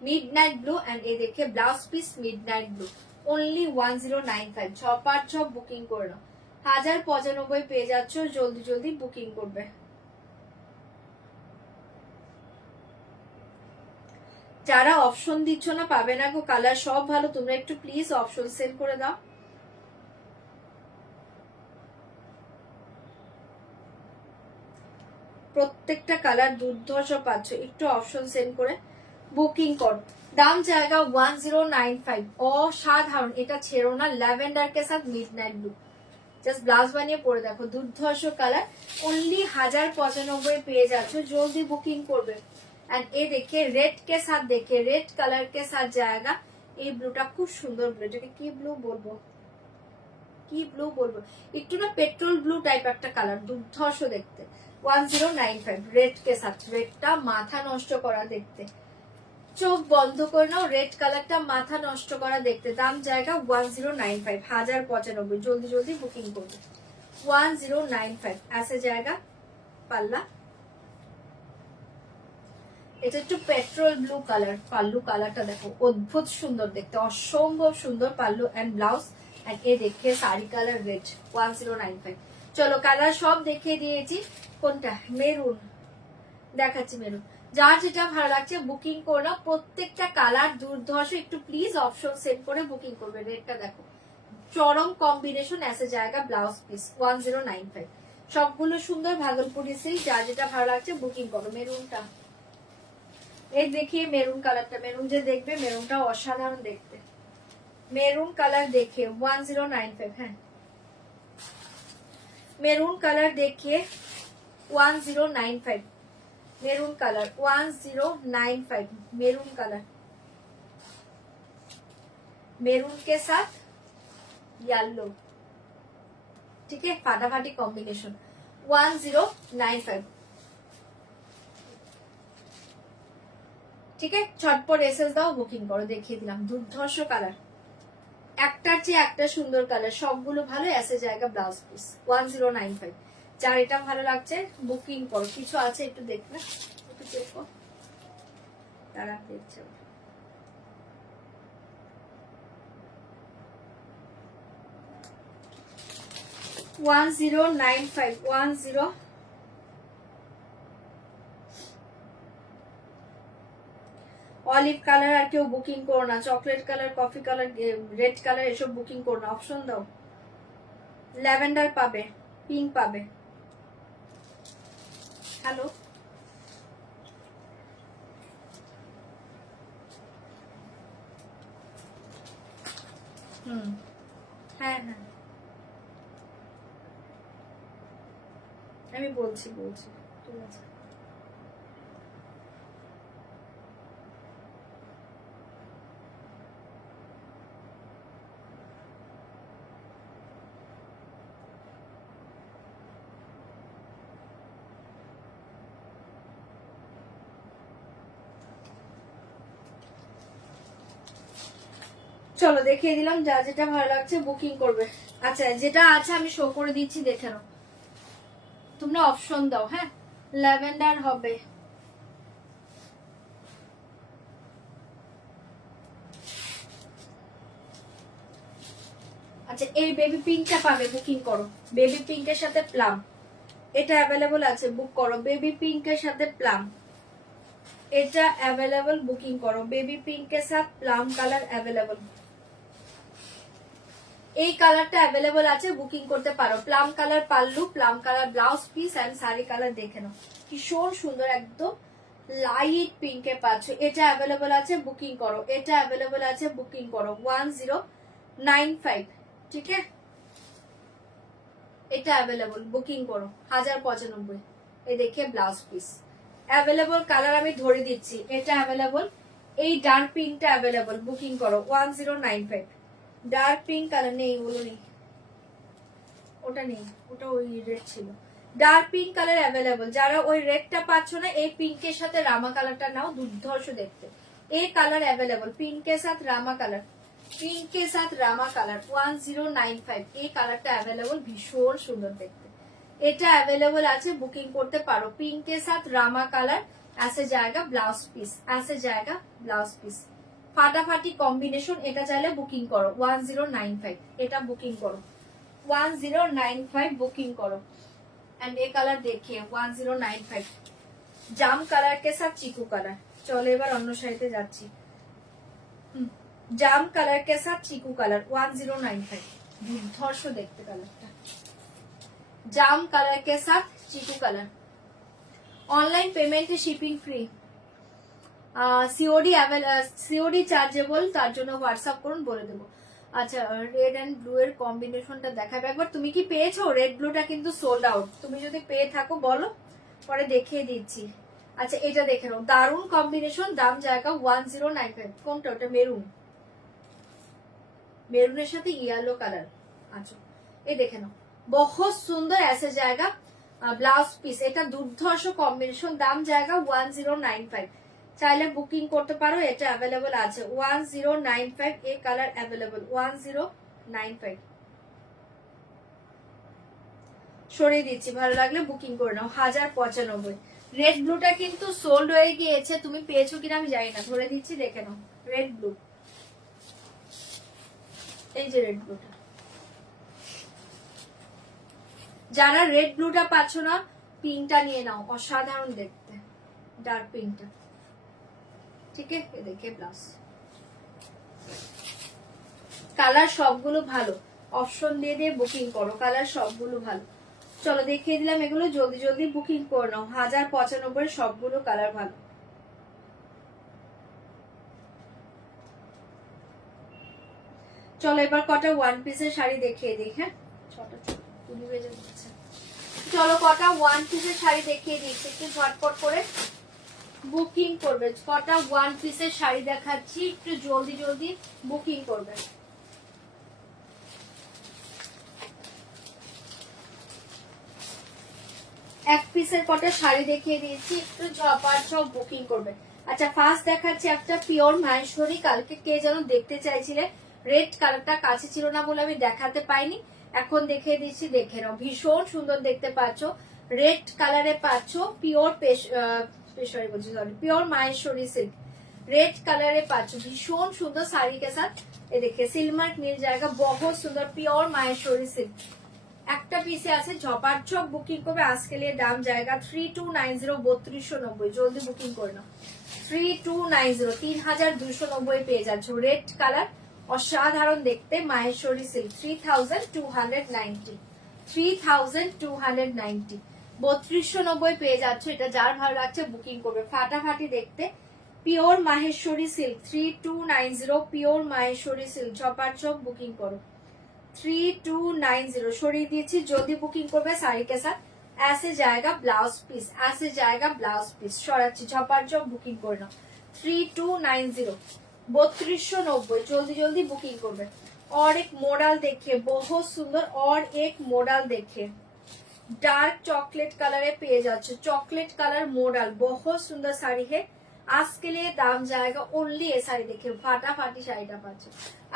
मिडनाइट ब्लू एंड ये देखिए blouse piece midnight blue. Only 1095, छपार छप बुकिंग कर लो। 1095 পেয়ে যাচ্ছ, জলদি জলদি বুকিং করবে। যারা অপশন দিচ্ছ না পাবে না গো, কালার সব ভালো, তোমরা একটু প্লিজ অপশন সেন্ড করে দাও। প্রত্যেকটা কালার দুর্ধর্ষ পাচ্ছ, একটু অপশন সেন্ড করে বুকিং কর। দাম জায়গা 1095, অসাধারণ, এটা ছেড়ো না। ল্যাভেন্ডার কে সাথ মিডনাইট ব্লু, জাস্ট ব্লাউজ বানিয়ে পরে দেখো, দুর্ধর্ষ কালার। অনলি 1095 পেয়ে যাচ্ছ, জলদি বুকিং করবে। एंड ये देखिए रेड के साथ, देखिए रेड कलर के साथ जाएगा। ये ब्लूटा खूब सुंदर ब्लू, এটাকে কি ব্লু বলবো, কি ব্লু বলবো, একটু না পেট্রোল ব্লু টাইপ একটা কালার, দুর্ধর্ষ দেখতে। 1095, रेड के साथ, रेडটা মাথা নষ্ট করা দেখতে, চোখ বন্ধ করে নাও, রেড কালারটা মাথা নষ্ট করা দেখতে। দাম জায়গা 1095, 1095, জলদি জলদি বুকিং করবে। 1095, ऐसे जाएगा পাল্লা। এটা একটু পেট্রোল ব্লু কালার, পাল্লু কালারটা দেখো অদ্ভুত সুন্দর দেখতে, অসম্ভব সুন্দর পাল্লু এন্ড ব্লাউজ। এন্ড এ দেখে শাড়ি কালার রেড। 1095, চলো কালার সব দেখিয়ে দিয়েছি। কোনটা মেরুন দেখাচ্ছি, মেরুন। যার যেটা ভালো লাগছে বুকিং করে নাও, প্রত্যেকটা কালার দুর্ধর্ষ, একটু প্লিজ অপশন সেন্ড করে বুকিং করবে। রেডটা দেখো চরম কম্বিনেশন, ऐसे जाएगा ব্লাউজ পিস। 1095, সবগুলো সুন্দর ভাগলপুরি সিল্ক, যার যেটা ভালো লাগছে বুকিং করো। মেরুনটা এই দেখিয়ে, মেরুন কালারটা, মেরুন যে দেখবে মেরুনটা অসাধারণ দেখতে। মেরুন কালার দেখে 1095, হ্যাঁ মেরুন কালার দেখিয়ে 1095, maroon colour 1095, maroon colour, maroon के साथ येलो, ठीक है, फाटाफाटी कॉम्बिनेशन। 1095, ठीक है, झटपट एसएस दाओ बुकिंग करो। देखिए दिलाम दुर्धर्ष कालार, একটার চেয়ে একটা সুন্দর কালার, সবগুলো ভালো। এসে জায়গা ব্লাউজ পিস। 1095, যার এটা ভালো লাগছে বুকিং করো। কিছু আছে একটু দেখবে, একটু চেক কর, তারা দেখছে। 1095, 10 অলিভ কালার আর কেউ বুকিং করো না, chocolate colour, coffee colour, red colour এসব বুকিং করো না, অপশন দাও। ল্যাভেন্ডার পাবে, পিঙ্ক পাবে। হ্যালো, হ্যাঁ হ্যাঁ আমি বলছি ঠিক আছে। চলো দেখিয়ে দিলাম, যা যেটা ভালো লাগছে বুকিং করবে। আচ্ছা যেটা আছে আমি শো করে দিচ্ছি, দেখে নাও, তোমরা অপশন দাও। হ্যাঁ ল্যাভেন্ডার হবে, আচ্ছা এই বেবি পিঙ্কটা পাবে, বুকিং করো। বেবি পিঙ্কের সাথে প্লাম, এটা অ্যাভেলেবল আছে, বুক করো। বেবি পিঙ্কের সাথে প্লাম, এটা অ্যাভেলেবল, বুকিং করো। বেবি পিঙ্কের সাথে প্লাম কালার অ্যাভেলেবল, এই কালারটা অ্যাভেলেবল আছে, বুকিং করতে পারো। Plum colour pallu, plum colour blouse piece and sari colour দেখে নাও, ভীষণ সুন্দর, একদম লাইট পিঙ্কে পাচ্ছ। এটা অ্যাভেলেবল আছে, বুকিং করো। এটা অ্যাভেলেবল আছে, বুকিং করো। 1095, ঠিক আছে, এটা অ্যাভেলেবল, বুকিং করো। 1095, এই দেখে ব্লাউজ পিস অ্যাভেলেবল। কালার আমি ধরে দিচ্ছি, এটা অ্যাভেলেবল, এই ডার্ক পিঙ্কটা অ্যাভেলেবল, বুকিং করো। 1095, ডার্ক পিঙ্ক কালার নেই, ওগুলো নেই, ওটা নেই, ওটা ওই রেড ছিল। ডার্ক পিঙ্ক কালার অ্যাভেলেবল, যারা ওই রেডটা পাচ্ছ না, এই পিঙ্কের সাথে রামা কালারটা নাও, দুর্ধর্ষ দেখতে। এই কালার অ্যাভেলেবল, পিঙ্কের সাথে রামা কালার, পিঙ্কের সাথে রামা কালার 1095, এই কালারটা অ্যাভেলেবল, ভীষণ সুন্দর দেখতে। এটা অ্যাভেলেবল আছে, বুকিং করতে পারো। পিঙ্কের সাথে রামা কালার, ऐसे जाएगा ব্লাউজ পিস, ऐसे जाएगा ব্লাউজ পিস, ফাটাফাটি কম্বিনেশন। এটা চাইলে বুকিং করো। 1095, এটা বুকিং করো। 1095 বুকিং করো। एंड ये कलर देखिए 1095, জাম কালার के साथ চিকু কালার। চলো এবার অন্য শাড়িতে যাচ্ছি। জাম কালার के साथ চিকু কালার 1095, দুর্ধর্ষ দেখতে কালারটা। জাম কালার के साथ চিকু কালার। অনলাইন পেমেন্টে শিপিং ফ্রি, সিওডি চার্জেবল, তার জন্য হোয়াটসঅ্যাপ করুন, বলে দেবো। আচ্ছা রেড এন্ড ব্লু এর কম্বিনেশনটা দেখাবে একবার। তুমি কি পেয়েছো? রেড ব্লুটা কিন্তু সোল্ড আউট, তুমি যদি পেয়ে থাকো বলো, পরে দেখিয়ে দিচ্ছি। আচ্ছা এটা দেখে নাও, দারুণ কম্বিনেশন, দাম জায়গা 1095। কোনটা? ওটা মেরুন, মেরুনের সাথে ইয়েলো কালার। আচ্ছা এই দেখে নাও, বহুত সুন্দর ऐसे জায়গা ব্লাউজ পিস, এটা দুর্ধর্ষ কম্বিনেশন, দাম জায়গা 1095, চাইলে বুকিং করতে পারো। এটা অ্যাভেলেবল আছে 1095, এই কালার অ্যাভেলেবল 1095। সরিয়ে দিচ্ছি, ভালো লাগলে বুকিং করে নাও। 1095। রেড ব্লুটা কিন্তু সোল্ড হয়ে গিয়েছে, তুমি পেয়েছো কিনা আমি জানি না, ধরে দিচ্ছি, দেখে নাও। রেড ব্লু, এই যে রেড ব্লুটা, যারা রেড ব্লুটা পাচ্ছ না, পিঙ্কটা নিয়ে নাও, অসাধারণ দেখতে, ডার্ক পিঙ্কটা, ঠিক আছে। দেখে ব্লাউজ কালার সবগুলো ভালো, অপশন দিয়ে দিয়ে বুকিং করো, কালার সবগুলো ভালো। চলো দেখিয়ে দিলাম এগুলো, জলদি জলদি বুকিং করে নাও। 1095 সবগুলো কালার ভালো। চলো এবার কটা ওয়ান পিসের শাড়ি দেখিয়ে দিই। হ্যাঁ চলো কটা ওয়ান পিসের শাড়ি দেখিয়ে দিচ্ছি, একটু ঝটপট করে বুকিং করবে। কটা ওয়ান পিসের শাড়ি দেখাচ্ছি, একটু জলদি জলদি বুকিং করবে। এক পিসের কটা শাড়ি দেখিয়ে দিয়েছি, একটু ঝপাঝপ বুকিং করবে। আচ্ছা ফার্স্ট দেখাচ্ছি একটা পিওর মাহেশ্বরী, কালকে কে যেন দেখতে চাইছিলে, রেড কালারটা কাছে ছিল না বলে আমি দেখাতে পাইনি, এখন দেখিয়ে দিচ্ছি, দেখে নাও, ভীষণ সুন্দর দেখতে পাচ্ছ, রেড কালারে পাচ্ছ, পিওর পেশারি বলছি, sorry, pure Maheshwari silk, red colour पाच भीषण सुंदर साड़ी के साथ ये देखिए सिलमार्क मिल जाएगा, बहुत सुंदर प्योर माहेश्वरी सिल्क। একটা পিসে আছে ঝপাঝপ বুকিং করবে, আজকে লিয়ে দাম জায়গা 3290 3290, জলদি বুকিং করে নাও। 3290 3290 পেয়ে যাচ্ছ, রেড কালার অসাধারণ দেখতে মাহেশ্বরী সিল্ক 3290 3290 3290 পেয়ে যাচ্ছ। এটা যার ভালো লাগছে বুকিং করবে, ফাটাফাটি দেখতে pure Maheshwari silk 3290, pure Maheshwari silk, ঝপাঝপ বুকিং করো 3290 সরিয়ে দিয়েছি। জলদি বুকিং করবে শাড়ি কে সাথ ऐसे जाएगा ब्लाउज पीस, ऐसे जाएगा ब्लाउज पीस, সরাচ্ছি ঝপাঝপ বুকিং করে নাও 3290 3290, জলদি জলদি বুকিং করবে। और एक मॉडल देखिए बहुत सुंदर, और एक मॉडल देखिए डार्क चॉकलेट कलर है, पेज अच्छा चॉकलेट कलर मॉडल, बहुत सुंदर साड़ी है। आज के लिए दाम जाएगा ओनली, ये साड़ी देखिए फाटाफाटी শাড়িটা পাচ্ছে।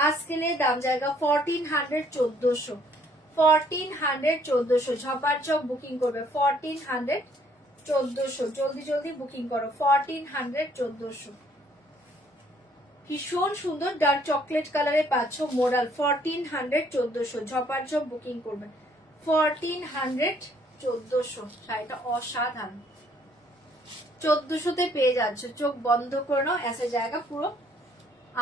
आज के लिए दाम जाएगा 1400 1400 1400 1400, ঝপাঝপ বুকিং করবে 1400 1400, জলদি জলদি বুকিং করো 1400 1400। ভীষণ সুন্দর ডার্ক চকলেট কালারে পাচ্ছ মডেল 1400 1400, ঝপাঝপ বুকিং করবে 1400 1400, শাড়িটা অসাধারণ 1400 পেয়ে যাচ্ছ, চোখ বন্ধ করে নাও। ऐसे जाएगा পুরো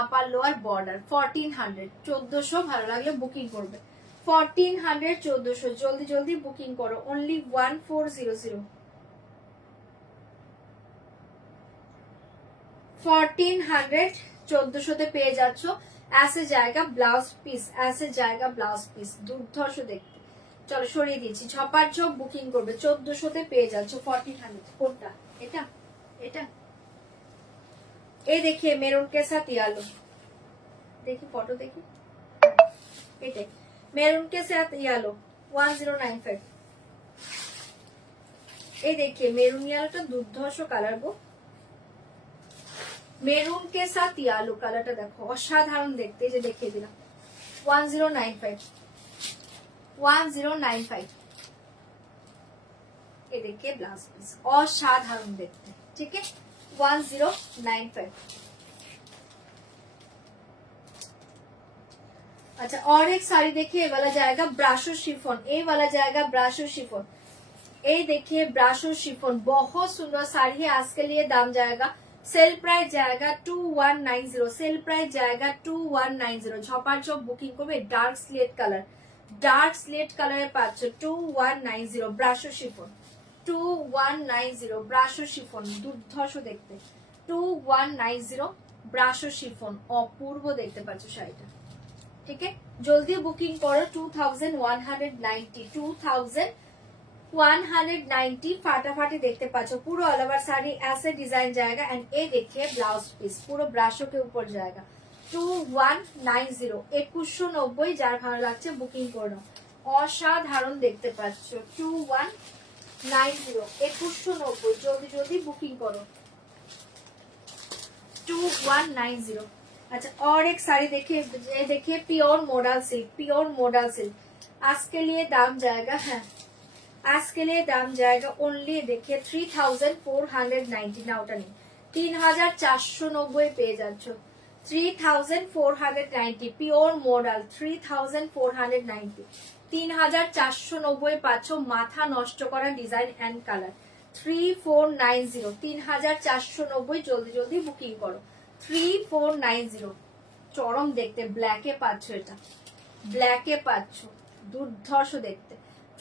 আপার লোয়ার বর্ডার 1400 1400, ভালো লাগলে বুকিং করবে 1400 1400, জলদি জলদি বুকিং করো অনলি 1400 1400 1400 পেয়ে যাচ্ছ। ऐसे जाएगा ब्लाउज पीस, ऐसे जाएगा ब्लाउज पीस, দুর্ধর্ষ দেখতে। চলো সরিয়ে দিয়েছি, ঝপাঝপ বুকিং করবে 1400 পেয়ে যাচ্ছ 1400। কোনটা এটা? এটা এই देखिए मेरून के साथ येलो, देखी फोटो देखी, এটাই मेरून के साथ येलो 1095। এই देखिए मेरून येलोটা দুর্ধর্ষ কালার গো, মেরুন কে সাথ ইয়ালো কালারটা দেখো অসাধারণ দেখতে, যে দেখিয়ে দিলাম 1095 1095। ये देखिए ब्लाउज पीस असाधारण देखते, ठीक है 1095। अच्छा और एक साड़ी देखिए, ये वाला जाएगा ब्राशो शिफॉन, ये वाला जाएगा ब्राशो शिफॉन। ये देखिए ब्राशो शिफॉन बहुत सुंदर साड़ी है। आज के लिए दाम जाएगा, सेल प्राइस जाएगा 2190, सेल प्राइस जाएगा 2190, ঝপাঝপ বুকিং করবে। Dark slate colour, dark slate কালারে পাচ্ছ 2190 ব্রাশো শিফন 2190 ব্রাশো শিফন, দুর্ধর্ষ দেখতে 2190 ব্রাশো শিফন, অপূর্ব দেখতে পাচ্ছ শাড়িটা, ঠিক আছে। জলদি বুকিং করো 2190 2190, फाटाफाटी देखते पाचो पूरा ऑल ओवर साड़ी ऐसे डिजाइन जाएगा। एंड ये देखिए ब्लाउज पीस पूरा ब्राशो के ऊपर जाएगा 2190 2190, যার ভালো লাগছে বুকিং করো, অসাধারণ দেখতে পাচ্ছ 2190 2190, জলদি জলদি বুকিং করো 2190। अच्छा और एक साड़ी देखिए, ये देखिए pure model silk, pure model silk. आज के लिए दाम जाएगा, है आज के लिए दाम जाएगा ओनली देखिए 3490 ना, ওটা নেই 3490 পেয়ে যাচ্ছ 3490 পিওর মডেল 3490 3490 পাচ্ছ, মাথা নষ্ট করা ডিজাইন এন্ড কালার 3490 3490, জলদি জলদি বুকিং করো 3490। চরম দেখতে ব্ল্যাকে পাচ্ছ, এটা ব্ল্যাকে পাচ্ছ দুর্ধর্ষ দেখতে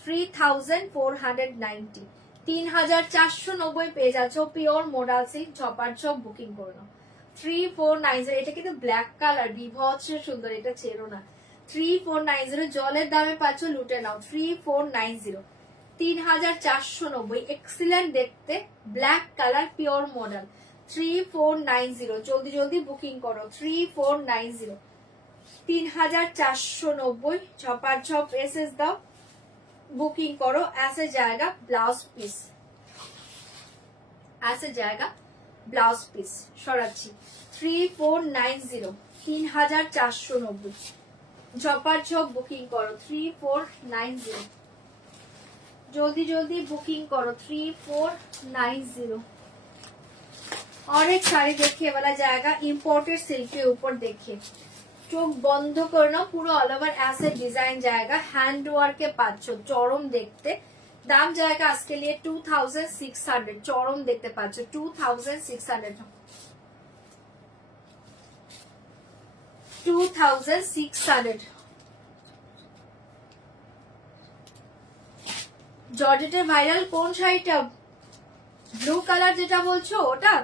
3490 3490 পেয়ে যাচ্ছ পিওর মডেল সিল্ক, ঝপাঝপ বুকিং করে নাও 3490। এটা কিন্তু ব্ল্যাক কালার বিভৎস সুন্দর, এটা ছেড়ো না 3490, জলের দামে পাচ্ছ লুটে নাও 3490 3490, এক্সিলেন্ট দেখতে ব্ল্যাক কালার পিওর মডেল 3490, জলদি জলদি বুকিং করো 3490 3490, ঝপাঝপ এসএস দাও बुकिंग करो। ऐसे जाएगा ब्लाउज पीस, ऐसे जाएगा ब्लाउज पीस, সরাচ্ছি 3490 3490, ঝপাঝপ বুকিং করো 3490, জলদি জলদি বুকিং করো 3490। और एक साड़ी देखिए वाला जाएगा इम्पोर्टेड सिल्क के ऊपर, देखिए চোখ বন্ধ করে নাও, পুরো অল ওভার ऐसे डिजाइन जाएगा, हैंड वर्क के পাচ্ছ চরম দেখতে। দাম जाएगा आज के लिए 2600, চরম দেখতে পাচ্ছ 2600 2600। জর্জেটের ভাইরাল কোন শাড়িটা? ব্লু কালার যেটা বলছো ওটা?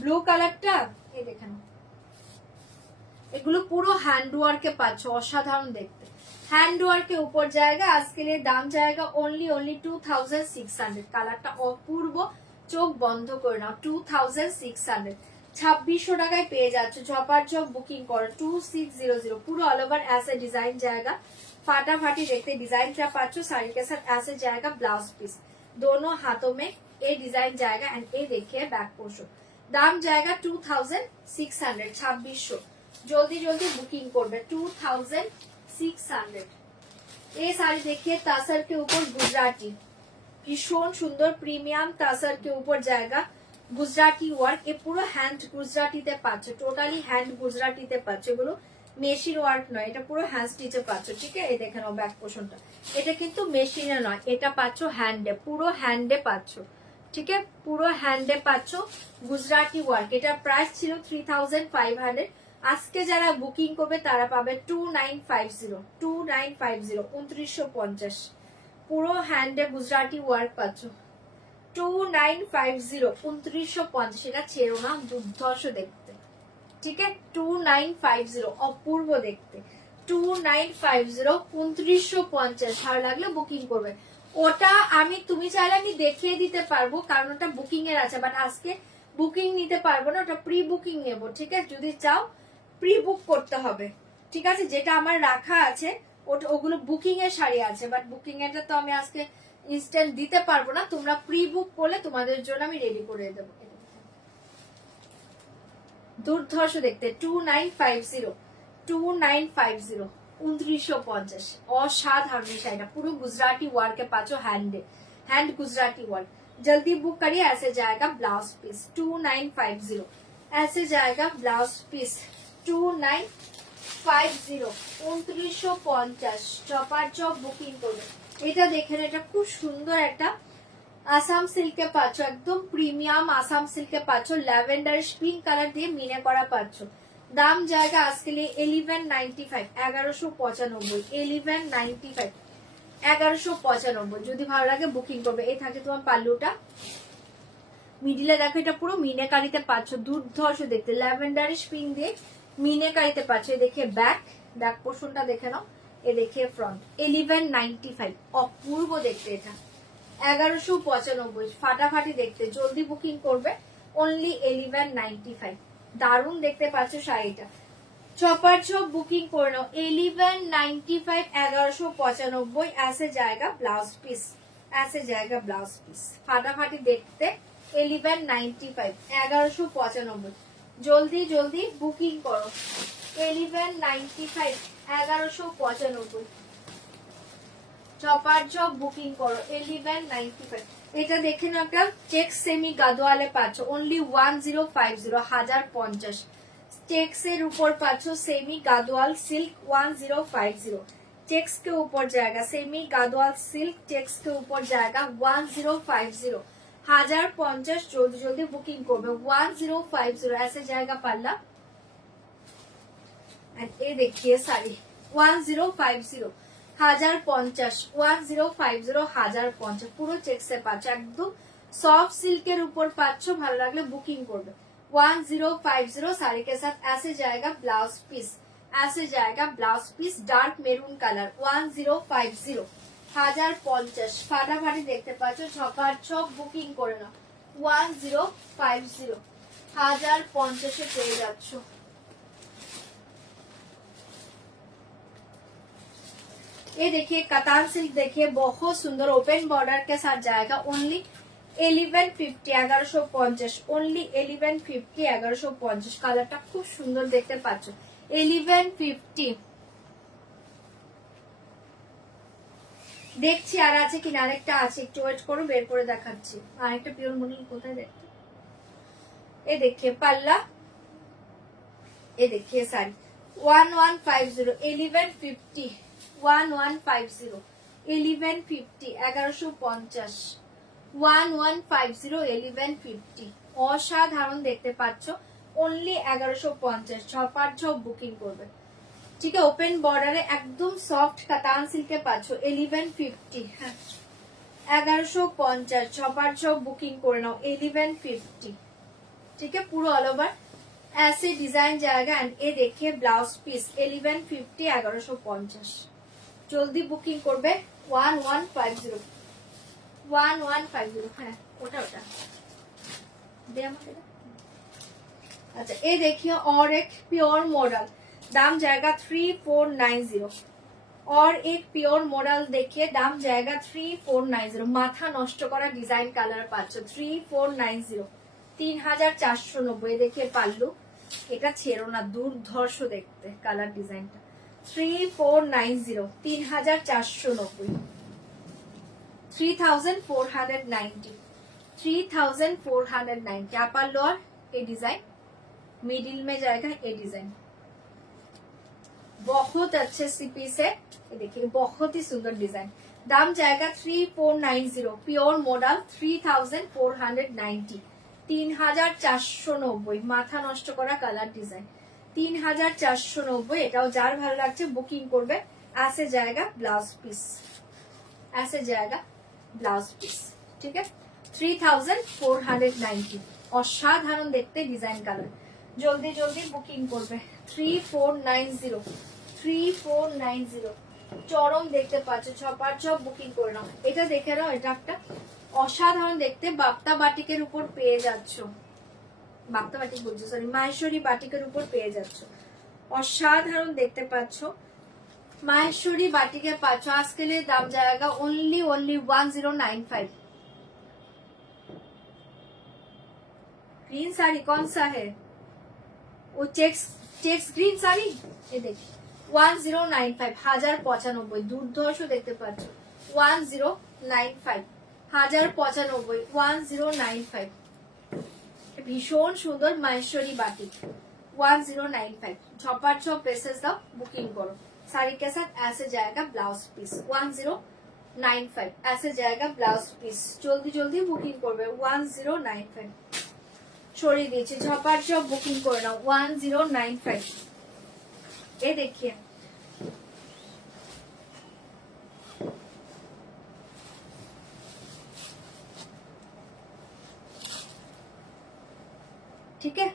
ব্লু কালারটা এই দেখেন, এগুলো পুরো হ্যান্ডওয়ার্কে পাচ্ছ, অসাধারণ দেখতে। হ্যান্ডওয়ার্কে উপর জায়গা, আজকের দাম জায়গা অনলি 2600। কালারটা অপূর্ব, চোখ বন্ধ করে নাও। 2600, 2600 টাকায় পেয়ে যাচ্ছ। ঝপার ঝপ বুকিং করো 2600। পুরো অল ওভার ऐसे डिजाइन जाएगा, फाटाफाटी देखते डिजाइनটা পাচ্ছ। साड़ी के साथ ऐसे जाएगा ब्लाउज पीस, दोनों हाथों में ये डिजाइन जाएगा। एंड ये देखिए बैक पोर्शन, दाम जाएगा 2600, 2600। জলদি জলদি বুকিং করবে 2600। এই শাড়ি देखिए तासर के ऊपर गुजराती, ভীষণ সুন্দর প্রিমিয়াম তাসার के ऊपर जाएगा গুজরাটি ওয়ার্ক। এ পুরো হ্যান্ড গুজরাটিতে পাচ্ছ, টোটালি হ্যান্ড গুজরাটিতে পাচ্ছ। এগুলো মেশিন ওয়ার্ক নয়, এটা পুরো হ্যান্ড স্টিচে পাচ্ছ। ঠিক আছে, এই দেখে নাও ব্যাক পোর্শনটা, এটা কিন্তু মেশিনে নয়, এটা পাচ্ছ হ্যান্ডে, পুরো হ্যান্ডে পাচ্ছ। ঠিক আছে, পুরো হ্যান্ডে পাচ্ছ গুজরাটি ওয়ার্ক। এটা প্রাইস ছিল 3500, আজকে যারা বুকিং করবে তারা পাবে 2950, 2950, পুরো হ্যান্ডে গুজরাটি ওয়ার্ক পাচ্ছ 2950, 2950। এটা ছেড়ো না, দুর্ধর্ষ দেখতে। ঠিক আছে, 2950, অপূর্ব দেখতে। 2950, 2950। ভালো লাগলে বুকিং করবে। ওটা তুমি চাইলে আমি দেখিয়ে দিতে পারবো, কারণ ওটা বুকিং এর আছে, বাট আজকে বুকিং নিতে পারবো না, ওটা প্রি বুকিং নেবো। ঠিক আছে, যদি চাও প্রি বুক করতে হবে। ঠিক আছে, যেটা আমার রাখা আছে ওগুলো বুকিং এর শাড়ি আছে, বাট বুকিং এরটা তো আমি আজকে ইনস্ট্যান্ট দিতে পারবো না। তোমরা প্রি বুক করলে তোমাদের জন্য আমি রেডি করে দেবো। দুর্ধর্ষ দেখতে 2950, 2950, 2950। অসাধারণ এই শাড়িটা, পুরো গুজরাটি ওয়ার্কে পাচ্ছ হ্যান্ডে, হ্যান্ড গুজরাটি ওয়ার্ক। जल्दी बुक करिए, ऐसे जाएगा ब्लाउज पीस 2950, ऐसे जाएगा ब्लाउज पीस 2950, 2950। চপার চপ বুকিং করবে। এটা দেখেন, এটা খুব সুন্দর একটা আসাম সিল্কে পাচ্ছ, একদম প্রিমিয়াম আসাম সিল্কে পাচ্ছ। ল্যাভেন্ডার পিঙ্ক কালার দিয়ে মিনে করা পাচ্ছ। দাম জায়গা আজকে 1195, 1195, 1195, 1195। যদি ভালো লাগে বুকিং করবে। এই থাকে তোমার পাল্লুটা, মিডিলে দেখো এটা পুরো মিনেকারিতে পাচ্ছ, দুর্ধর্ষ দেখতে। ল্যাভেন্ডারিশ পিঙ্ক দিয়ে মিনেকারিতে পাচ্ছ। এ দেখে ব্যাক পোর্শনটা দেখে নাও, এ দেখে ফ্রন্ট। 1195, অপূর্ব দেখতে এটা। 1195, ফাটাফাটি দেখতে। জলদি বুকিং করবে, অনলি 1195। দারুণ দেখতে পাচ্ছ শাড়িটা। চপার চপ বুকিং করে নাও 1195, 1195। ऐसे जाएगा ब्लाउज पीस, ऐसे जाएगा ब्लाउज पीस, ফাটাফাটি দেখতে। 1195, 1195। জলদি জলদি বুকিং করো 1195, 1195। চপার চপ বুকিং করো 1195। এটা দেখে না, একটা চেক সেমি গাদোয়ালে পাচ্ছ, অনলি 1050, 1050। चेक्स এর উপর পাচ্ছ সেমি গাদোয়াল सिल्क 1050। चेक्स के ऊपर जाएगा सेमी गादोवाल सिल्क, चेक्स के ऊपर जाएगा 1050, 1050। जल्दी जल्दी बुकिंग করবে 1050। ऐसे जाएगा पल्ला। एंड ये देखिए साड़ी 1050, 1050, 1050, 1050। পুরো চেকসে পাচ্ছ, একদম সফট সিল্কের উপর পাচ্ছ। ভালো লাগলে বুকিং করবে 1050। साड़ी के साथ ऐसे जाएगा ब्लाउज पीस, ऐसे जाएगा blouse piece dark maroon colour 1050, 1050। ফাটাফাটি দেখতে পাচ্ছ, ছপার ছপ বুকিং করে নাও 1050, 1050 পেয়ে যাচ্ছ। ये देखिए कतान सिल्क, देखिए बहुत सुंदर ओपन बॉर्डर के साथ जाएगा, ओनली 1150, 1150, ओनली 1150, 1150। কালারটা খুব সুন্দর দেখতে পাচ্ছ 1150। দেখছি আর আছে কিনা, আরেকটা আছে, একটু ওয়েট করো, বের করে দেখাচ্ছি। আরেকটা পিওর মনি কোথায় দেখতে। এ देखिए पल्ला, ये देखिए साड़ी 1150, 1150, 1150, 1150, 1150, 1150, 1150। অসাধারণ দেখতে পাচ্ছ, অনলি 1150। ছপার ছপ বুকিং করবে। ঠিক আছে, ওপেন বর্ডারে একদম সফট কাতান সিল্কে পাচ্ছ 1150। হ্যাঁ, 1150। ছপার ছপ বুকিং করে নাও 1150। ठीक है, पूरा ऑल ओवर ऐसे डिजाइन जाएगा। एंड ये देखिए ब्लाउज पीस 1150 1150। जल्दी बुकिंग করবে 1150 1150। হ্যাঁ ওটা ওটা दे আমাকে। अच्छा ये देखिए और एक प्योर मॉडल, दाम जाएगा 3490। और एक प्योर मॉडल देखिए दाम जाएगा 3490। माथा नष्ट करा डिजाइन कलर पाচ্ছ 3490 3490। देखिए पाल्लू এটা ছেড়ো না, দুর্ধর্ষ দেখতে কালার ডিজাইনটা। 3490 3490 3490 3490। अपर लोअर ये डिजाइन मिडिल में जाएगा, ये डिजाइन बहुत अच्छे सी पीस है। ये देखिए बहुत ही सुंदर डिजाइन। दाम जाएगा 3490 प्योर मॉडल 3490 3490। माथा नष्ट करा कलर डिजाइन 3490। এটাও যার ভালো লাগছে বুকিং করবে। ऐसे जाएगा ब्लाउज पीस, ऐसे जाएगा ब्लाउज पीस, ठीक है। 3490 অসাধারণ দেখতে ডিজাইন কালার। জলদি জলদি বুকিং করবে। 3490 3490 চরম দেখতে পাচ্ছ, ছপার ছপ বুকিং করে নাও। এটা দেখে নাও, এটা একটা অসাধারণ দেখতে বাপ্তা বাটিকের উপর পেয়ে যাচ্ছ। বাপ্তা বাটিক বলছো, সরি মাহেশ্বরী বাটিকের উপর পেয়ে যাচ্ছ। অসাধারণ দেখতে পাচ্ছ, माहेश्वरी बाटिके पाँच। आज के लिए दाम जाएगा ओनली 1095। ग्रीन साड़ी कौन सा है वो? Checks green sari. ये देखिए 1095 1095। দুর্ধর্ষ দেখতে পাচ্ছ 1095 1095 1095। ভীষণ সুন্দর মাহেশ্বরী বাটিক 1095। ছপার ছপ প্রেসেস দাও, বুকিং করো। साड़ी के साथ ऐसे जाएगा ब्लाउज पीस 1095। ऐसे जाएगा ब्लाउज पीस। जल्दी जल्दी बुकिंग करबे 1095। छोड़ी दीजिए झपाट झप बुकिंग कर नाओ 1095। ये देखिए ठीक है।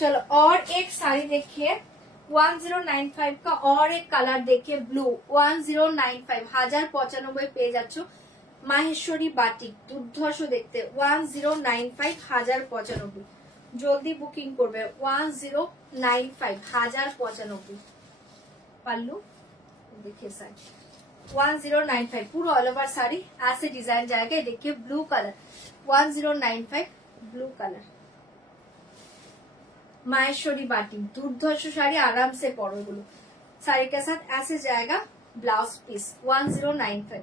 चलो और एक साड़ी देखिए 1095 का और एक कलर देखिए ब्लू 1095 1095 পেয়ে যাচ্ছ। মাহেশ্বরী বাটিক দুর্ধর্ষ দেখতে 1095 1095। জলদি বুকিং করবে 1095 1095। পাল্লু देखिए साड़ी 1095 पूरा ऑल ओवर साड़ी ऐसे डिजाइन जाएगा। देखिए blue colour 1095 blue colour Maheshwari batik दुर्धर्ष साड़ी आराम से पड़ो गुलो। साड़ी के साथ ऐसे जाएगा ब्लाउज पीस 1095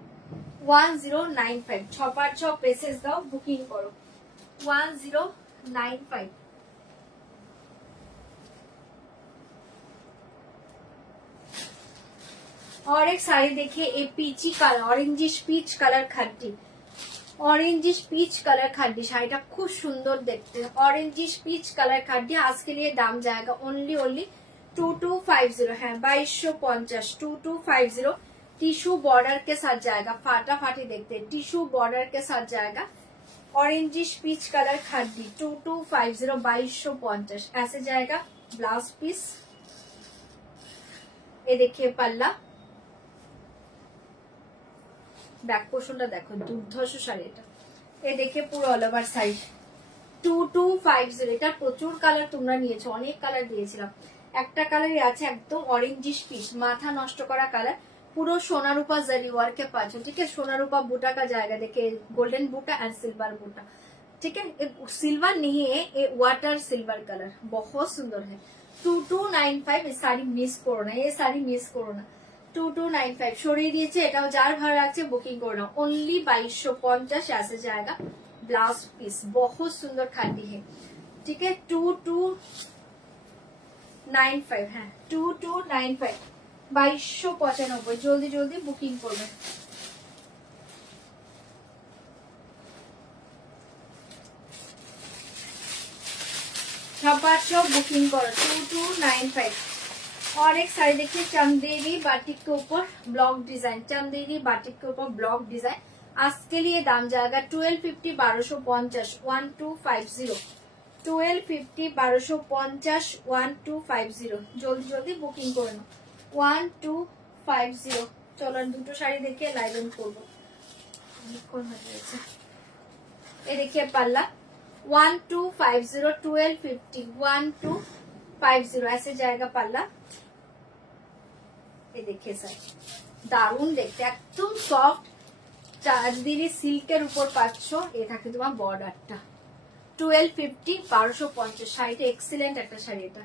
1095। छपार छप पेसेस दाओ, बुकिंग करो 1095। और एक साड़ी देखिए ये पीची कलर ऑरेंजिश पीच कलर खट्टी ऑरेंजिश पीच कलर खड्डी। শাড়িটা খুব সুন্দর দেখতে ऑरेंजिश पीच कलर खड्डी। आज के लिए दाम जाएगा ओनली 2250। है 2250 2250। टिश्यू बॉर्डर के साथ जाएगा, फाटाफाटी देखते टिश्यू बॉर्डर के साथ जाएगा। ऑरेंजिश पीच कलर खड्डी 2250 2250। ऐसे जाएगा ब्लाउज पीस। ये देखिए पल्ला, ব্যাক পোর্শনটা দেখো দুর্ধর্ষ শাড়ি এটা। এই দেখে পুরো অল ওভার সাইড 2250। এটা প্রচুর কালার তোমরা নিয়েছো, অনেক কালার দিয়েছিলাম। একটা কালারই আছে একদম অরেঞ্জিশ পিচ, মাথা নষ্ট করা কালার। পুরো সোনা রূপা জারি ওয়ার্কে পাচ্ছ, ঠিক আছে। সোনা रूपा बूटा का जाएगा, देखिए गोल्डन बूटा एंड सिल्वर बूटा, ठीक है। सिल्वर नहीं है, ये वाटर सिल्वर कलर बहुत सुंदर है। 2295। ये साड़ी मिस करो ना, ये साड़ी मिस करो ना। 2295 সরিয়ে দিয়েছে। এটাও যার ভালো লাগছে বুকিং করে নাও ओनली 2250। ऐसे जाएगा ब्लाउज पीस बहुत सुंदर खादी है, ठीक है। 2295 है 2295 2295। जल्दी जल्दी बुकिंग করবে। छपार छप बुकिंग करो 2295। और एक साड़ी देखिए चंदेरी बाटिक के ऊपर ब्लॉक डिजाइन, चंदेरी बाटिक के ऊपर ब्लॉक डिजाइन। আজকে নিয়ে দাম জায়গা 1250 1250 1250 1250 1250 1250 জলদি জলদি বুকিং করে নাও 1250। চলো দুটো শাড়ি দেখে লাইভ এন্ড করবো। ये देखिए पल्ला 1250 1250 1250 ऐसे जाएगा पल्ला। ये देखिए सर দারুন দেখতে একদম সফট চাঁদনি সিল্কের উপর পাচ্ছ। এ থাকে তোমার বর্ডারটা 1250 1250 শাড়িটা এক্সিলেন্ট একটা শাড়ি এটা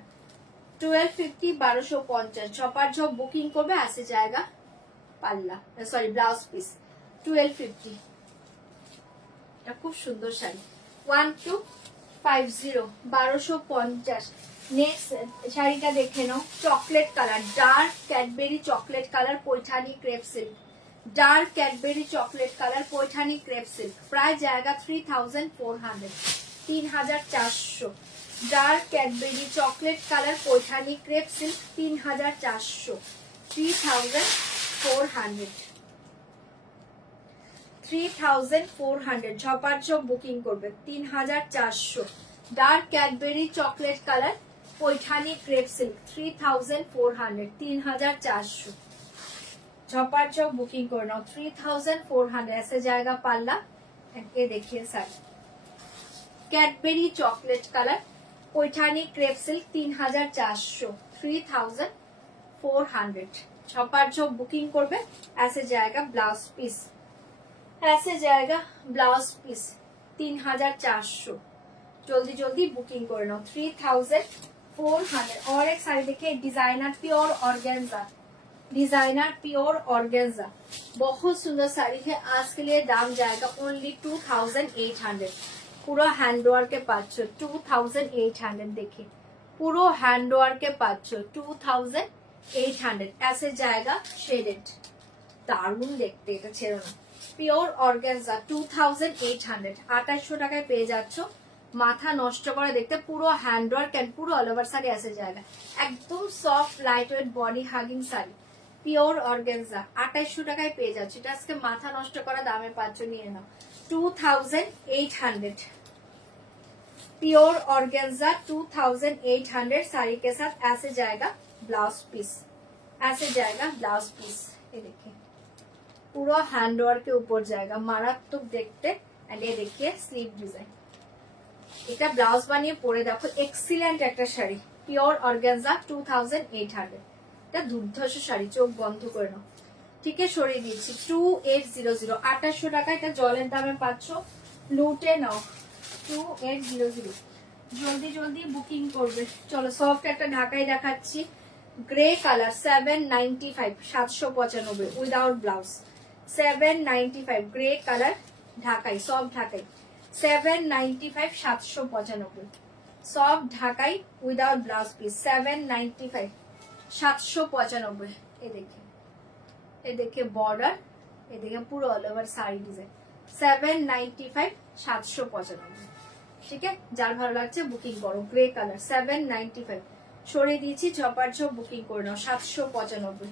1250 1250 ছপার ঝপ বুকিং করবে আসে জায়গা পাল্লা সরি ব্লাউজ পিস 1250। এটা খুব সুন্দর শাড়ি 1250 1250। নেক্সট শাড়িটা দেখে নাও chocolate colour dark Cadbury chocolate colour Paithani crepe silk dark Cadbury chocolate colour Paithani crepe silk প্রায় জায়গা 3400 3400। Dark Cadbury chocolate colour Paithani crepe silk 3400 3400 3400 ঝপার ঝপ বুকিং করবে 3400। Dark Cadbury chocolate colour Paithani crepe silk 3400 3400 ঝপার ঝপ বুকিং করে নাও 3400 ऐसे जाएगा पाल्ला। ये देखिए sir Cadbury chocolate colour Paithani crepe silk 3400 3400 Chhapar छप बुकिंग करबे। ऐसे जाएगा ब्लाउज पीस ऐसे जाएगा ब्लाउज पीस 3400 जल्दी जल्दी बुकिंग कर लो 3400। और एक साड़ी देखिए designer pure organza designer pure organza बहुत सुंदर साड़ी है। आज के लिए दाम जाएगा ओनली 2800 पूरा हैंडवर्क के पाँच 2800 देखिए पूरा हैंडवर्क के पाँच 2800 ऐसे जाएगा शेडेड दारुण देखते এটা ছেড়ো না পিওর অর্গানজা 2800 2800 টাকায় পেয়ে যাচ্ছ। মাথা নষ্ট করে দেখতে পুরো হ্যান্ডওয়ার্ক এন্ড পুরো অল ওভার শাড়ি আসে জায়গা একদম soft light weight body hugging sari pure organza 2800 টাকায় পেয়ে যাচ্ছ। এটা আজকে মাথা নষ্ট করা দামে পাচ্ছ নিয়ে নাও 2800 प्योर ऑर्गेन्जा 2800 साड़ी के साथ ऐसे जाएगा ब्लाउज पीस ऐसे जाएगा ब्लाउज पीस। ये देखिए पूरा हैंडवर्क के ऊपर जाएगा मारात्मक देखते एंड ये देखिए स्लीव डिजाइन এটা ব্লাউজ বানিয়ে পরে দেখো এক্সিলেন্ট একটা শাড়ি পিওর অর্গানজা 2800 এটা দুর্ধর্ষ শাড়ি চোখ বন্ধ করে নাও। ঠিক আছে সরিয়ে দিচ্ছি 2800 2800 টাকা এটা জলের দামে পাচ্ছ লুটে নাও 2800 জলদি জলদি বুকিং করবে। চলো সফট একটা ঢাকাই দেখাচ্ছি grey colour 795 795 without blouse 795 grey colour ঢাকাই সব ঢাকাই 795 795 সব ঢাকাই উইদাউট ব্লাউজ পিস 795 795। ये देखिए बॉर्डर ये देखिए पूरा ऑल ओवर साड़ी डिजाइन 795 795। ঠিক আছে যার ভালো লাগছে বুকিং করো গ্রে কালার 795 সরিয়ে দিয়েছি ঝপার ঝপ বুকিং করে নাও 795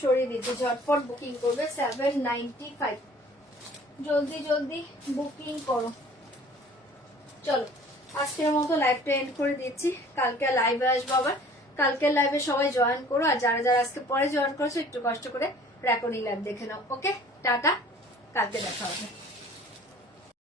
সরিয়ে দিয়েছি ঝটপট বুকিং করবে 795 জলদি জলদি বুকিং করো। চলো আজকের মতো লাইভটা এন্ড করে দিচ্ছি কালকে লাইভে আসবো আবার কালকে লাইভে সবাই জয়েন করো আর যারা যারা আজকে পরে জয়েন করছো একটু কষ্ট করে রেকর্ডিং লাইভ দেখে নাও। ওকে টাটা কালকে দেখা হবে।